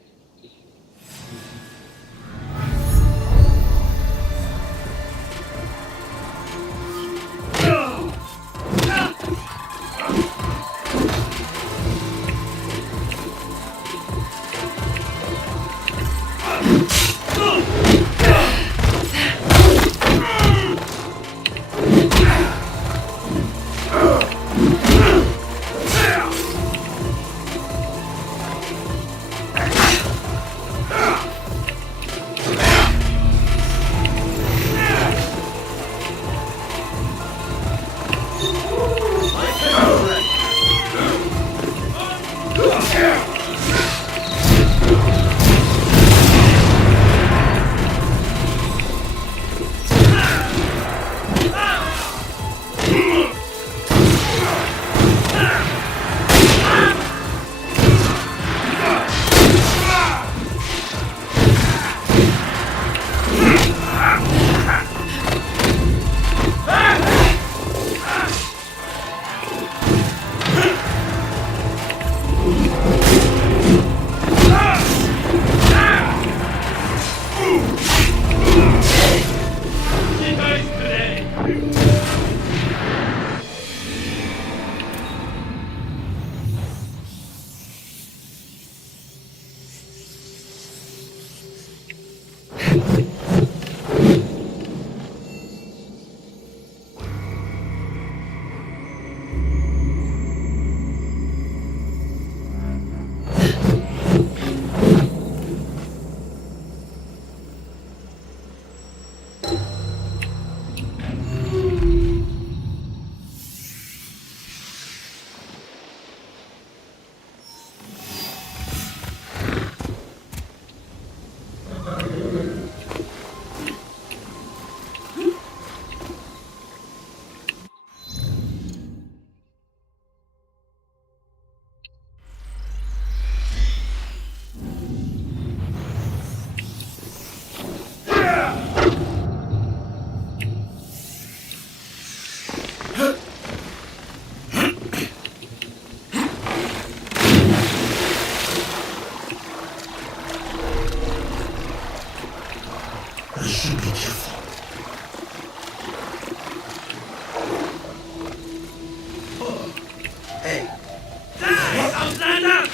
Hey. Outlander!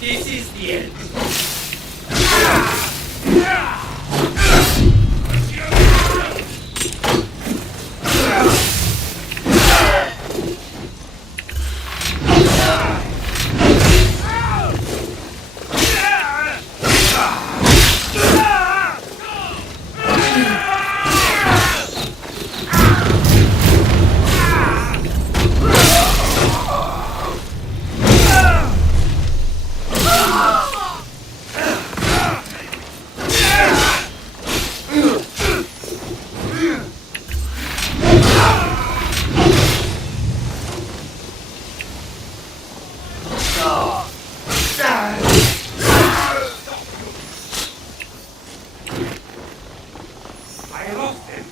This is the end. I lost him.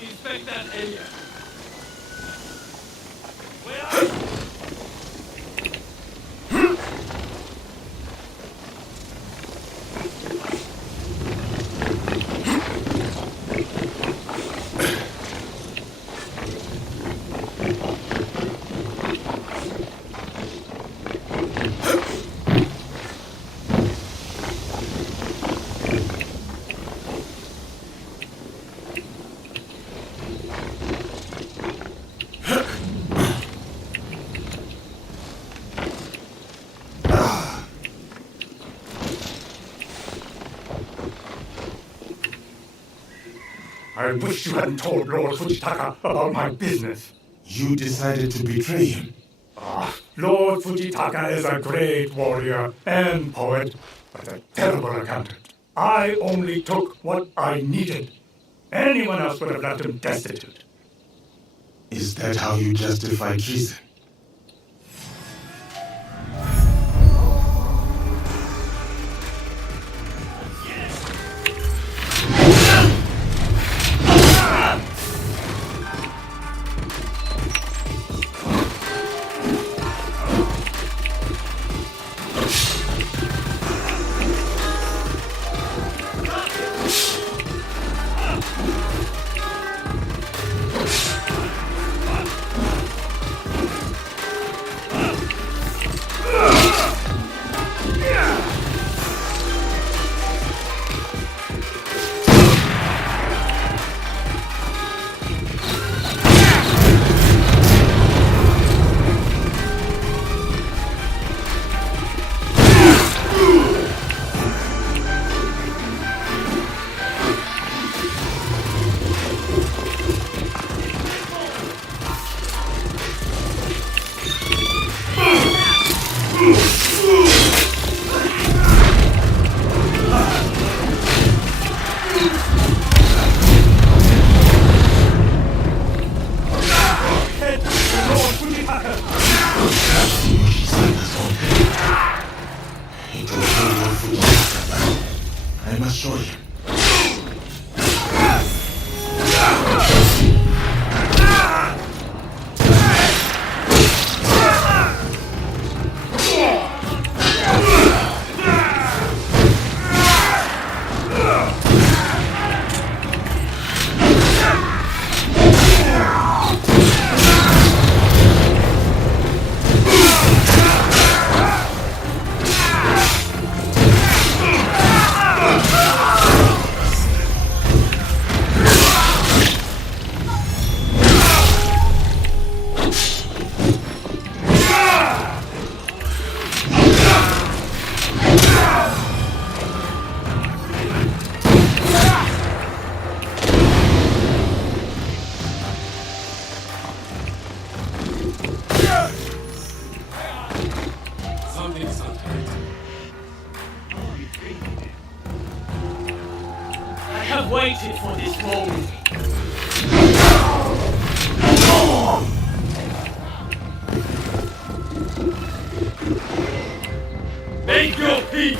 Inspect that area. Where are you? I wish you hadn't told Lord Fujitaka about my business. You decided to betray him. Lord Fujitaka is a great warrior and poet, but a terrible accountant. I only took what I needed. Anyone else would have left him destitute. Is that how you justify treason? show you. I have waited for this moment. Make your peace!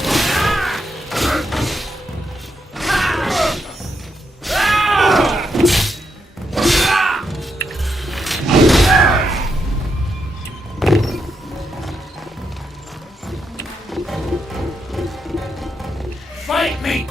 Fight me!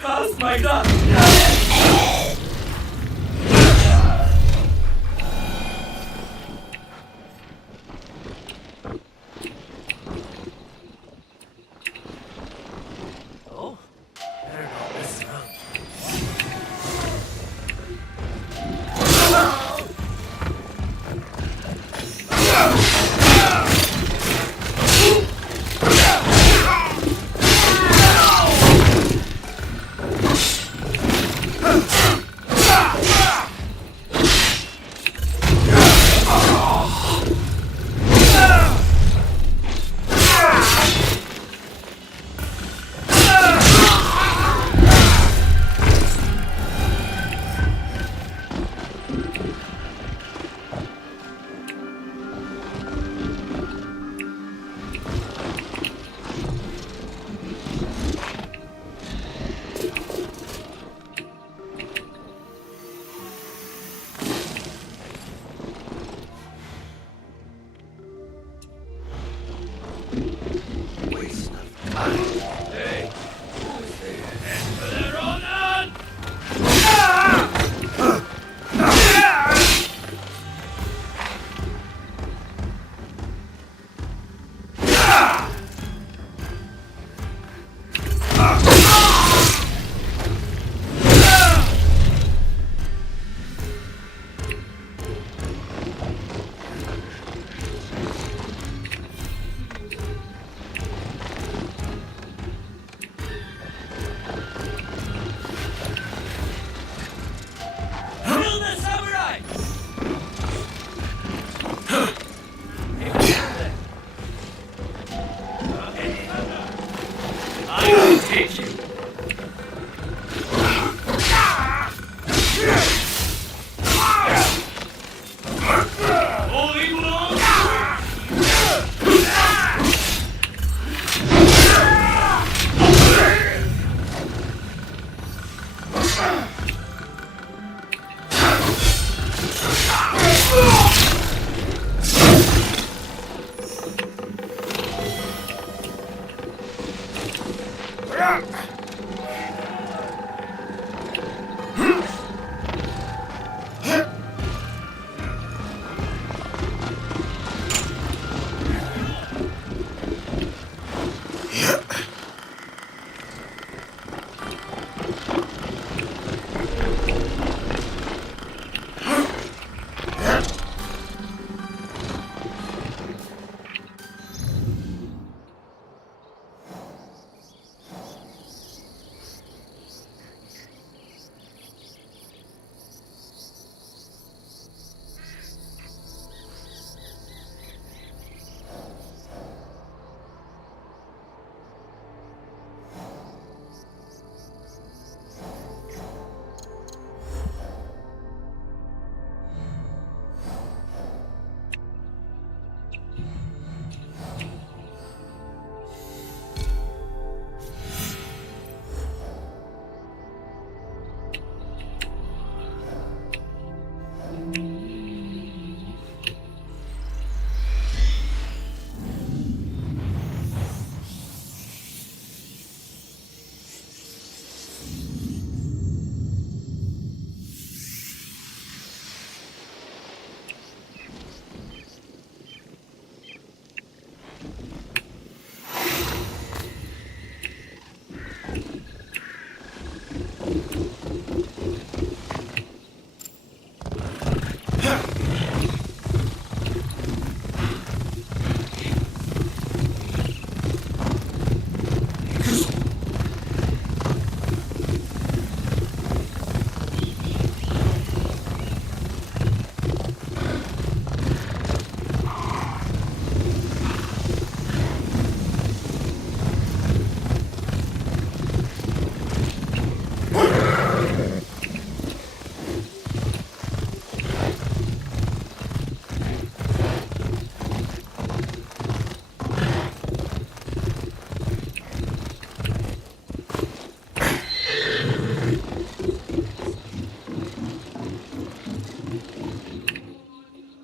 Cast my gun! Oh, better not mess around.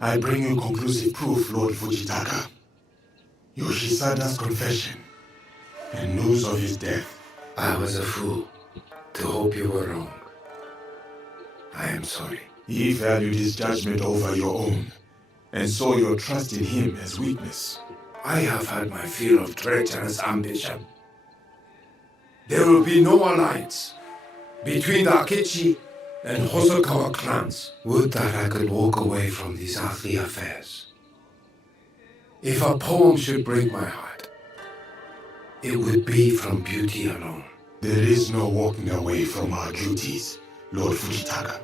I bring you conclusive proof, Lord Fujitaka. Yoshisada's confession and news of his death. I was a fool to hope you were wrong. I am sorry. He valued his judgment over your own, and saw your trust in him as weakness. I have had my fill of treacherous ambition. There will be no alliance between the Akechi and Hosokawa clans. Would that I could walk away from these earthly affairs. If a poem should break my heart, it would be from beauty alone. There is no walking away from our duties, Lord Fujitaka.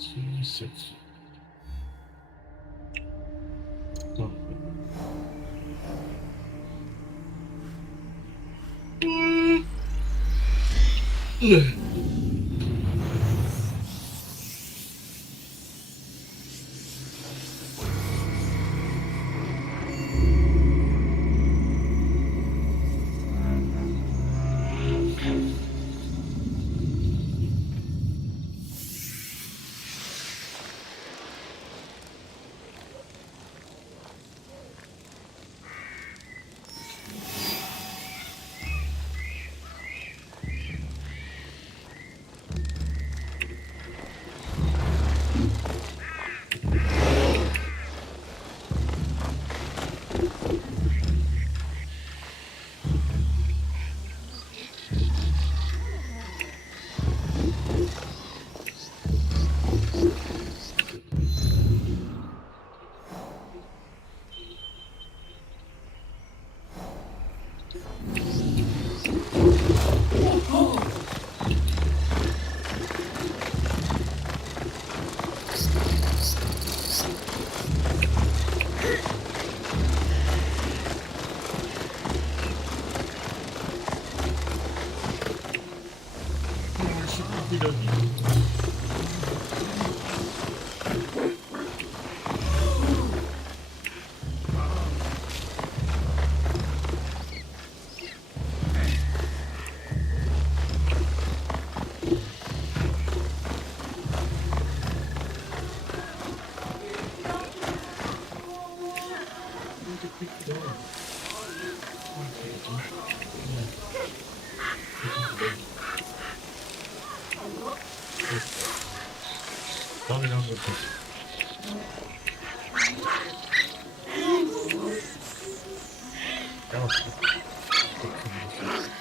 C6. Oh.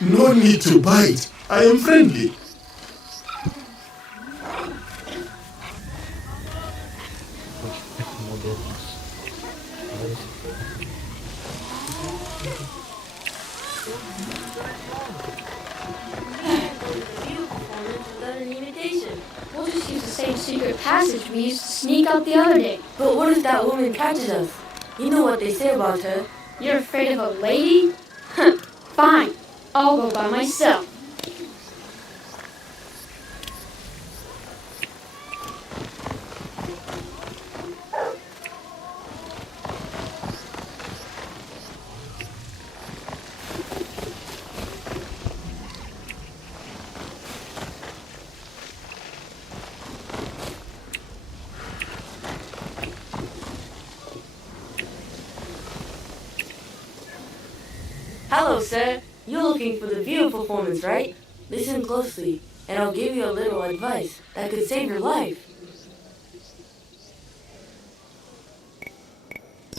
No need to bite. I am friendly. We'll just use the same secret passage we used to sneak out the other day. But what if that woman catches us? You know what they say about her. You're afraid of a lady? Huh, fine. I'll go by myself. Hello, sir. You're looking for the view performance, right? Listen closely, and I'll give you a little advice that could save your life.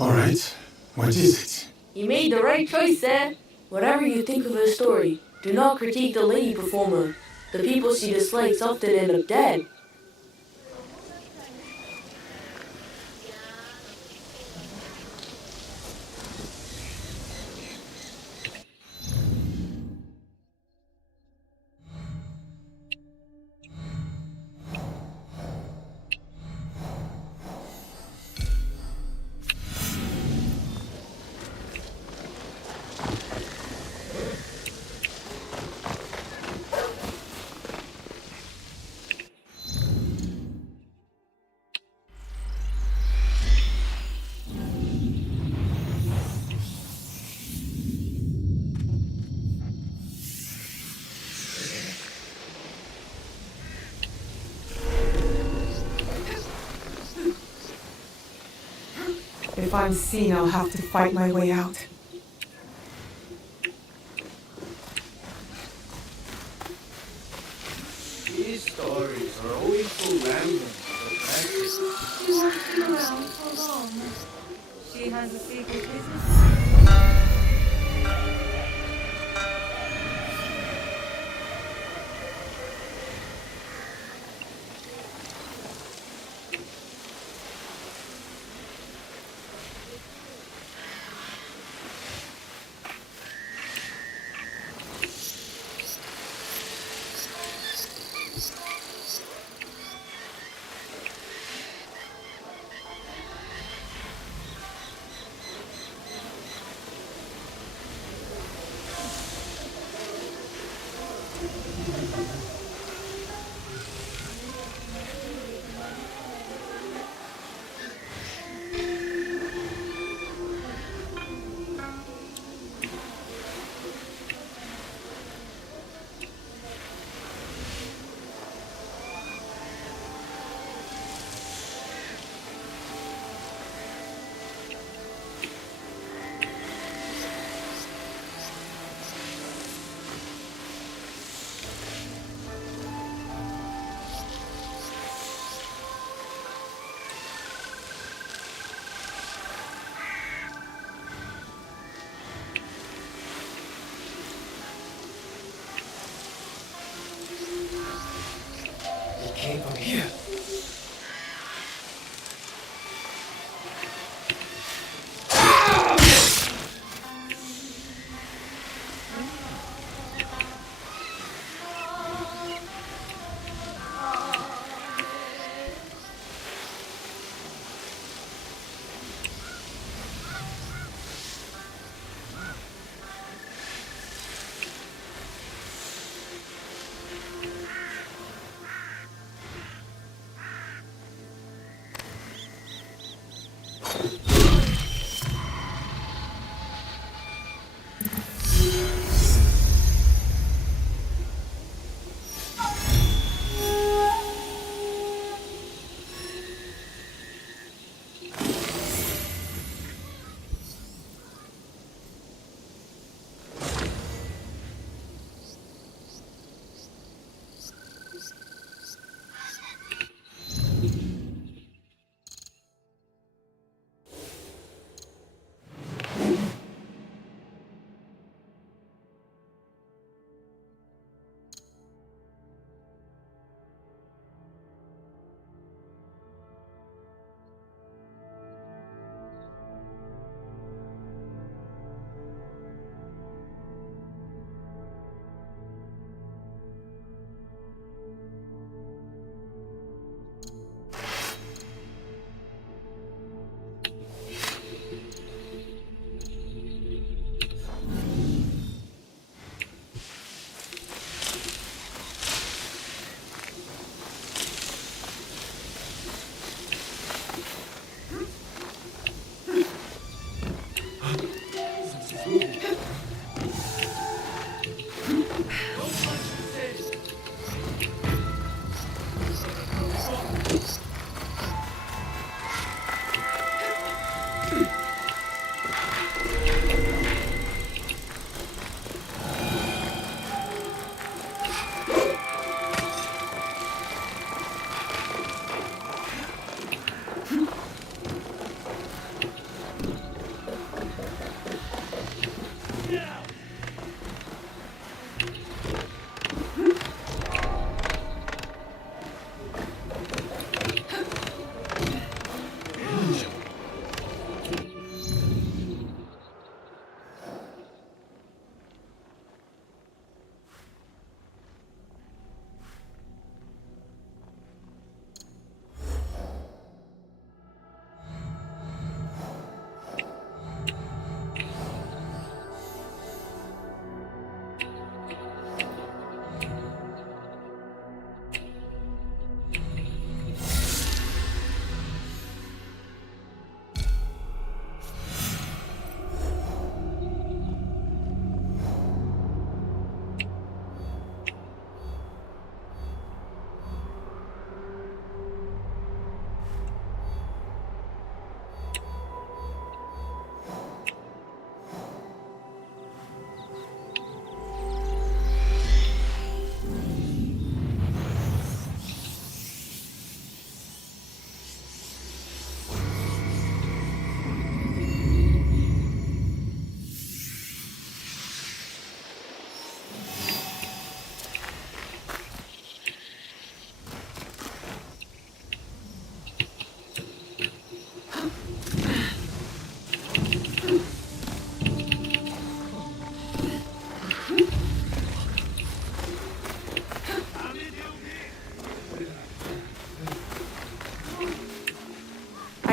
All right. What is it? You made the right choice, sir. Whatever you think of her story, do not critique the lady performer. The people she dislikes often end up dead. If I'm seen, I'll have to fight my way out. These stories are always so random. She wants to be around so long. She has a secret business.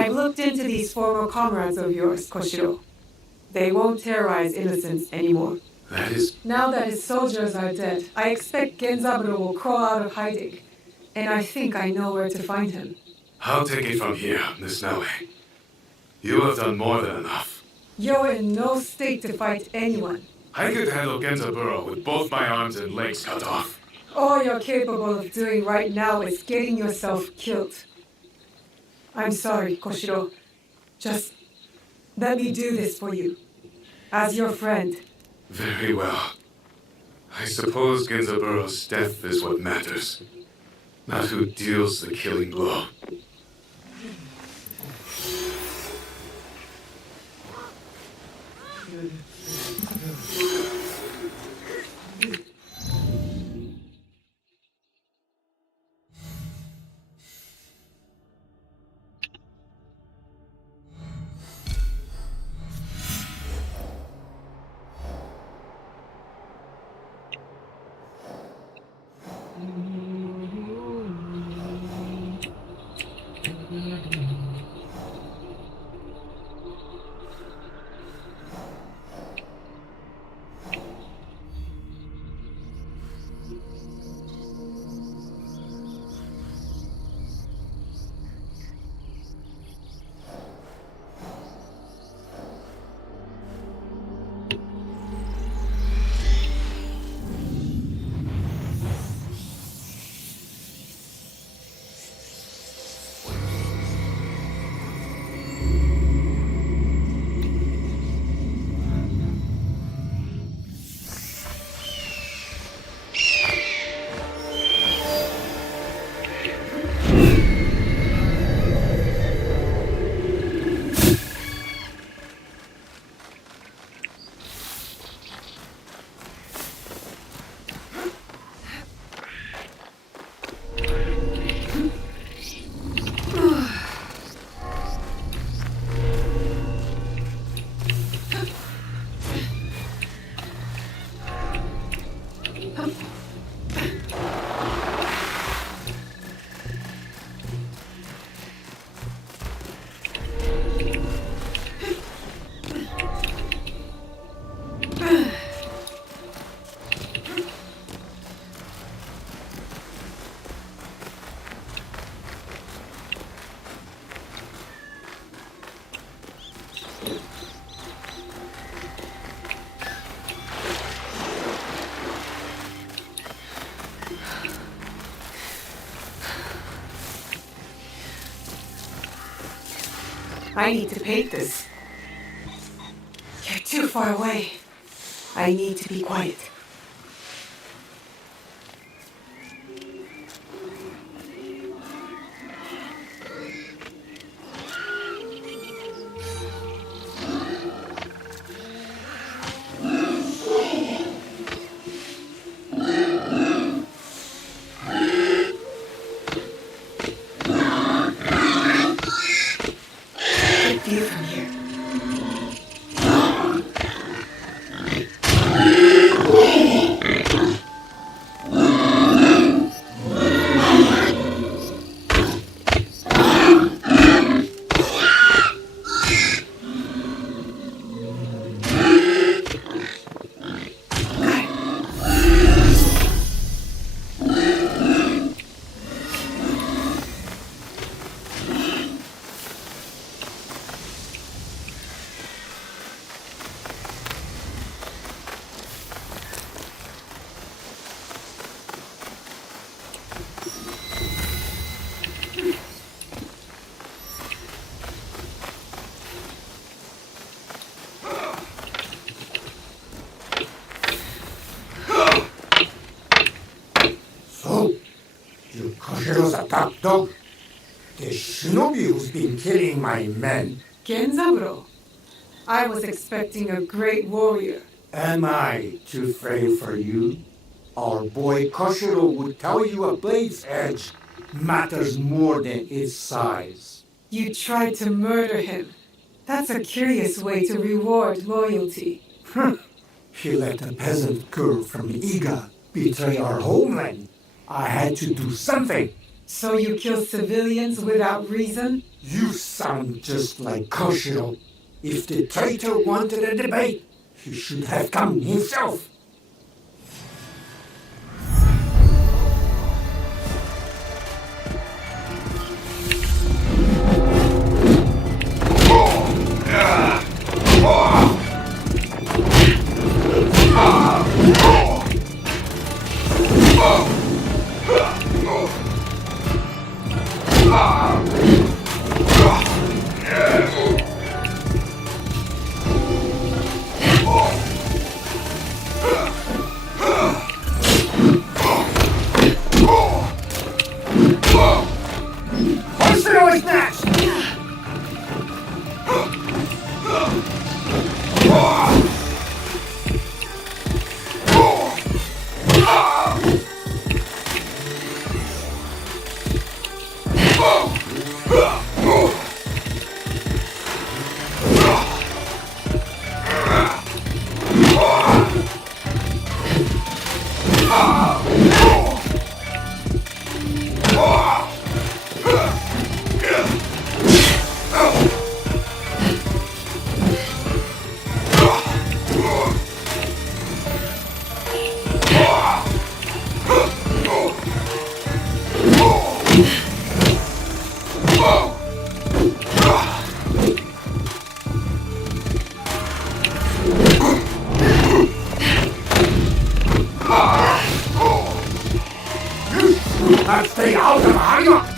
I've looked into these former comrades of yours, Koshiro. They won't terrorize innocents anymore. That is... Now that his soldiers are dead, I expect Genzaburo will crawl out of hiding. And I think I know where to find him. I'll take it from here, Miss Naue. You have done more than enough. You're in no state to fight anyone. I could handle Genzaburo with both my arms and legs cut off. All you're capable of doing right now is getting yourself killed. I'm sorry, Koshiro. Just let me do this for you. As your friend. Very well. I suppose Genzaburo's death is what matters. Not who deals the killing blow. I need to paint this. You're too far away. I need to be quiet. View from here. Koshiro's a top dog. The shinobi who's been killing my men. Genzaburo. I was expecting a great warrior. Am I too frail for you? Our boy Koshiro would tell you a blade's edge matters more than its size. You tried to murder him. That's a curious way to reward loyalty. He let a peasant girl from Iga betray our homeland. I had to do something. So you kill civilians without reason? You sound just like Koshiro. If the traitor wanted a debate, he should have come himself. Koshiro is next! Let's stay out of Hanma!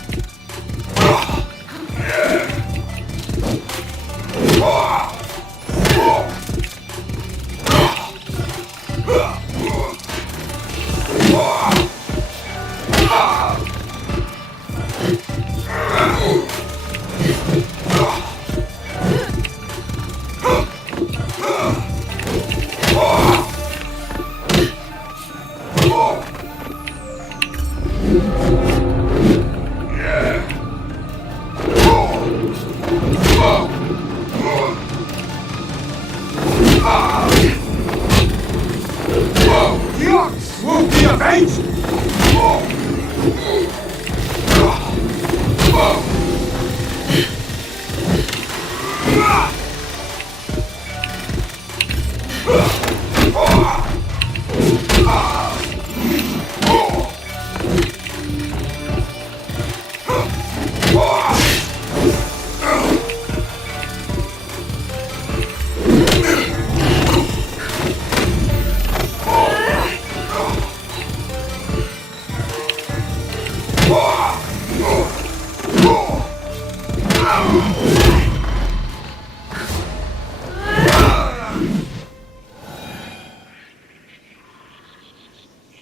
Yours will be avenged!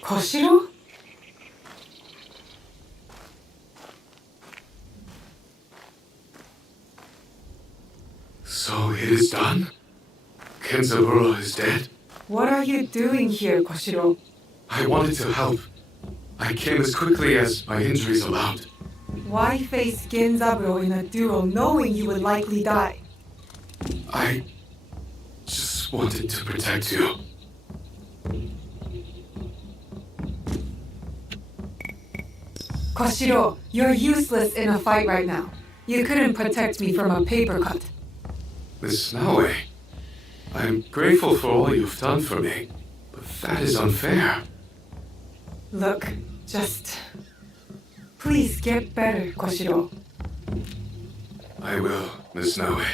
Koshiro? So it is done? Kenzaburo is dead? What are you doing here, Koshiro? I wanted to help. I came as quickly as my injuries allowed. Why face Genzaburo in a duel knowing you would likely die? I just wanted to protect you. Koshiro, you're useless in a fight right now. You couldn't protect me from a paper cut. Miss Naue, I'm grateful for all you've done for me, but that is unfair. Look, just... please get better, Koshiro. I will, Miss Naue.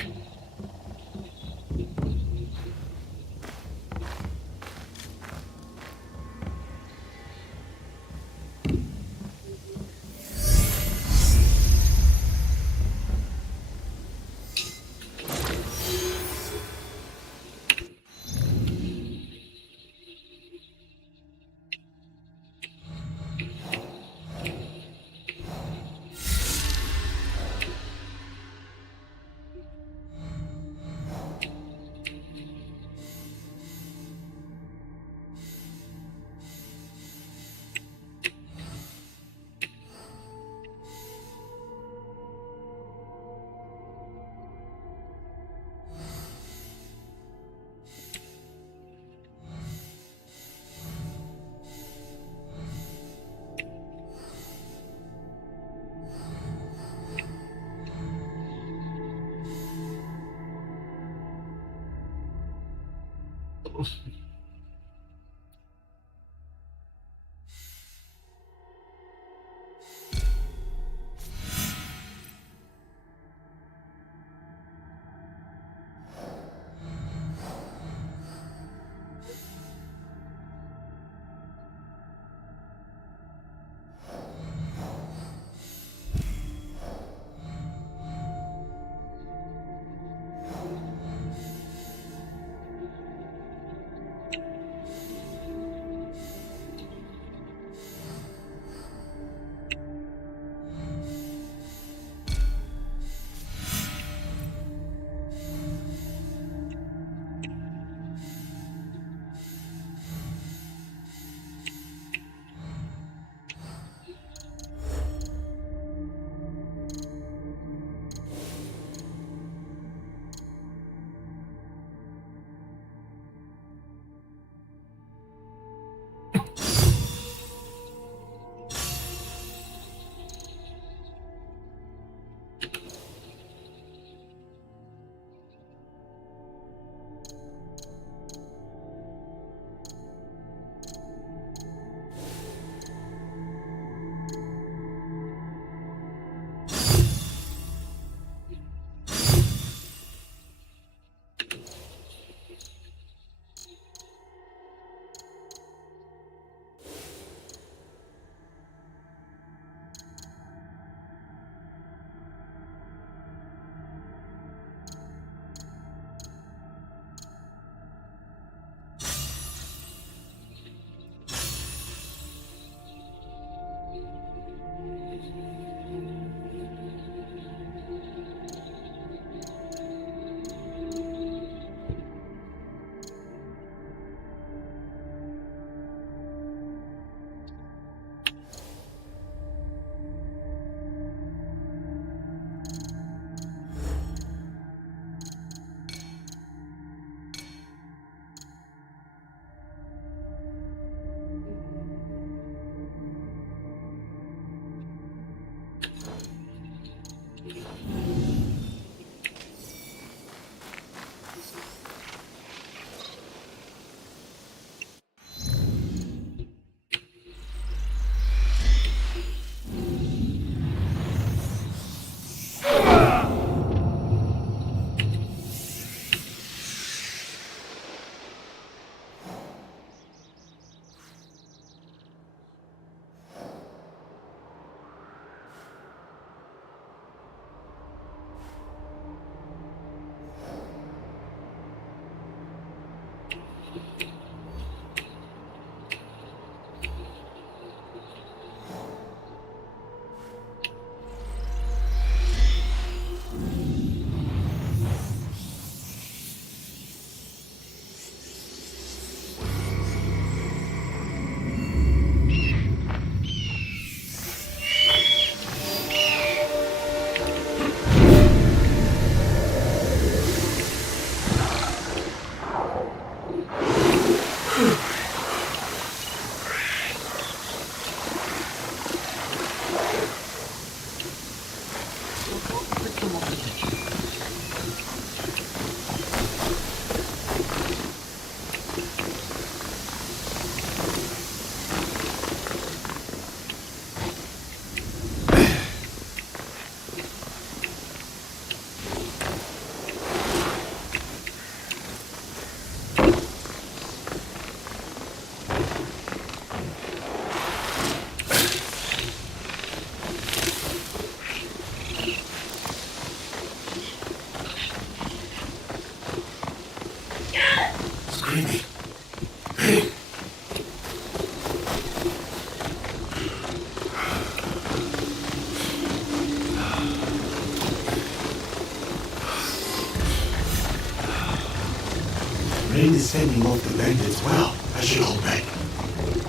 Rain is fending off the bandits well, I should hope back.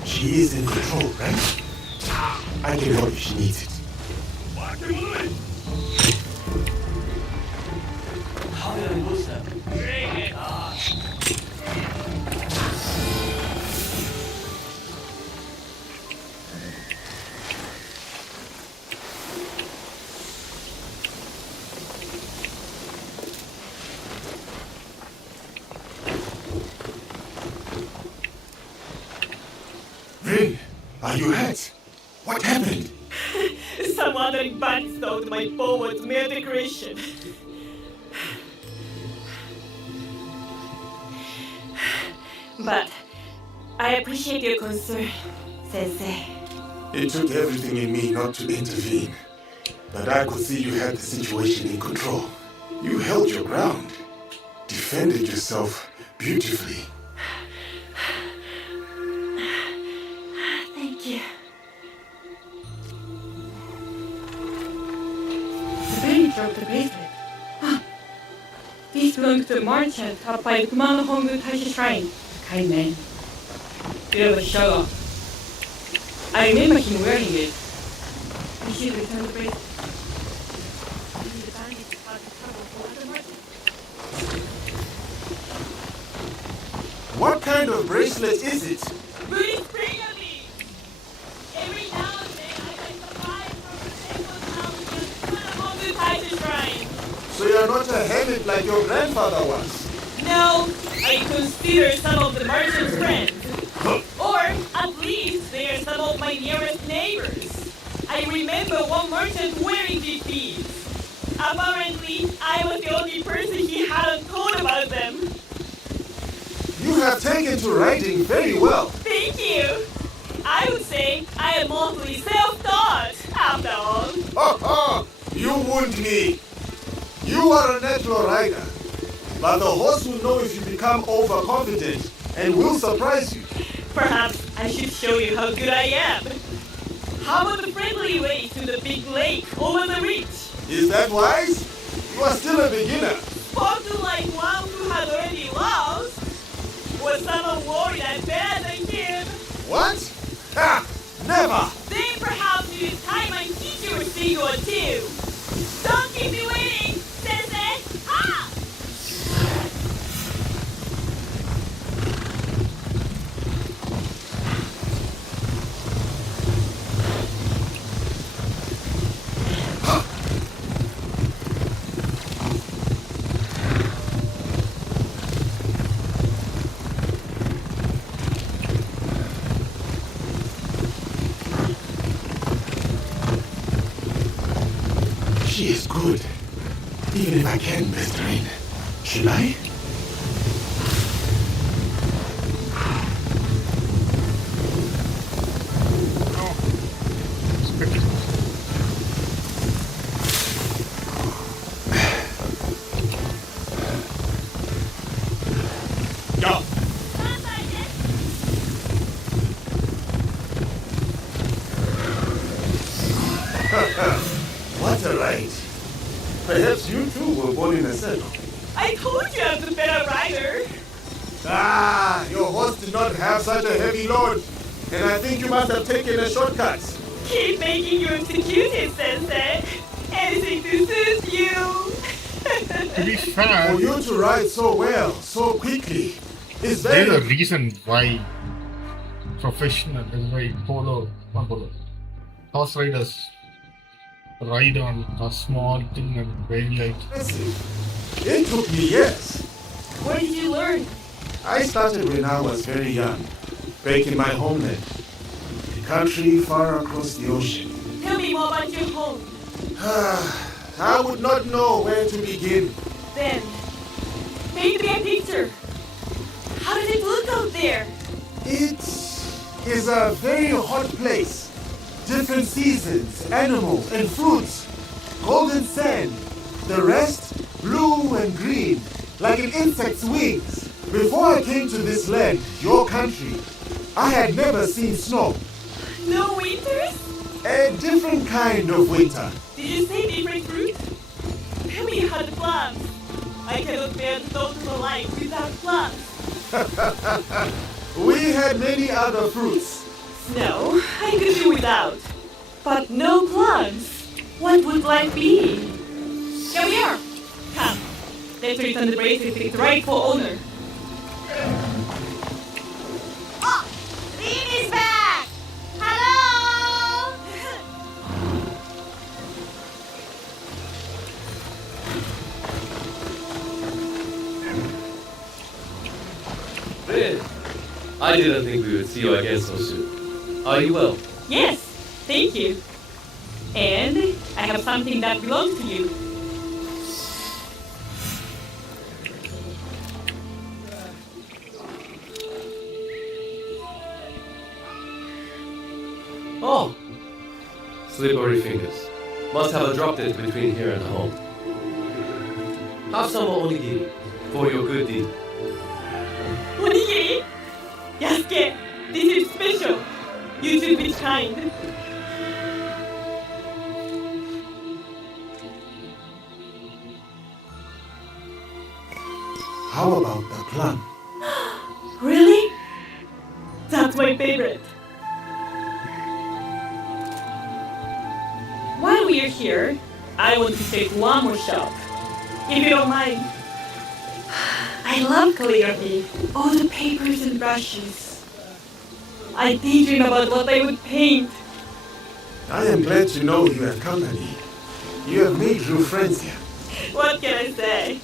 She is in control, right? I can help if she needs it. How did I lose them? Bring it on. Are you hurt? What happened? Some wandering bandit stole my forward mail decoration. But I appreciate your concern, Sensei. It took everything in me not to intervene. But I could see you had the situation in control. You held your ground, defended yourself beautifully. Thank you. The baby dropped the bracelet. These belong to the merchant up by the Kumano Hongu Taisha Shrine. Kind man. Bit of a show off. I remember him wearing it. We should return the bracelet. What kind of bracelet is it? Buddhist prayer leaf! Every now and then I get supplies from the temple town in the Taisha Shrine. So you're not a hermit like your grandfather was? No, I consider some of the merchant's friends. Or at least they are some of my nearest neighbors. I remember one merchant wearing these beads. Apparently, I was the only person he hadn't told about them. You have taken to writing very well. Thank you. I would say I am mostly self-taught, after all. Ha ha! You wound me. You are a natural rider. But the horse will know if you become overconfident and will surprise you. Perhaps I should show you how good I am. How about the friendly way to the big lake over the reach? Is that wise? You are still a beginner. Spoken like one who had already lost. Was someone worried I'm better than him? What? Ha! Never! Then perhaps it's time I teach you a thing or two. Don't keep me waiting, Sensei! Ah! She is good. Even if I can best train. Should I? Go. What a ride. Perhaps you too were born in a saddle. I told you I'm the better rider. Ah, your horse did not have such a heavy load. And I think you must have taken a shortcut. Keep making you executed, Sensei. Anything to suit you. To be fair, For you to ride so well, so quickly, is there's a very... reason why professional, why horse riders ride on a small thing and very light. impressive. It took me years. Where did you learn? I started when I was very young, back in my homeland. A country far across the ocean. Tell me more about your home. I would not know where to begin. Then, paint me a picture. How does it look out there? It is a very hot place. Different seasons, animals and fruits. Golden sand. The rest, blue and green, like an insect's wings. Before I came to this land, your country, I had never seen snow. No winters? A different kind of winter. Did you say different fruit? Tell me you had plants. I cannot bear the thought of a life without plants. We had many other fruits. No, I could do without. But no plants. What would life be? Here we are. Come, let's return the bracelet to its rightful owner. Oh, Lin is back! Hello! Man, I didn't think we would see you again so soon. Are you well? Yes, thank you. And I have something that belongs to you. Oh! Slippery fingers. Must have dropped it between here and home. Have some onigiri for your good deed. Onigiri? Yasuke, this is special. You should be kind. How about the plum? Really? That's my favorite. While we are here, I want to take one more shot. If you don't mind. I love calligraphy. All the papers and brushes. I daydream about what I would paint. I am glad to know you have company. You have made true friends here. What can I say?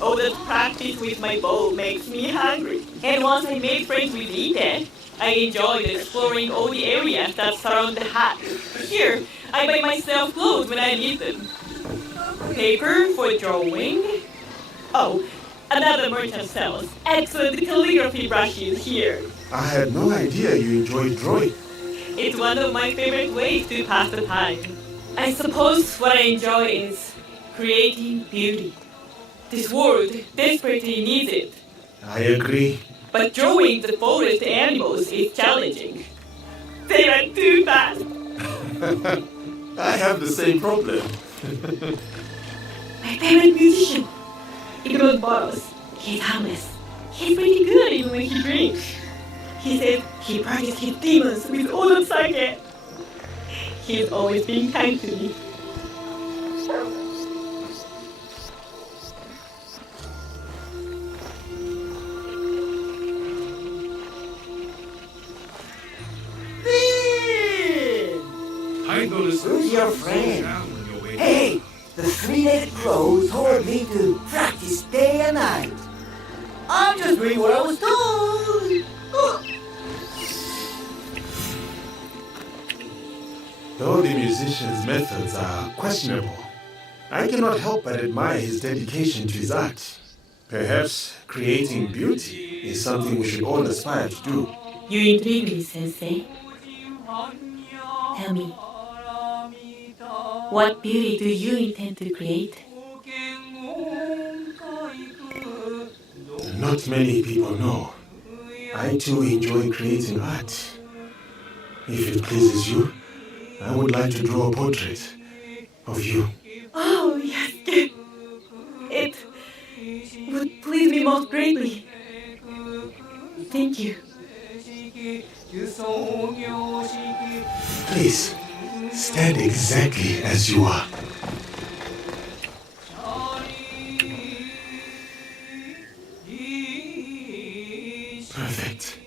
All that practice with my bow makes me hungry. And once I made friends with Ike, I enjoyed exploring all the areas that surround the hut. Here, I buy myself clothes when I need them. Paper for drawing. Oh, another merchant sells excellent calligraphy brushes here. I had no idea you enjoyed drawing. It's one of my favorite ways to pass the time. I suppose what I enjoy is creating beauty. This world desperately needs it. I agree. But drawing the forest animals is challenging. They run too fast. I have the same problem. My favorite musician, Igor Boros. He's harmless. He's pretty good even when he drinks. He says he practiced his demons with all of sake. He's always been kind to me. Who's your friend? Hey, the three-legged crow told me to practice day and night. I'm just doing what I was told. Though the musician's methods are questionable, I cannot help but admire his dedication to his art. Perhaps creating beauty is something we should all aspire to do. You intrigue me, Sensei. Tell me, what beauty do you intend to create? Not many people know. I too enjoy creating art. If it pleases you, I would like to draw a portrait of you. Oh, yes, it would please me most greatly. Thank you. Please, stand exactly as you are. Perfect.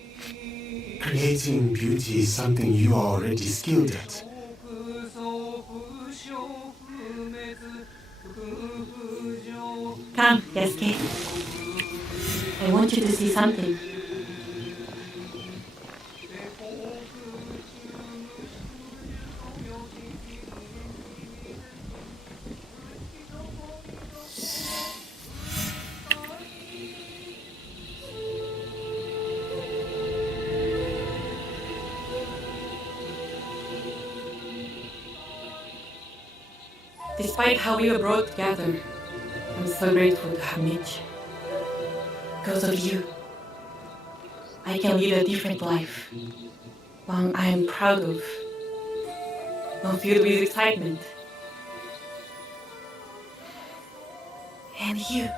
Creating beauty is something you are already skilled at. Come, Yasuke. I want you to see something. Despite how we were brought together, I'm so grateful to have met you. Because of you, I can lead a different life. One I am proud of. One filled with excitement. And you.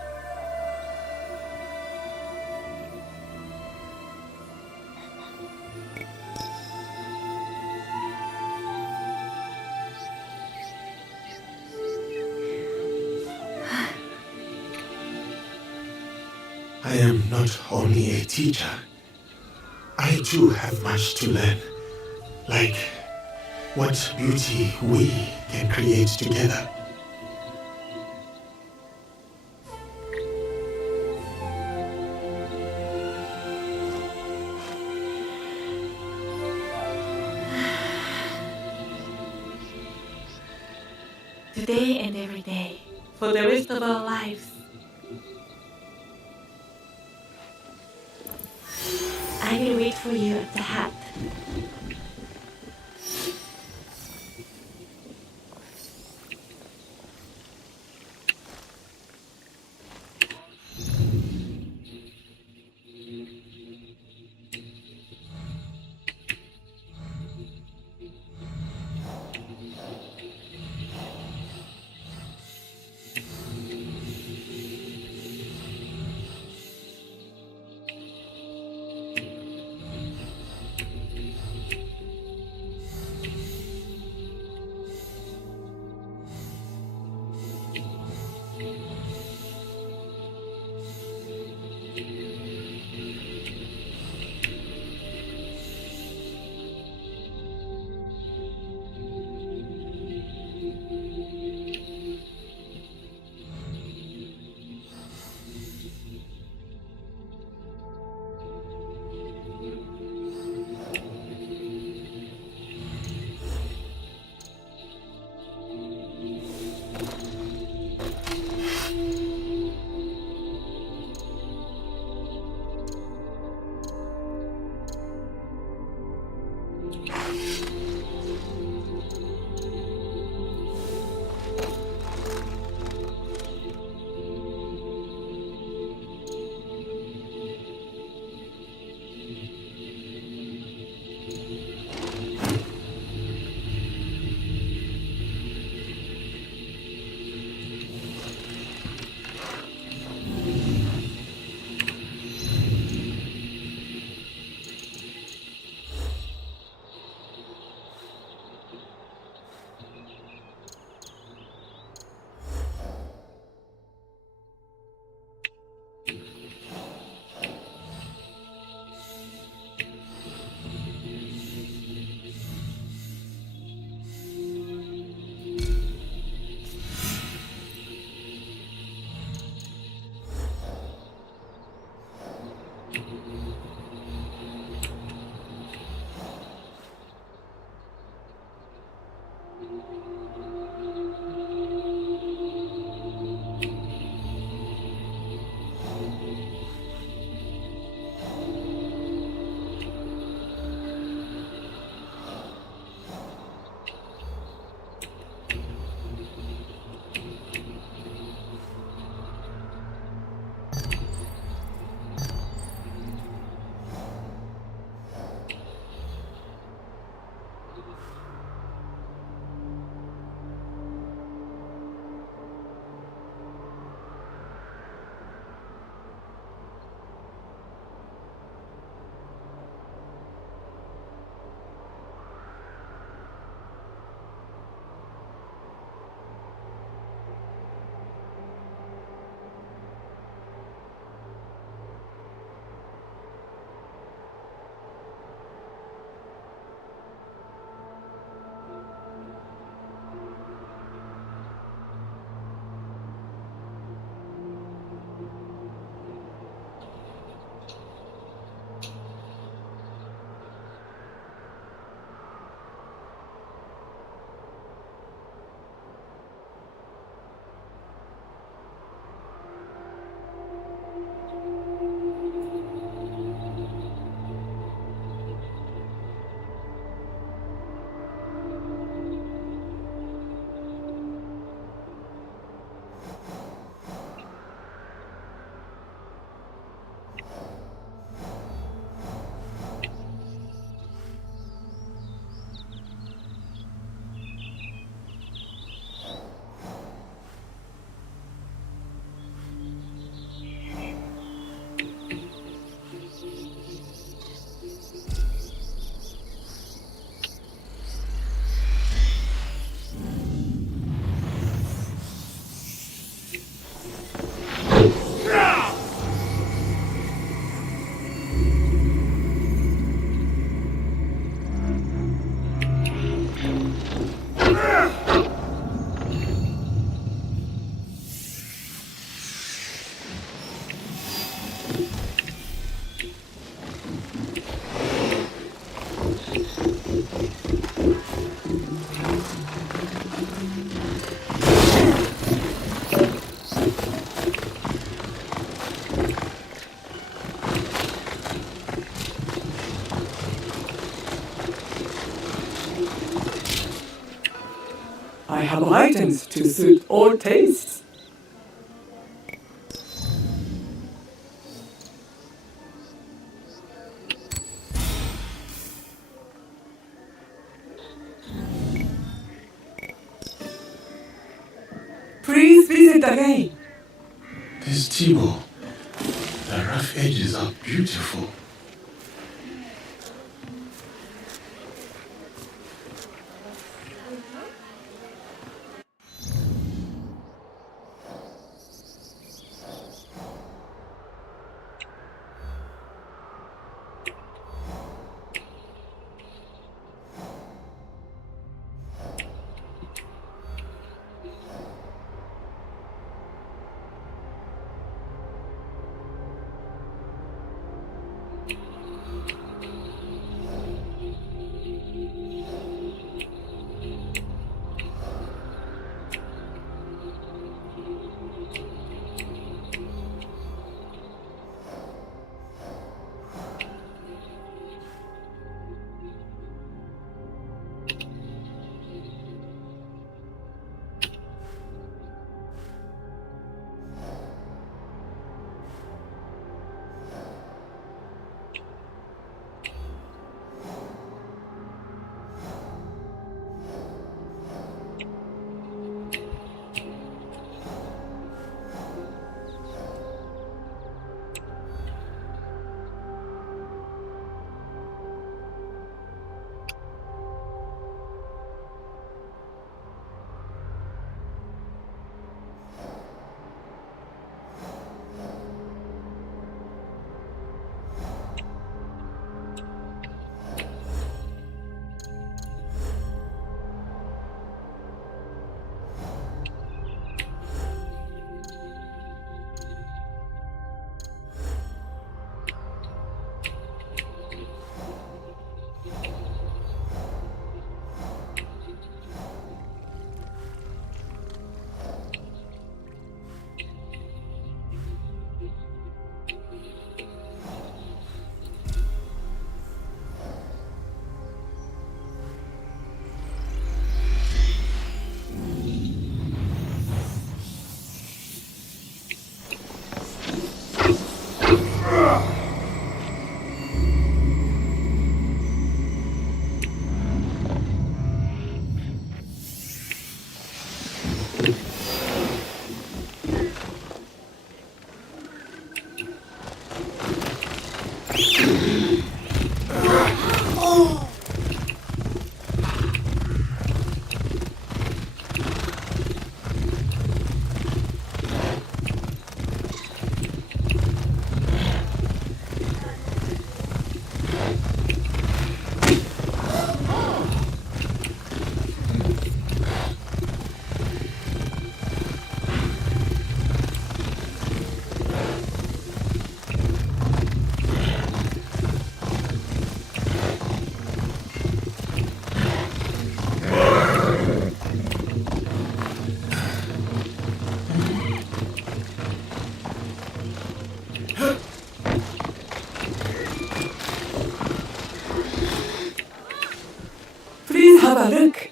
I am not only a teacher. I too have much to learn. Like what beauty we can create together. day and every day for the rest of our lives. I will wait for you at the hut. have items to suit all tastes. Please visit again. This table, the rough edges are beautiful. Have a look.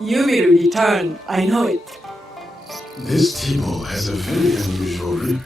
You will return, I know it. This table has a very unusual ring.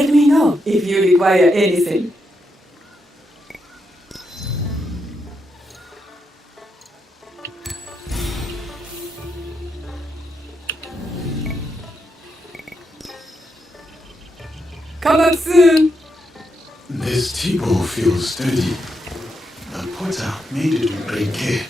Let me know if you require anything. Come back soon. This T-bow feels sturdy. The potter made it with great care.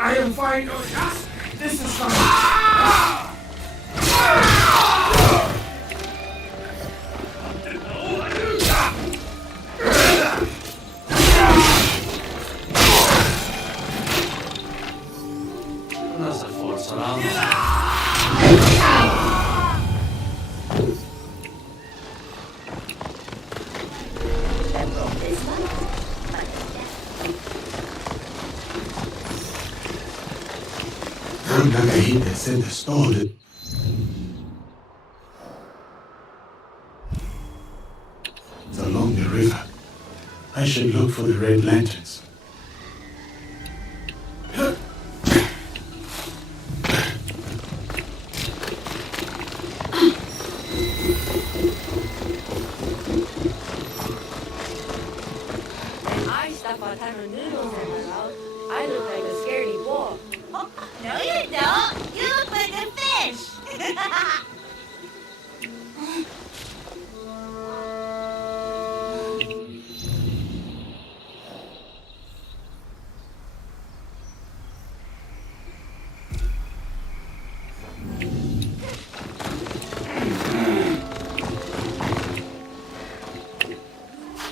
I am fine. This is fine. Nasa forza lang. Nagahita said the stolen. It's along the river. I should look for the red lanterns. I stuff a ton of noodles in my mouth. I look like a scaredy boy. No, you don't. You look like a fish.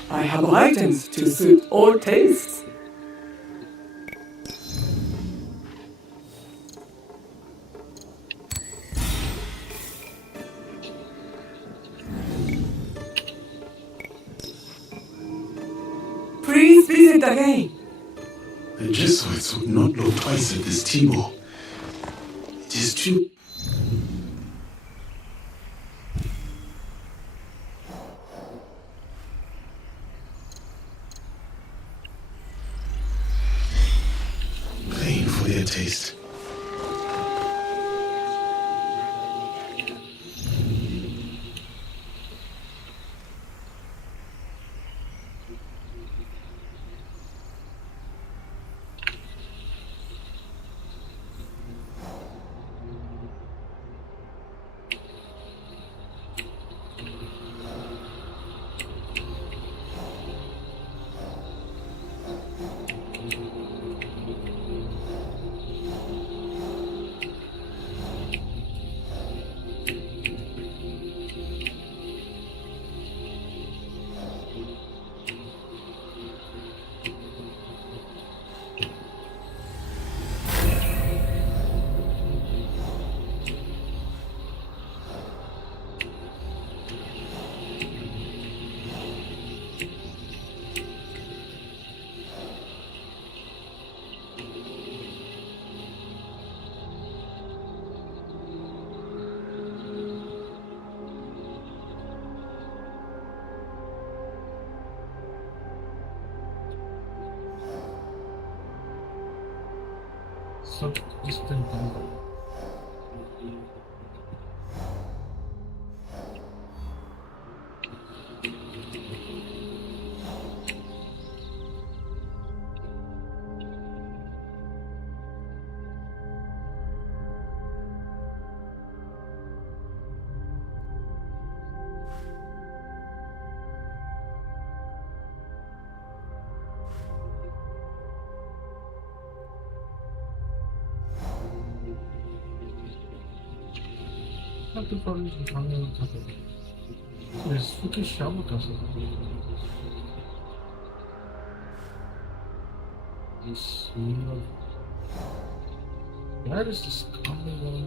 I have items to suit all tastes. Please visit again. The Jesuits would not look twice at this T-bow. It is too... plain for their taste. So distant number. 스마트폰이 방향을 타고 왜 스키시하고 가서 this meal. Where is this coming on?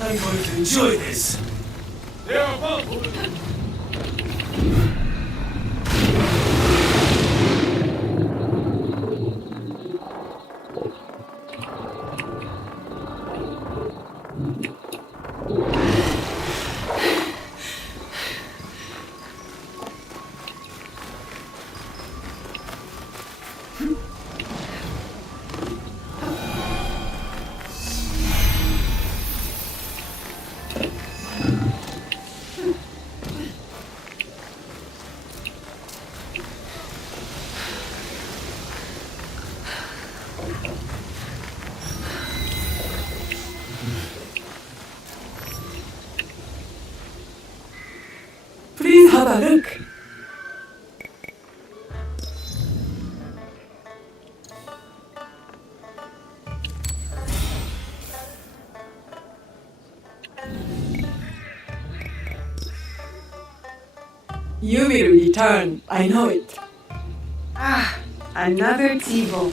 I'm going to enjoy this. They are above. Please have a look. You will return, I know it. Ah, another TiVo.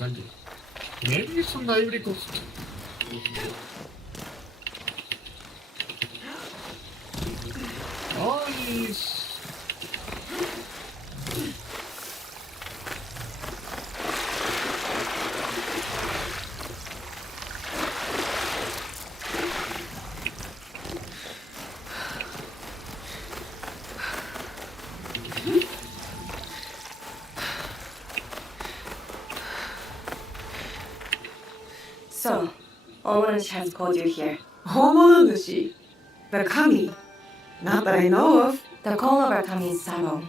invented. Maybe it's some Ivory Coast. Nice. So, Omonushi has called you here. Homonushi? The kami? Not that I know of. The call of our kami is subtle,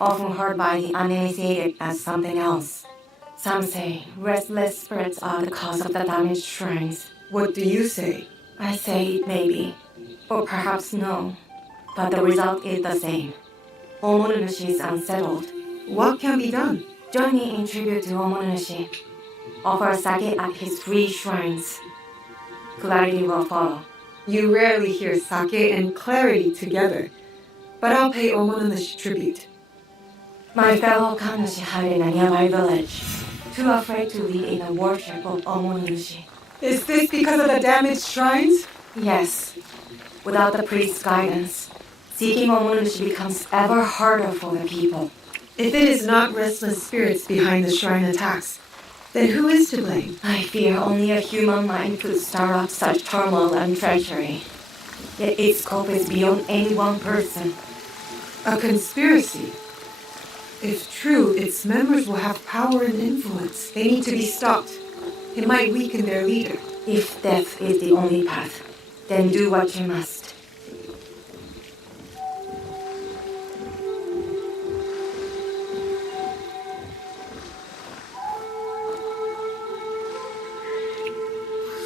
often heard by the uninitiated as something else. Some say restless spirits are the cause of the damaged shrines. What do you say? I say it may be, or perhaps no, but the result is the same. Omonushi is unsettled. What can be done? Join me in tribute to Omonushi. Offer sake at his 3 shrines. Clarity will follow. You rarely hear sake and clarity together, but I'll pay Omonushi tribute. My fellow Kannushi hide in a nearby village, too afraid to lead in the worship of Omonushi. Is this because of the damaged shrines? Yes. Without the priest's guidance, seeking Omonushi becomes ever harder for the people. If it is not restless spirits behind the shrine attacks, then who is to blame? I fear only a human mind could stir up such turmoil and treachery. Yet its scope is beyond any one person. A conspiracy? If true, its members will have power and influence. They need to be stopped. It might weaken their leader. If death is the only path, then do what you must.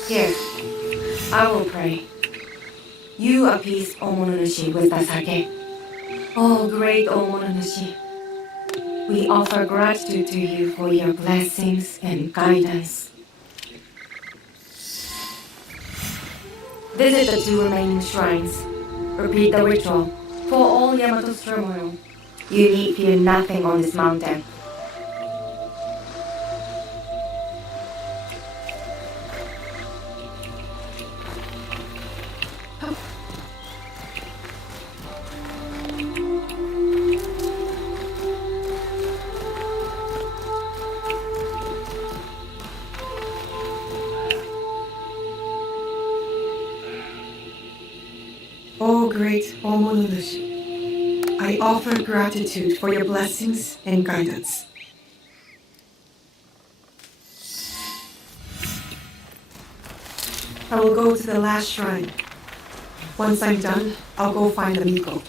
Here, I will pray. You appease Omonushi with the sake. Oh, great Omonushi, we offer gratitude to you for your blessings and guidance. Visit the 2 remaining shrines. Repeat the ritual. For all Yamato's turmoil, you need fear nothing on this mountain. O great Omonushi, I offer gratitude for your blessings and guidance. I will go to the last shrine. Once I'm done, I'll go find the Miko.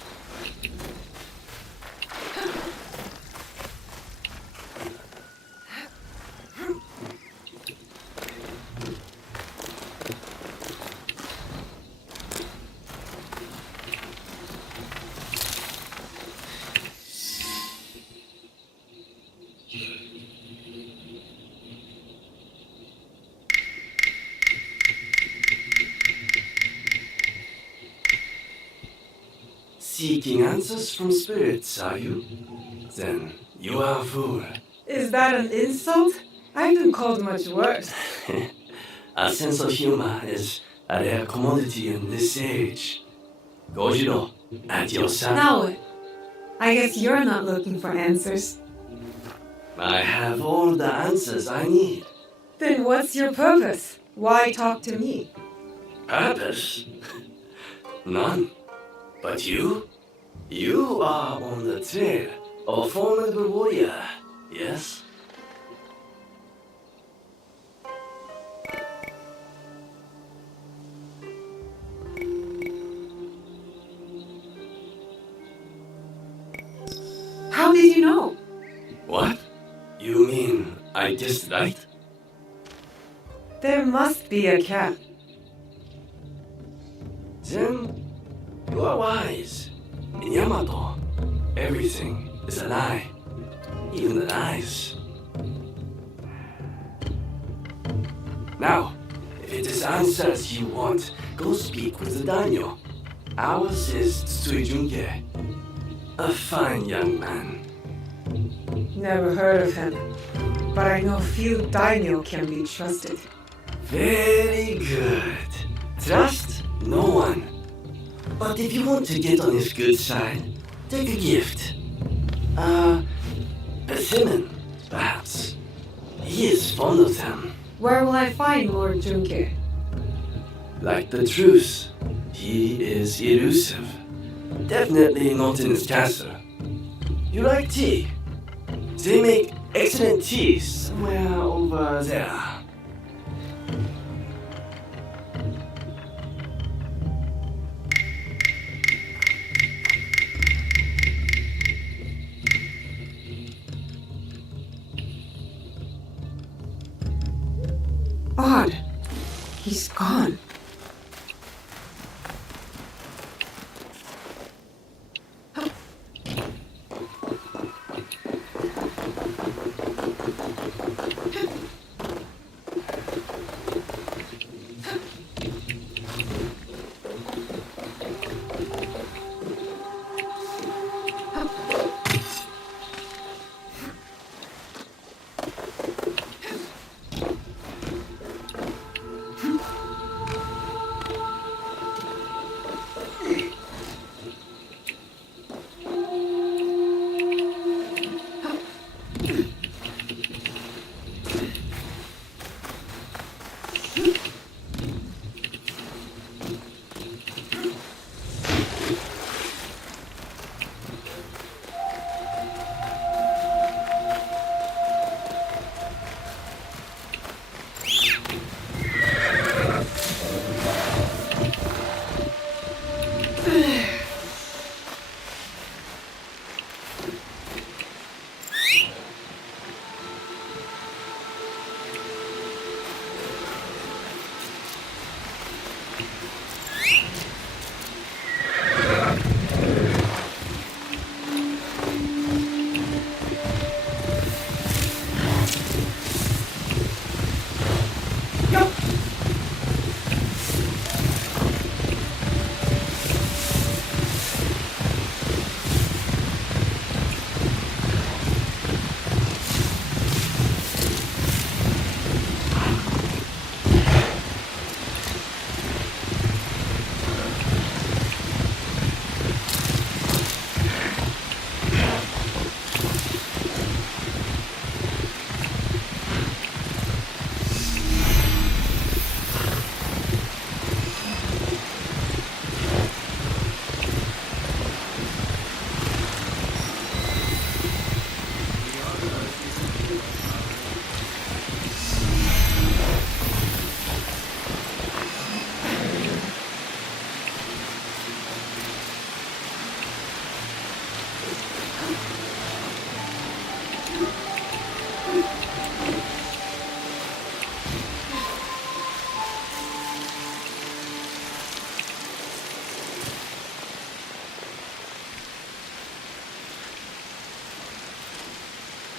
Seeking answers from spirits, are you? Then you are a fool. Is that an insult? I've been called much worse. A sense of humor is a rare commodity in this age. Gojiro, at your side. Now what? I guess you're not looking for answers. I have all the answers I need. Then what's your purpose? Why talk to me? Purpose? None. But you? You are on the trail of a formidable warrior, yes? How did you know? What? You mean I guessed right? There must be a cat. Then you are wise. In Yamato, everything is a lie. Even the lies. Now, if it is answers you want, go speak with the daimyo. Ours is Tsui Junke. A fine young man. Never heard of him. but I know few daimyo can be trusted. Very good. Trust no one. But if you want to get on his good side, take a gift. Persimmon, perhaps. He is fond of them. Where will I find Lord Junke? Like the truce, he is elusive. Definitely not in his castle. You like tea? They make excellent tea somewhere over there. Odd. He's gone.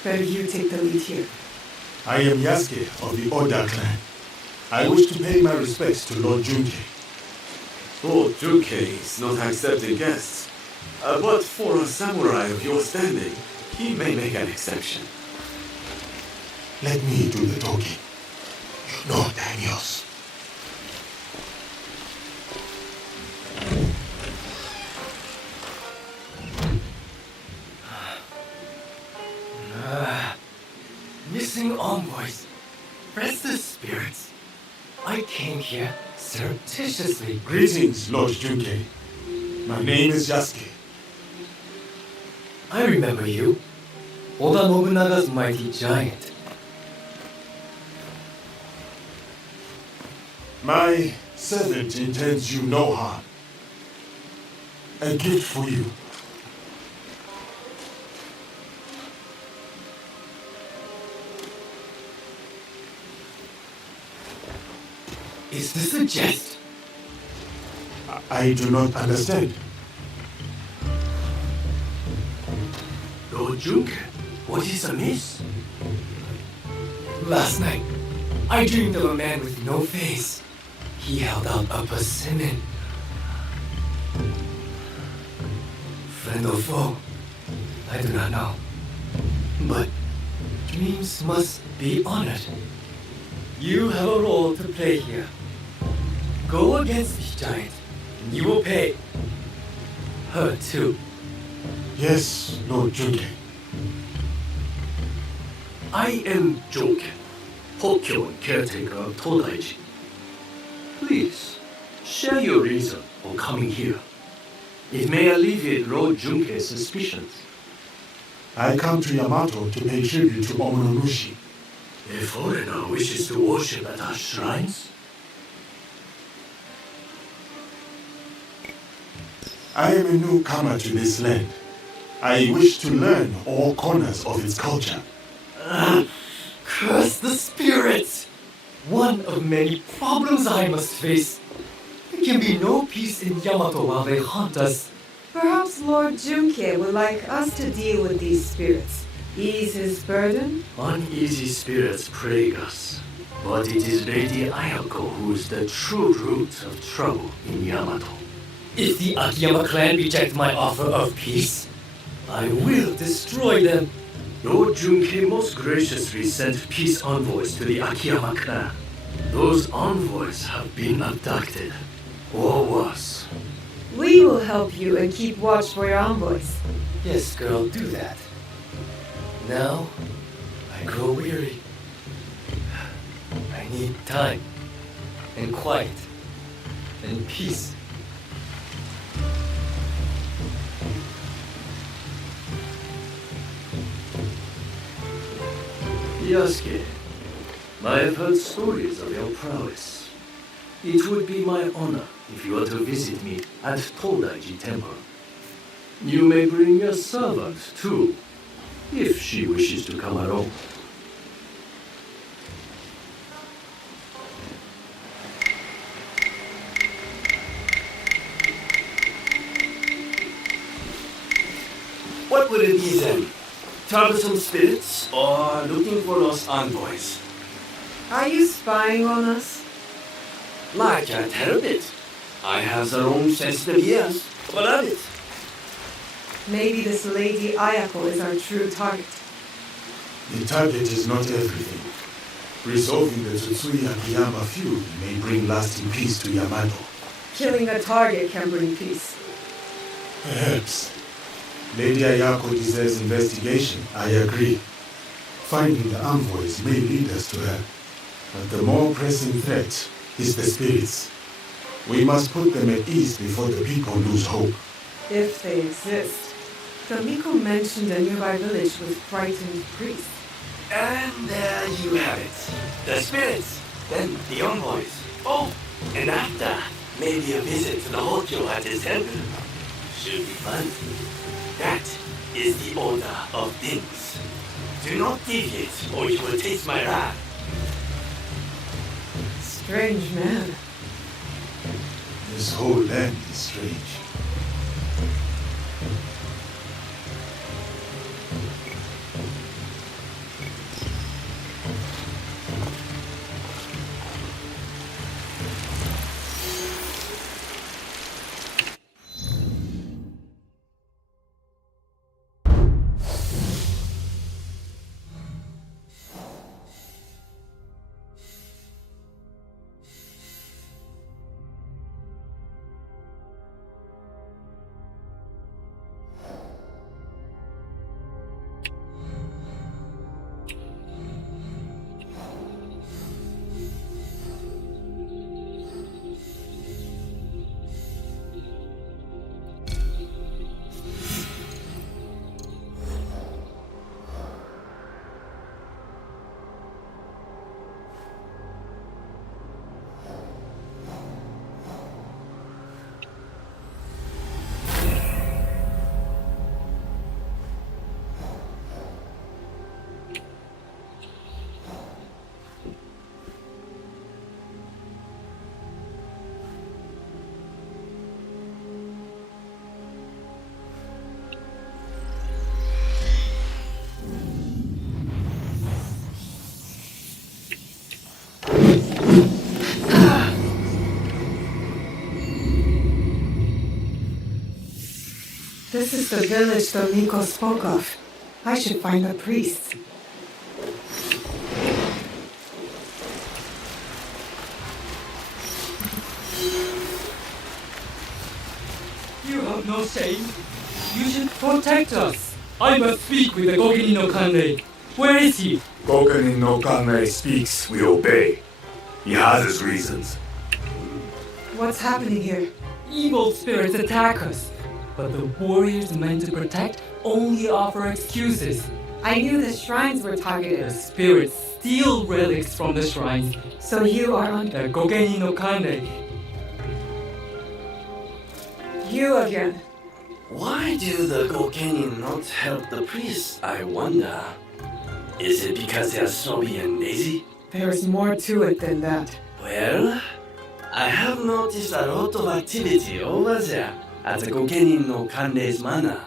Better you take the lead here. I am Yasuke of the Oda clan. I wish to pay my respects to Lord Junke. Lord Junke is not accepting guests. But for a samurai of your standing, he may make an exception. Let me do the talking. You know Daniels. Missing envoys. Restless spirits. I came here surreptitiously. Greetings, Lord Junke. My name is Yasuke. I remember you. Oda Nobunaga's mighty giant. My servant intends you no harm. A gift for you. Is this a jest? I do not understand. Lord Junke, what is amiss? Last night, I dreamed of a man with no face. He held out a persimmon. Friend or foe, I do not know. But dreams must be honored. You have a role to play here. Go against this giant, and you will pay. Her too. Yes, Lord Junkei. I am Joken, Hokkyo caretaker of Todaiji. Please, share your reason for coming here. It may alleviate Lord Junkei's suspicions. I come to Yamato to pay tribute to Omononushi. A foreigner wishes to worship at our shrines? I am a newcomer to this land. I wish to learn all corners of its culture. Curse the spirits! One of many problems I must face. There can be no peace in Yamato while they haunt us. Perhaps Lord Junkei would like us to deal with these spirits. Ease his burden? Uneasy spirits plague us, but it is Lady Ayako who is the true root of trouble in Yamato. If the Akiyama clan reject my offer of peace, I will destroy them. Lord Junkei most graciously sent peace envoys to the Akiyama clan. Those envoys have been abducted, or worse. We will help you and keep watch for your envoys. Yes, girl, do that. Now, I grow weary. I need time, and quiet, and peace. Yasuke, I have heard stories of your prowess. It would be my honor if you were to visit me at Todaiji Temple. You may bring your servant, too, if she wishes to come along. What would it be then? Troublesome spirits or looking for lost envoys? Are you spying on us? I can't help it. I have the wrong sensitive ears. What of it? Maybe this Lady Ayako is our true target. The target is not everything. Resolving the Tsutsui Akiyama feud may bring lasting peace to Yamato. Killing a target can bring peace. Perhaps. Lady Ayako deserves investigation, I agree. Finding the envoys may lead us to her. But the more pressing threat is the spirits. We must put them at ease before the people lose hope. If they exist. Tomiko mentioned a nearby village with frightened priests. And there you have it. The spirits, then the envoys. Oh, and after, maybe a visit to the Hokkyo at his temple. Should be fun. That is the order of things. Do not deviate, or you will taste my wrath. Strange man. This whole land is strange. This is the village Tomiko spoke of. I should find the priest. You have no shame. You should protect us. I must speak with the Gokeni no Kanrei. Where is he? Gokeni no Kanrei speaks, we obey. He has his reasons. What's happening here? Evil spirits attack us. But the warriors meant to protect only offer excuses. I knew the shrines were The targeted. spirits steal relics from the shrines. So you are on... The Gokeni no Kanrei. You again. Why do the Gokeni not help the priests, I wonder? Is it because they are snobby and lazy? There's more to it than that. Well, I have noticed a lot of activity over there at the Gokeni no Kanrei's manor.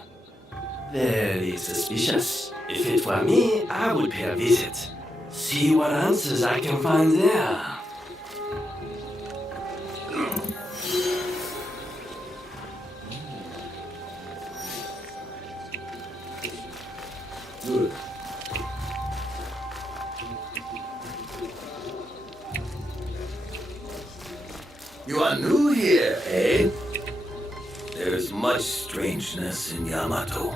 Very suspicious. If it were me, I would pay a visit. See what answers I can find there. Good. You are new here, eh? There is much strangeness in Yamato.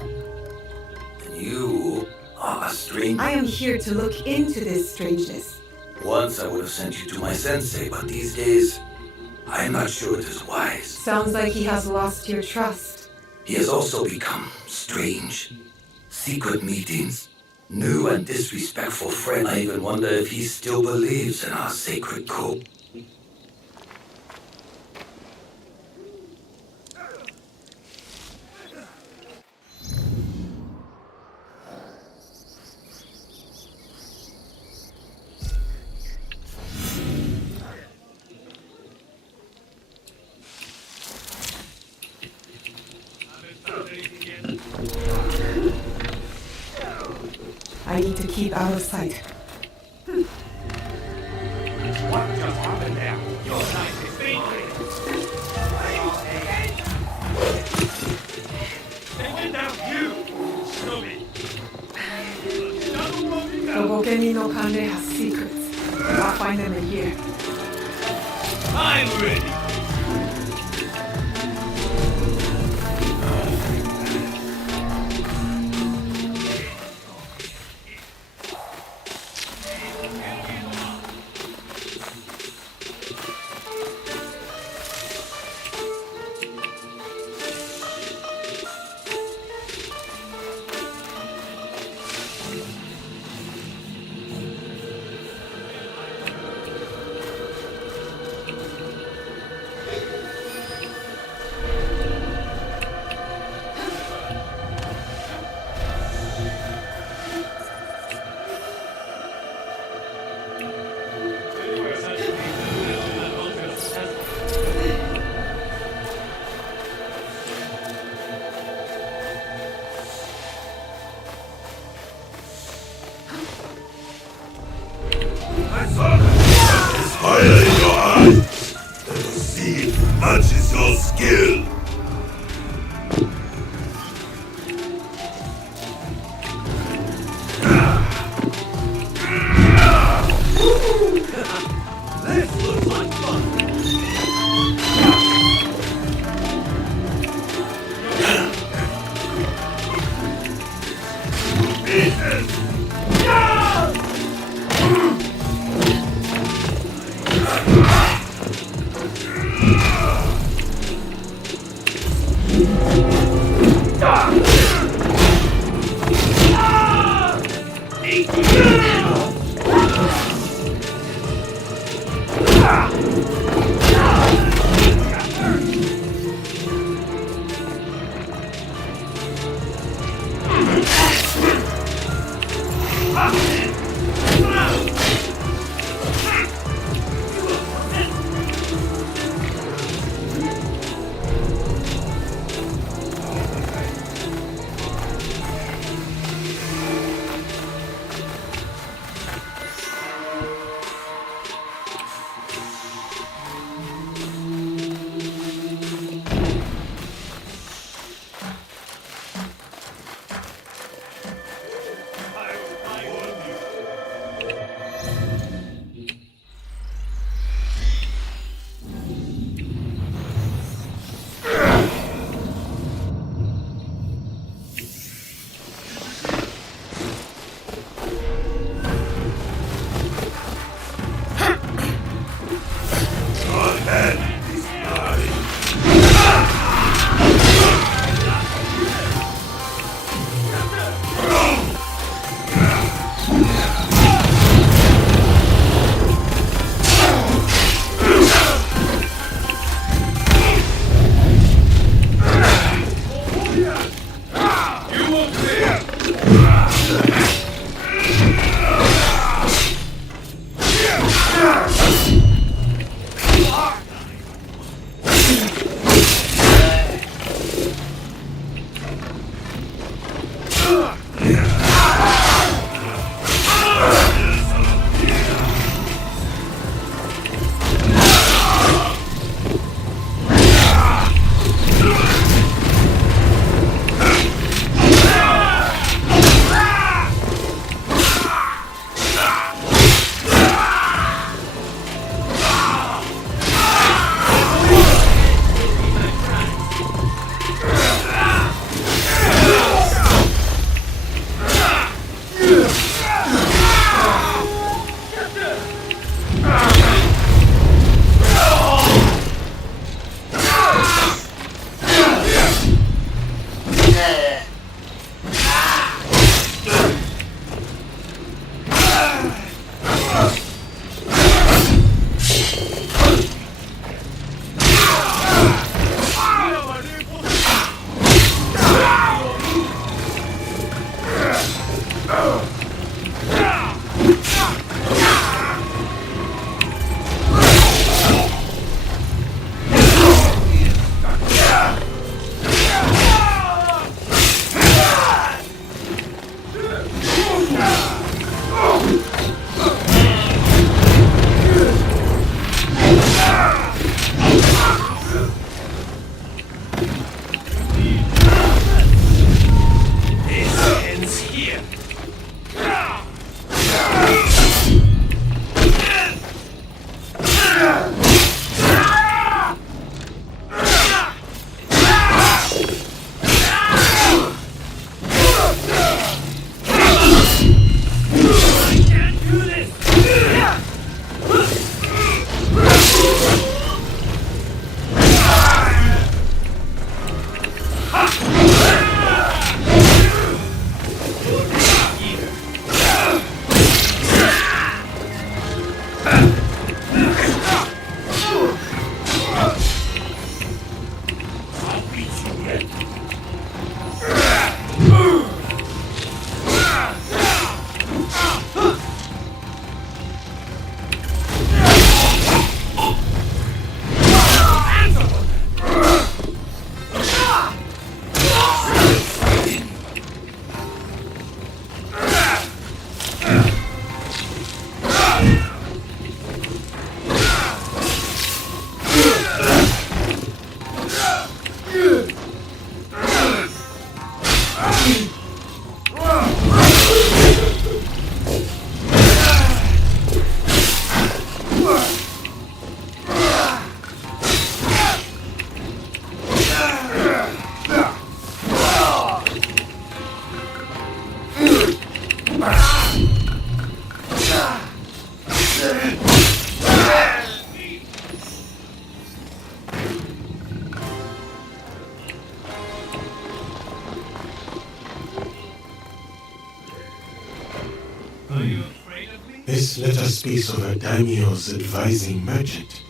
And you are a stranger. I am here to look into this strangeness. Once I would have sent you to my sensei, but these days, I am not sure it is wise. Sounds like he has lost your trust. He has also become strange. Secret meetings, new and disrespectful friends. I even wonder if he still believes in our sacred code. I need to keep out of sight. What just happened there? Your life is dangerous. They went down you, snobby. The Gokeni no Kanrei has secrets. I'll find them in here. I'm ready. Fire in your eyes! Let us see if it matches your skill! This looks like fun. This letter speaks of a daimyo's advising merchant.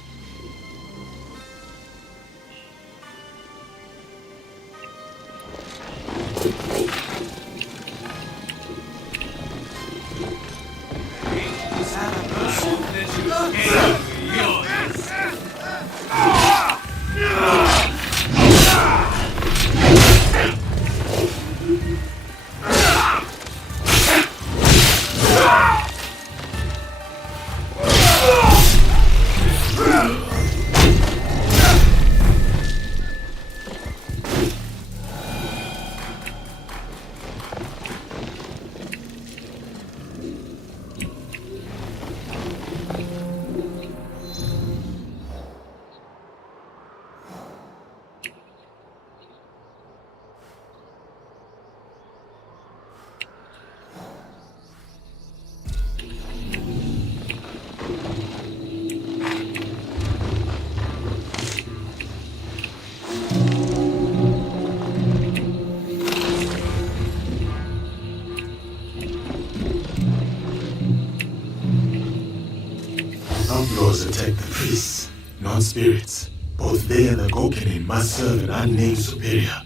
Outlaws attack the priests, non-spirits. Both they and the Gokenen must serve an unnamed superior.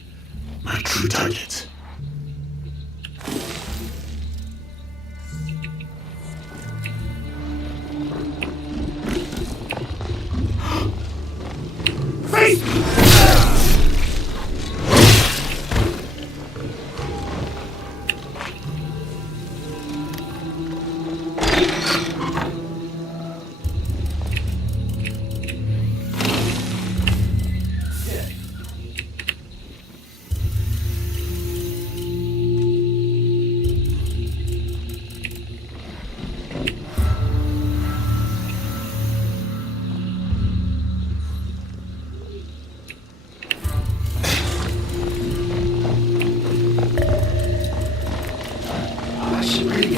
My true target. Face me!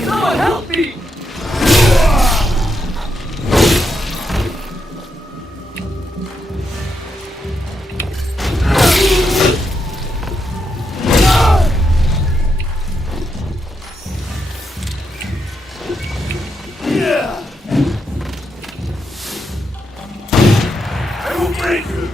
Someone help me! I will break you!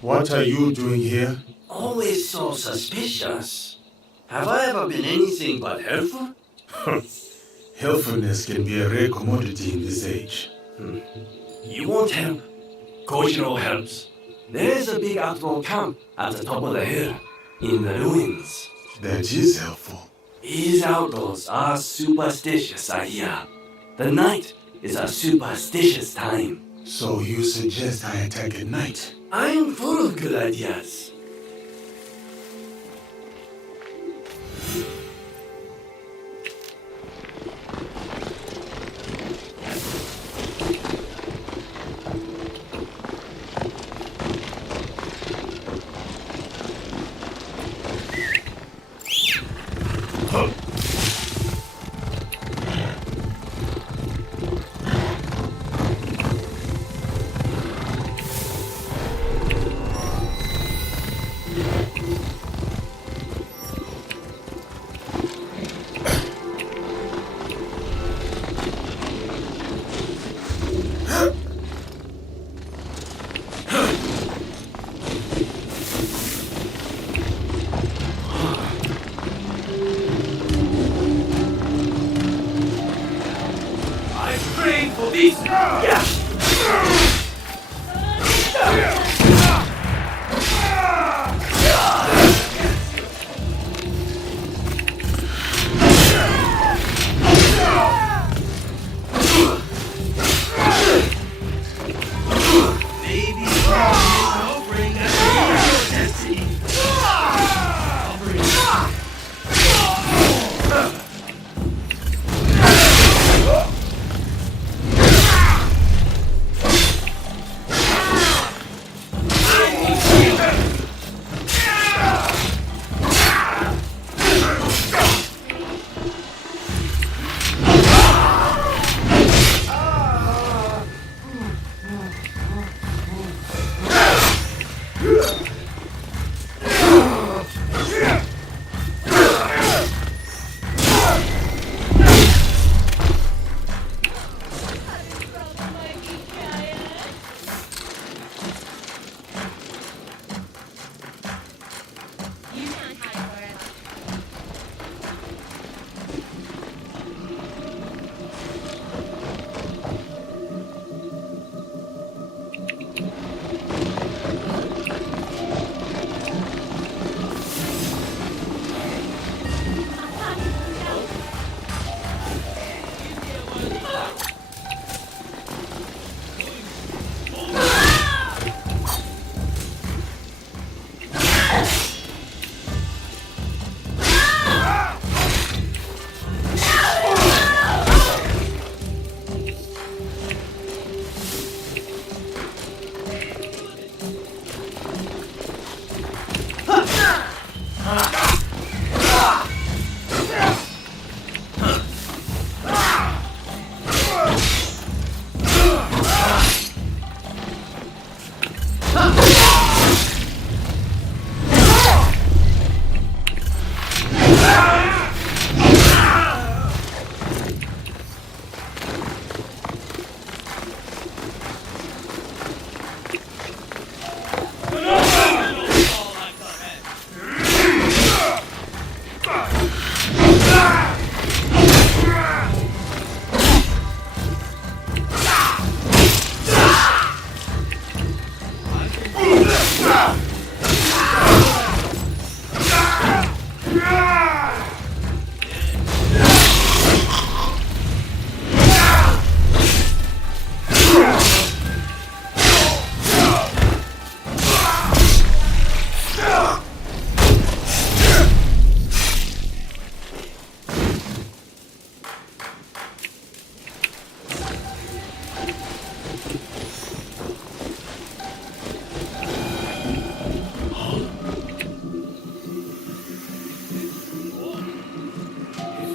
What are you doing here? Always so suspicious. Have I ever been anything but helpful? Helpfulness can be a rare commodity in this age. You won't help. Koshiro helps. There's a big outlaw camp at the top of the hill, in the ruins. That is helpful. These outlaws are superstitious, I hear. The night is a superstitious time. So you suggest I attack at night? I'm full of good ideas.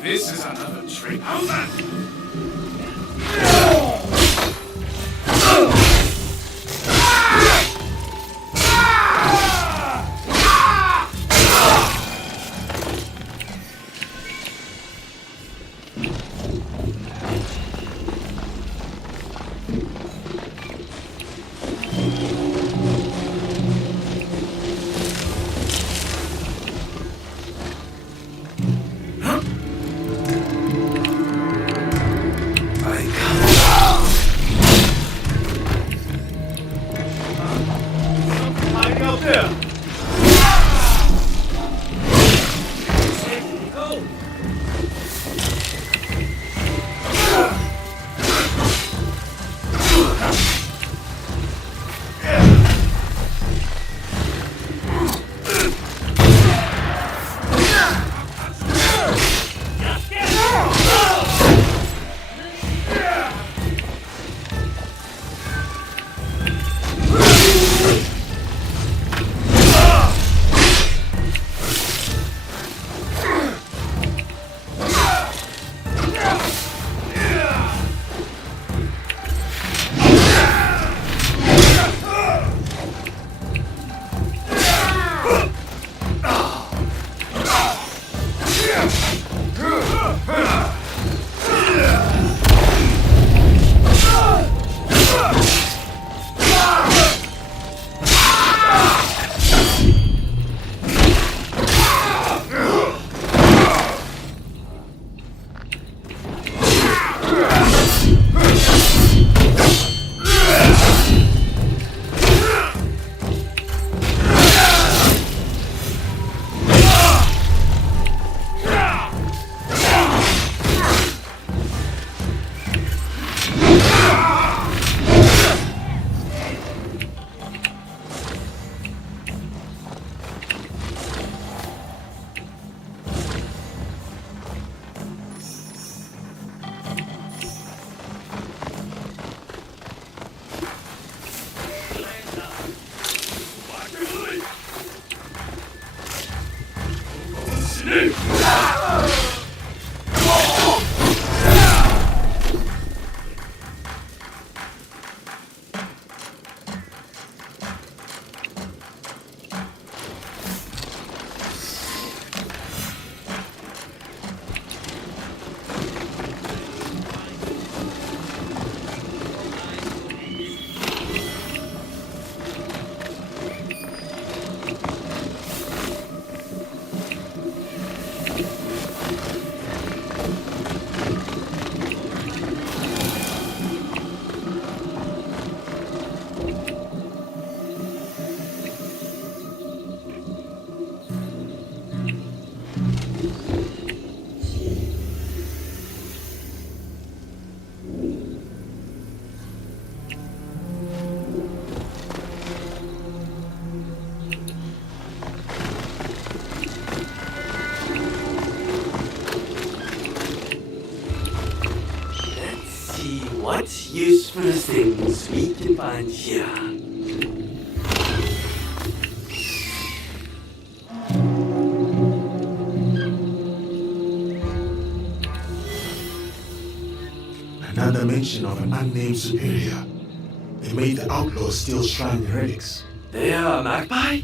This is another trick. How's that? what useful things we can find here. Another mention of an unnamed superior. They made the outlaws steal shrine relics. They are a magpie?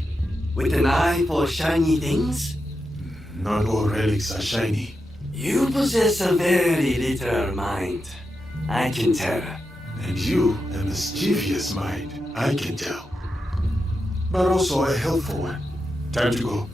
With an eye for shiny things? Not all relics are shiny. You possess a very literal mind. I can tell. And you, a mischievous mind, I can tell. But also a helpful one. Time to go.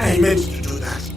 I meant to do that.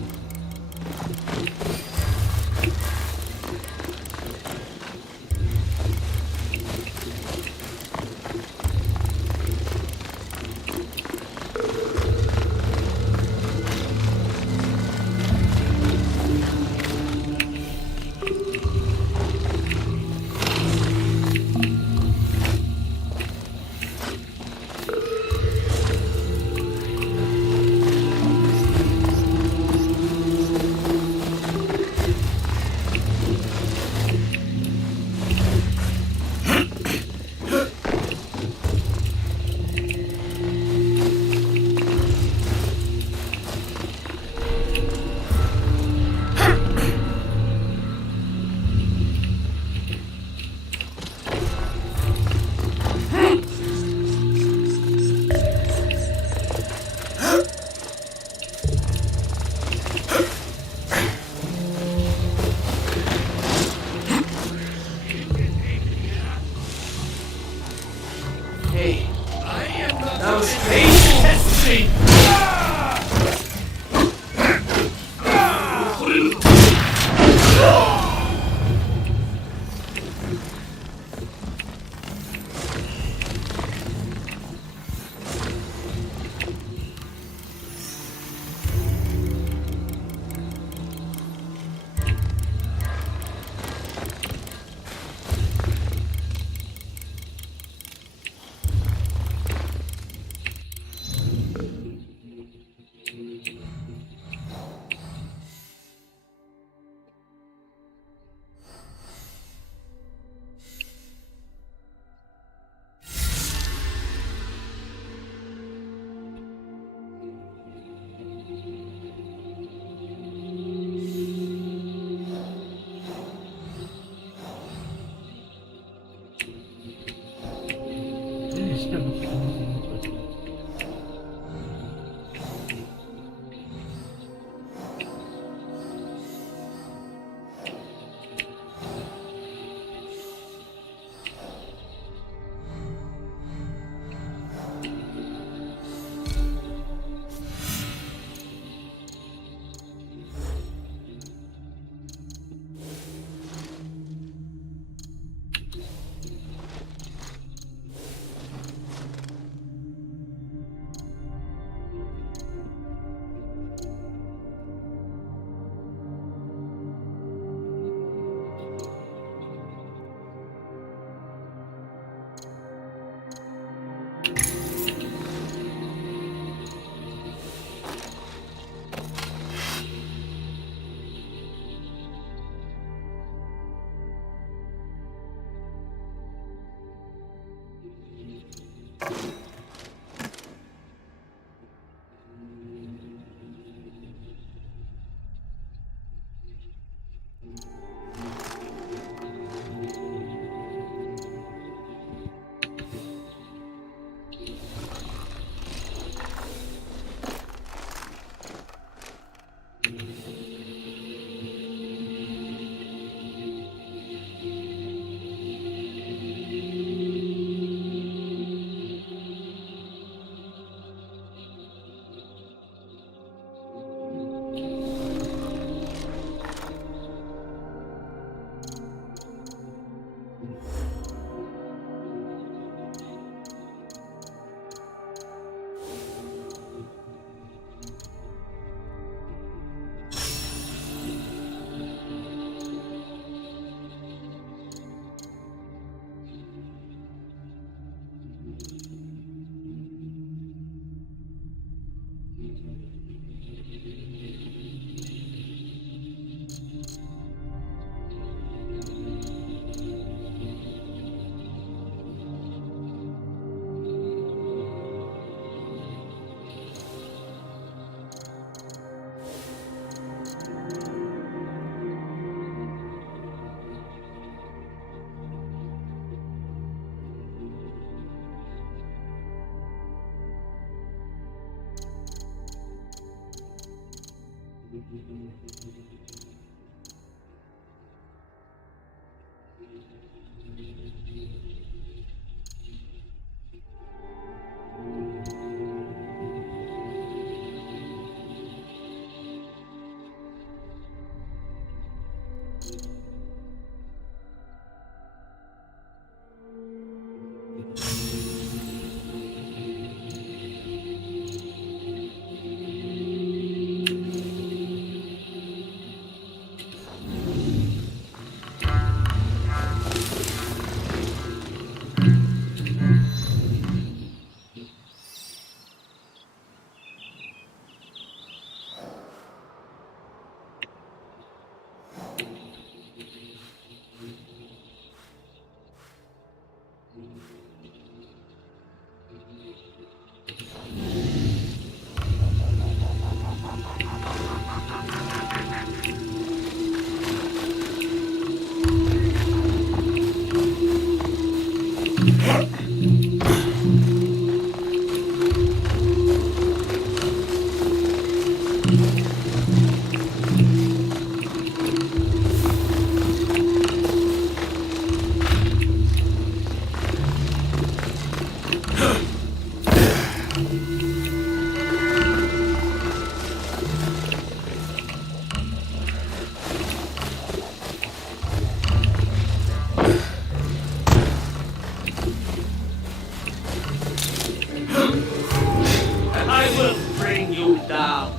I will bring you down.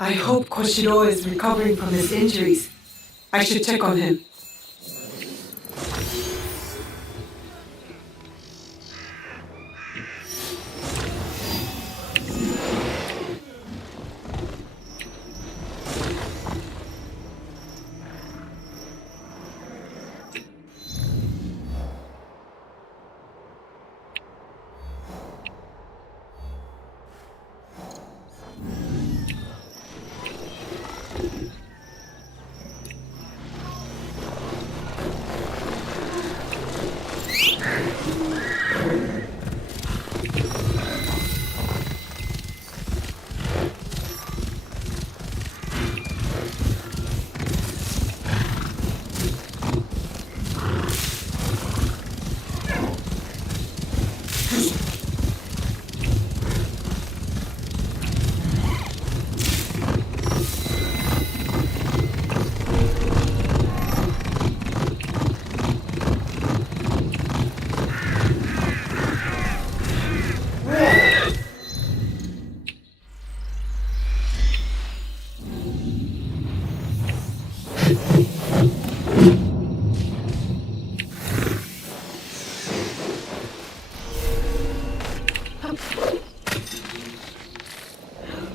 I hope Koshiro is recovering from his injuries. I should check on him.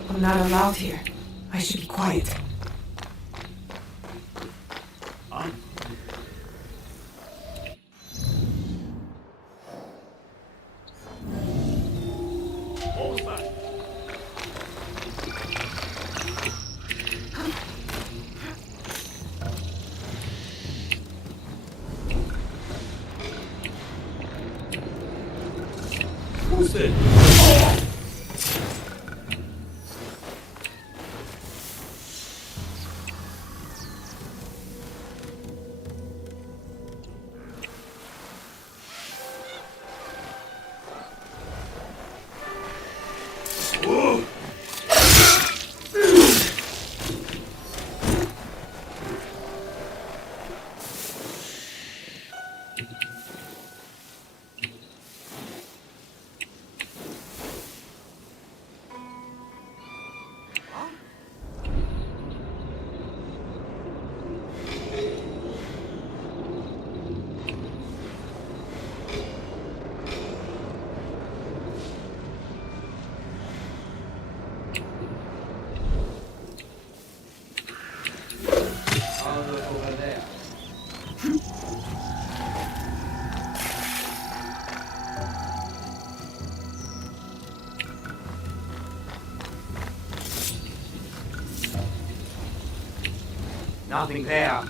I'm not allowed here. I should be quiet. Who's there? Nothing there.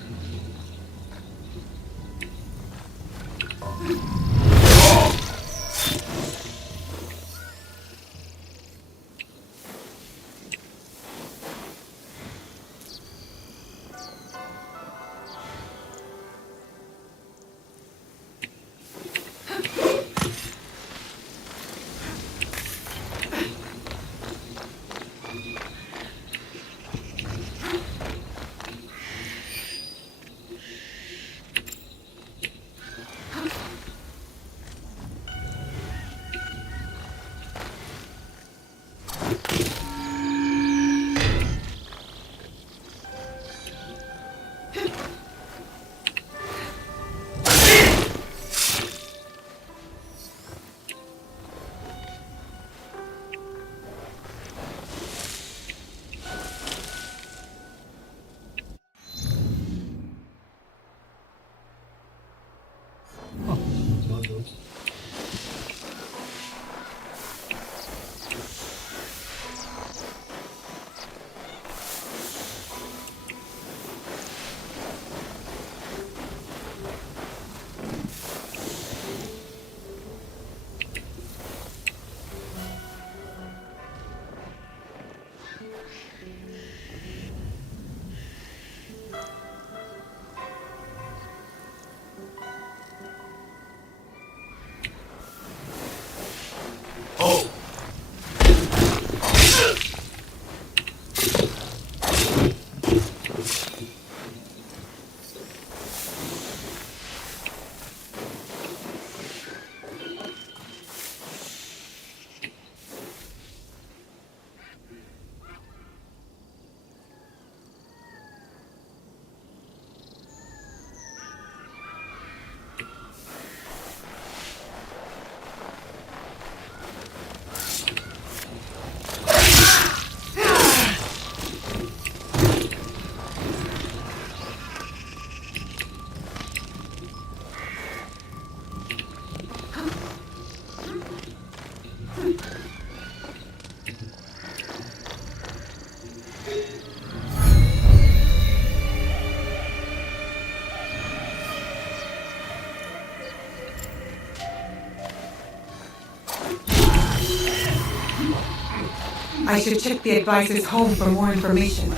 I should check the advisor's home for more information.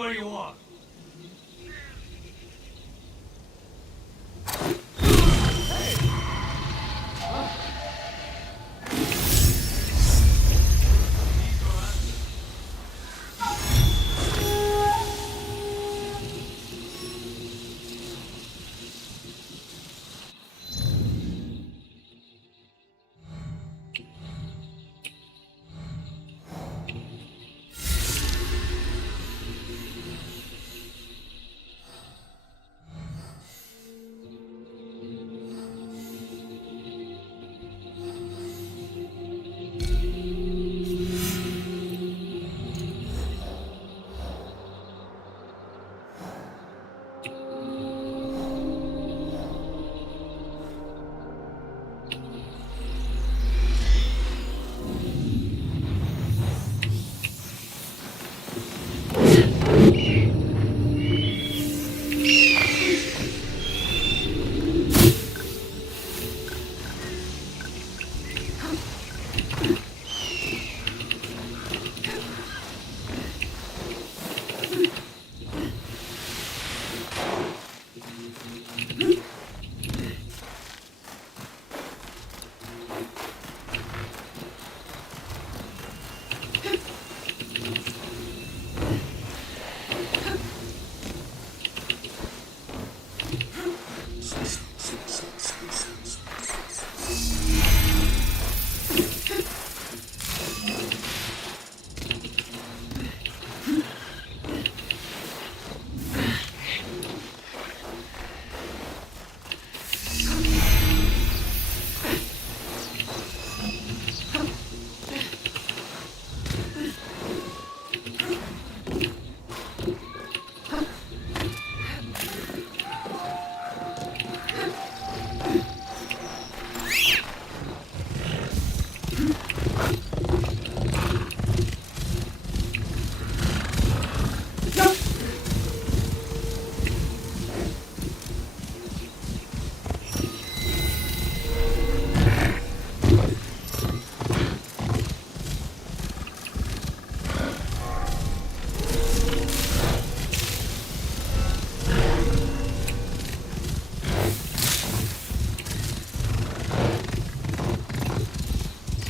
where you are.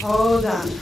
Hold on.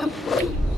Ah!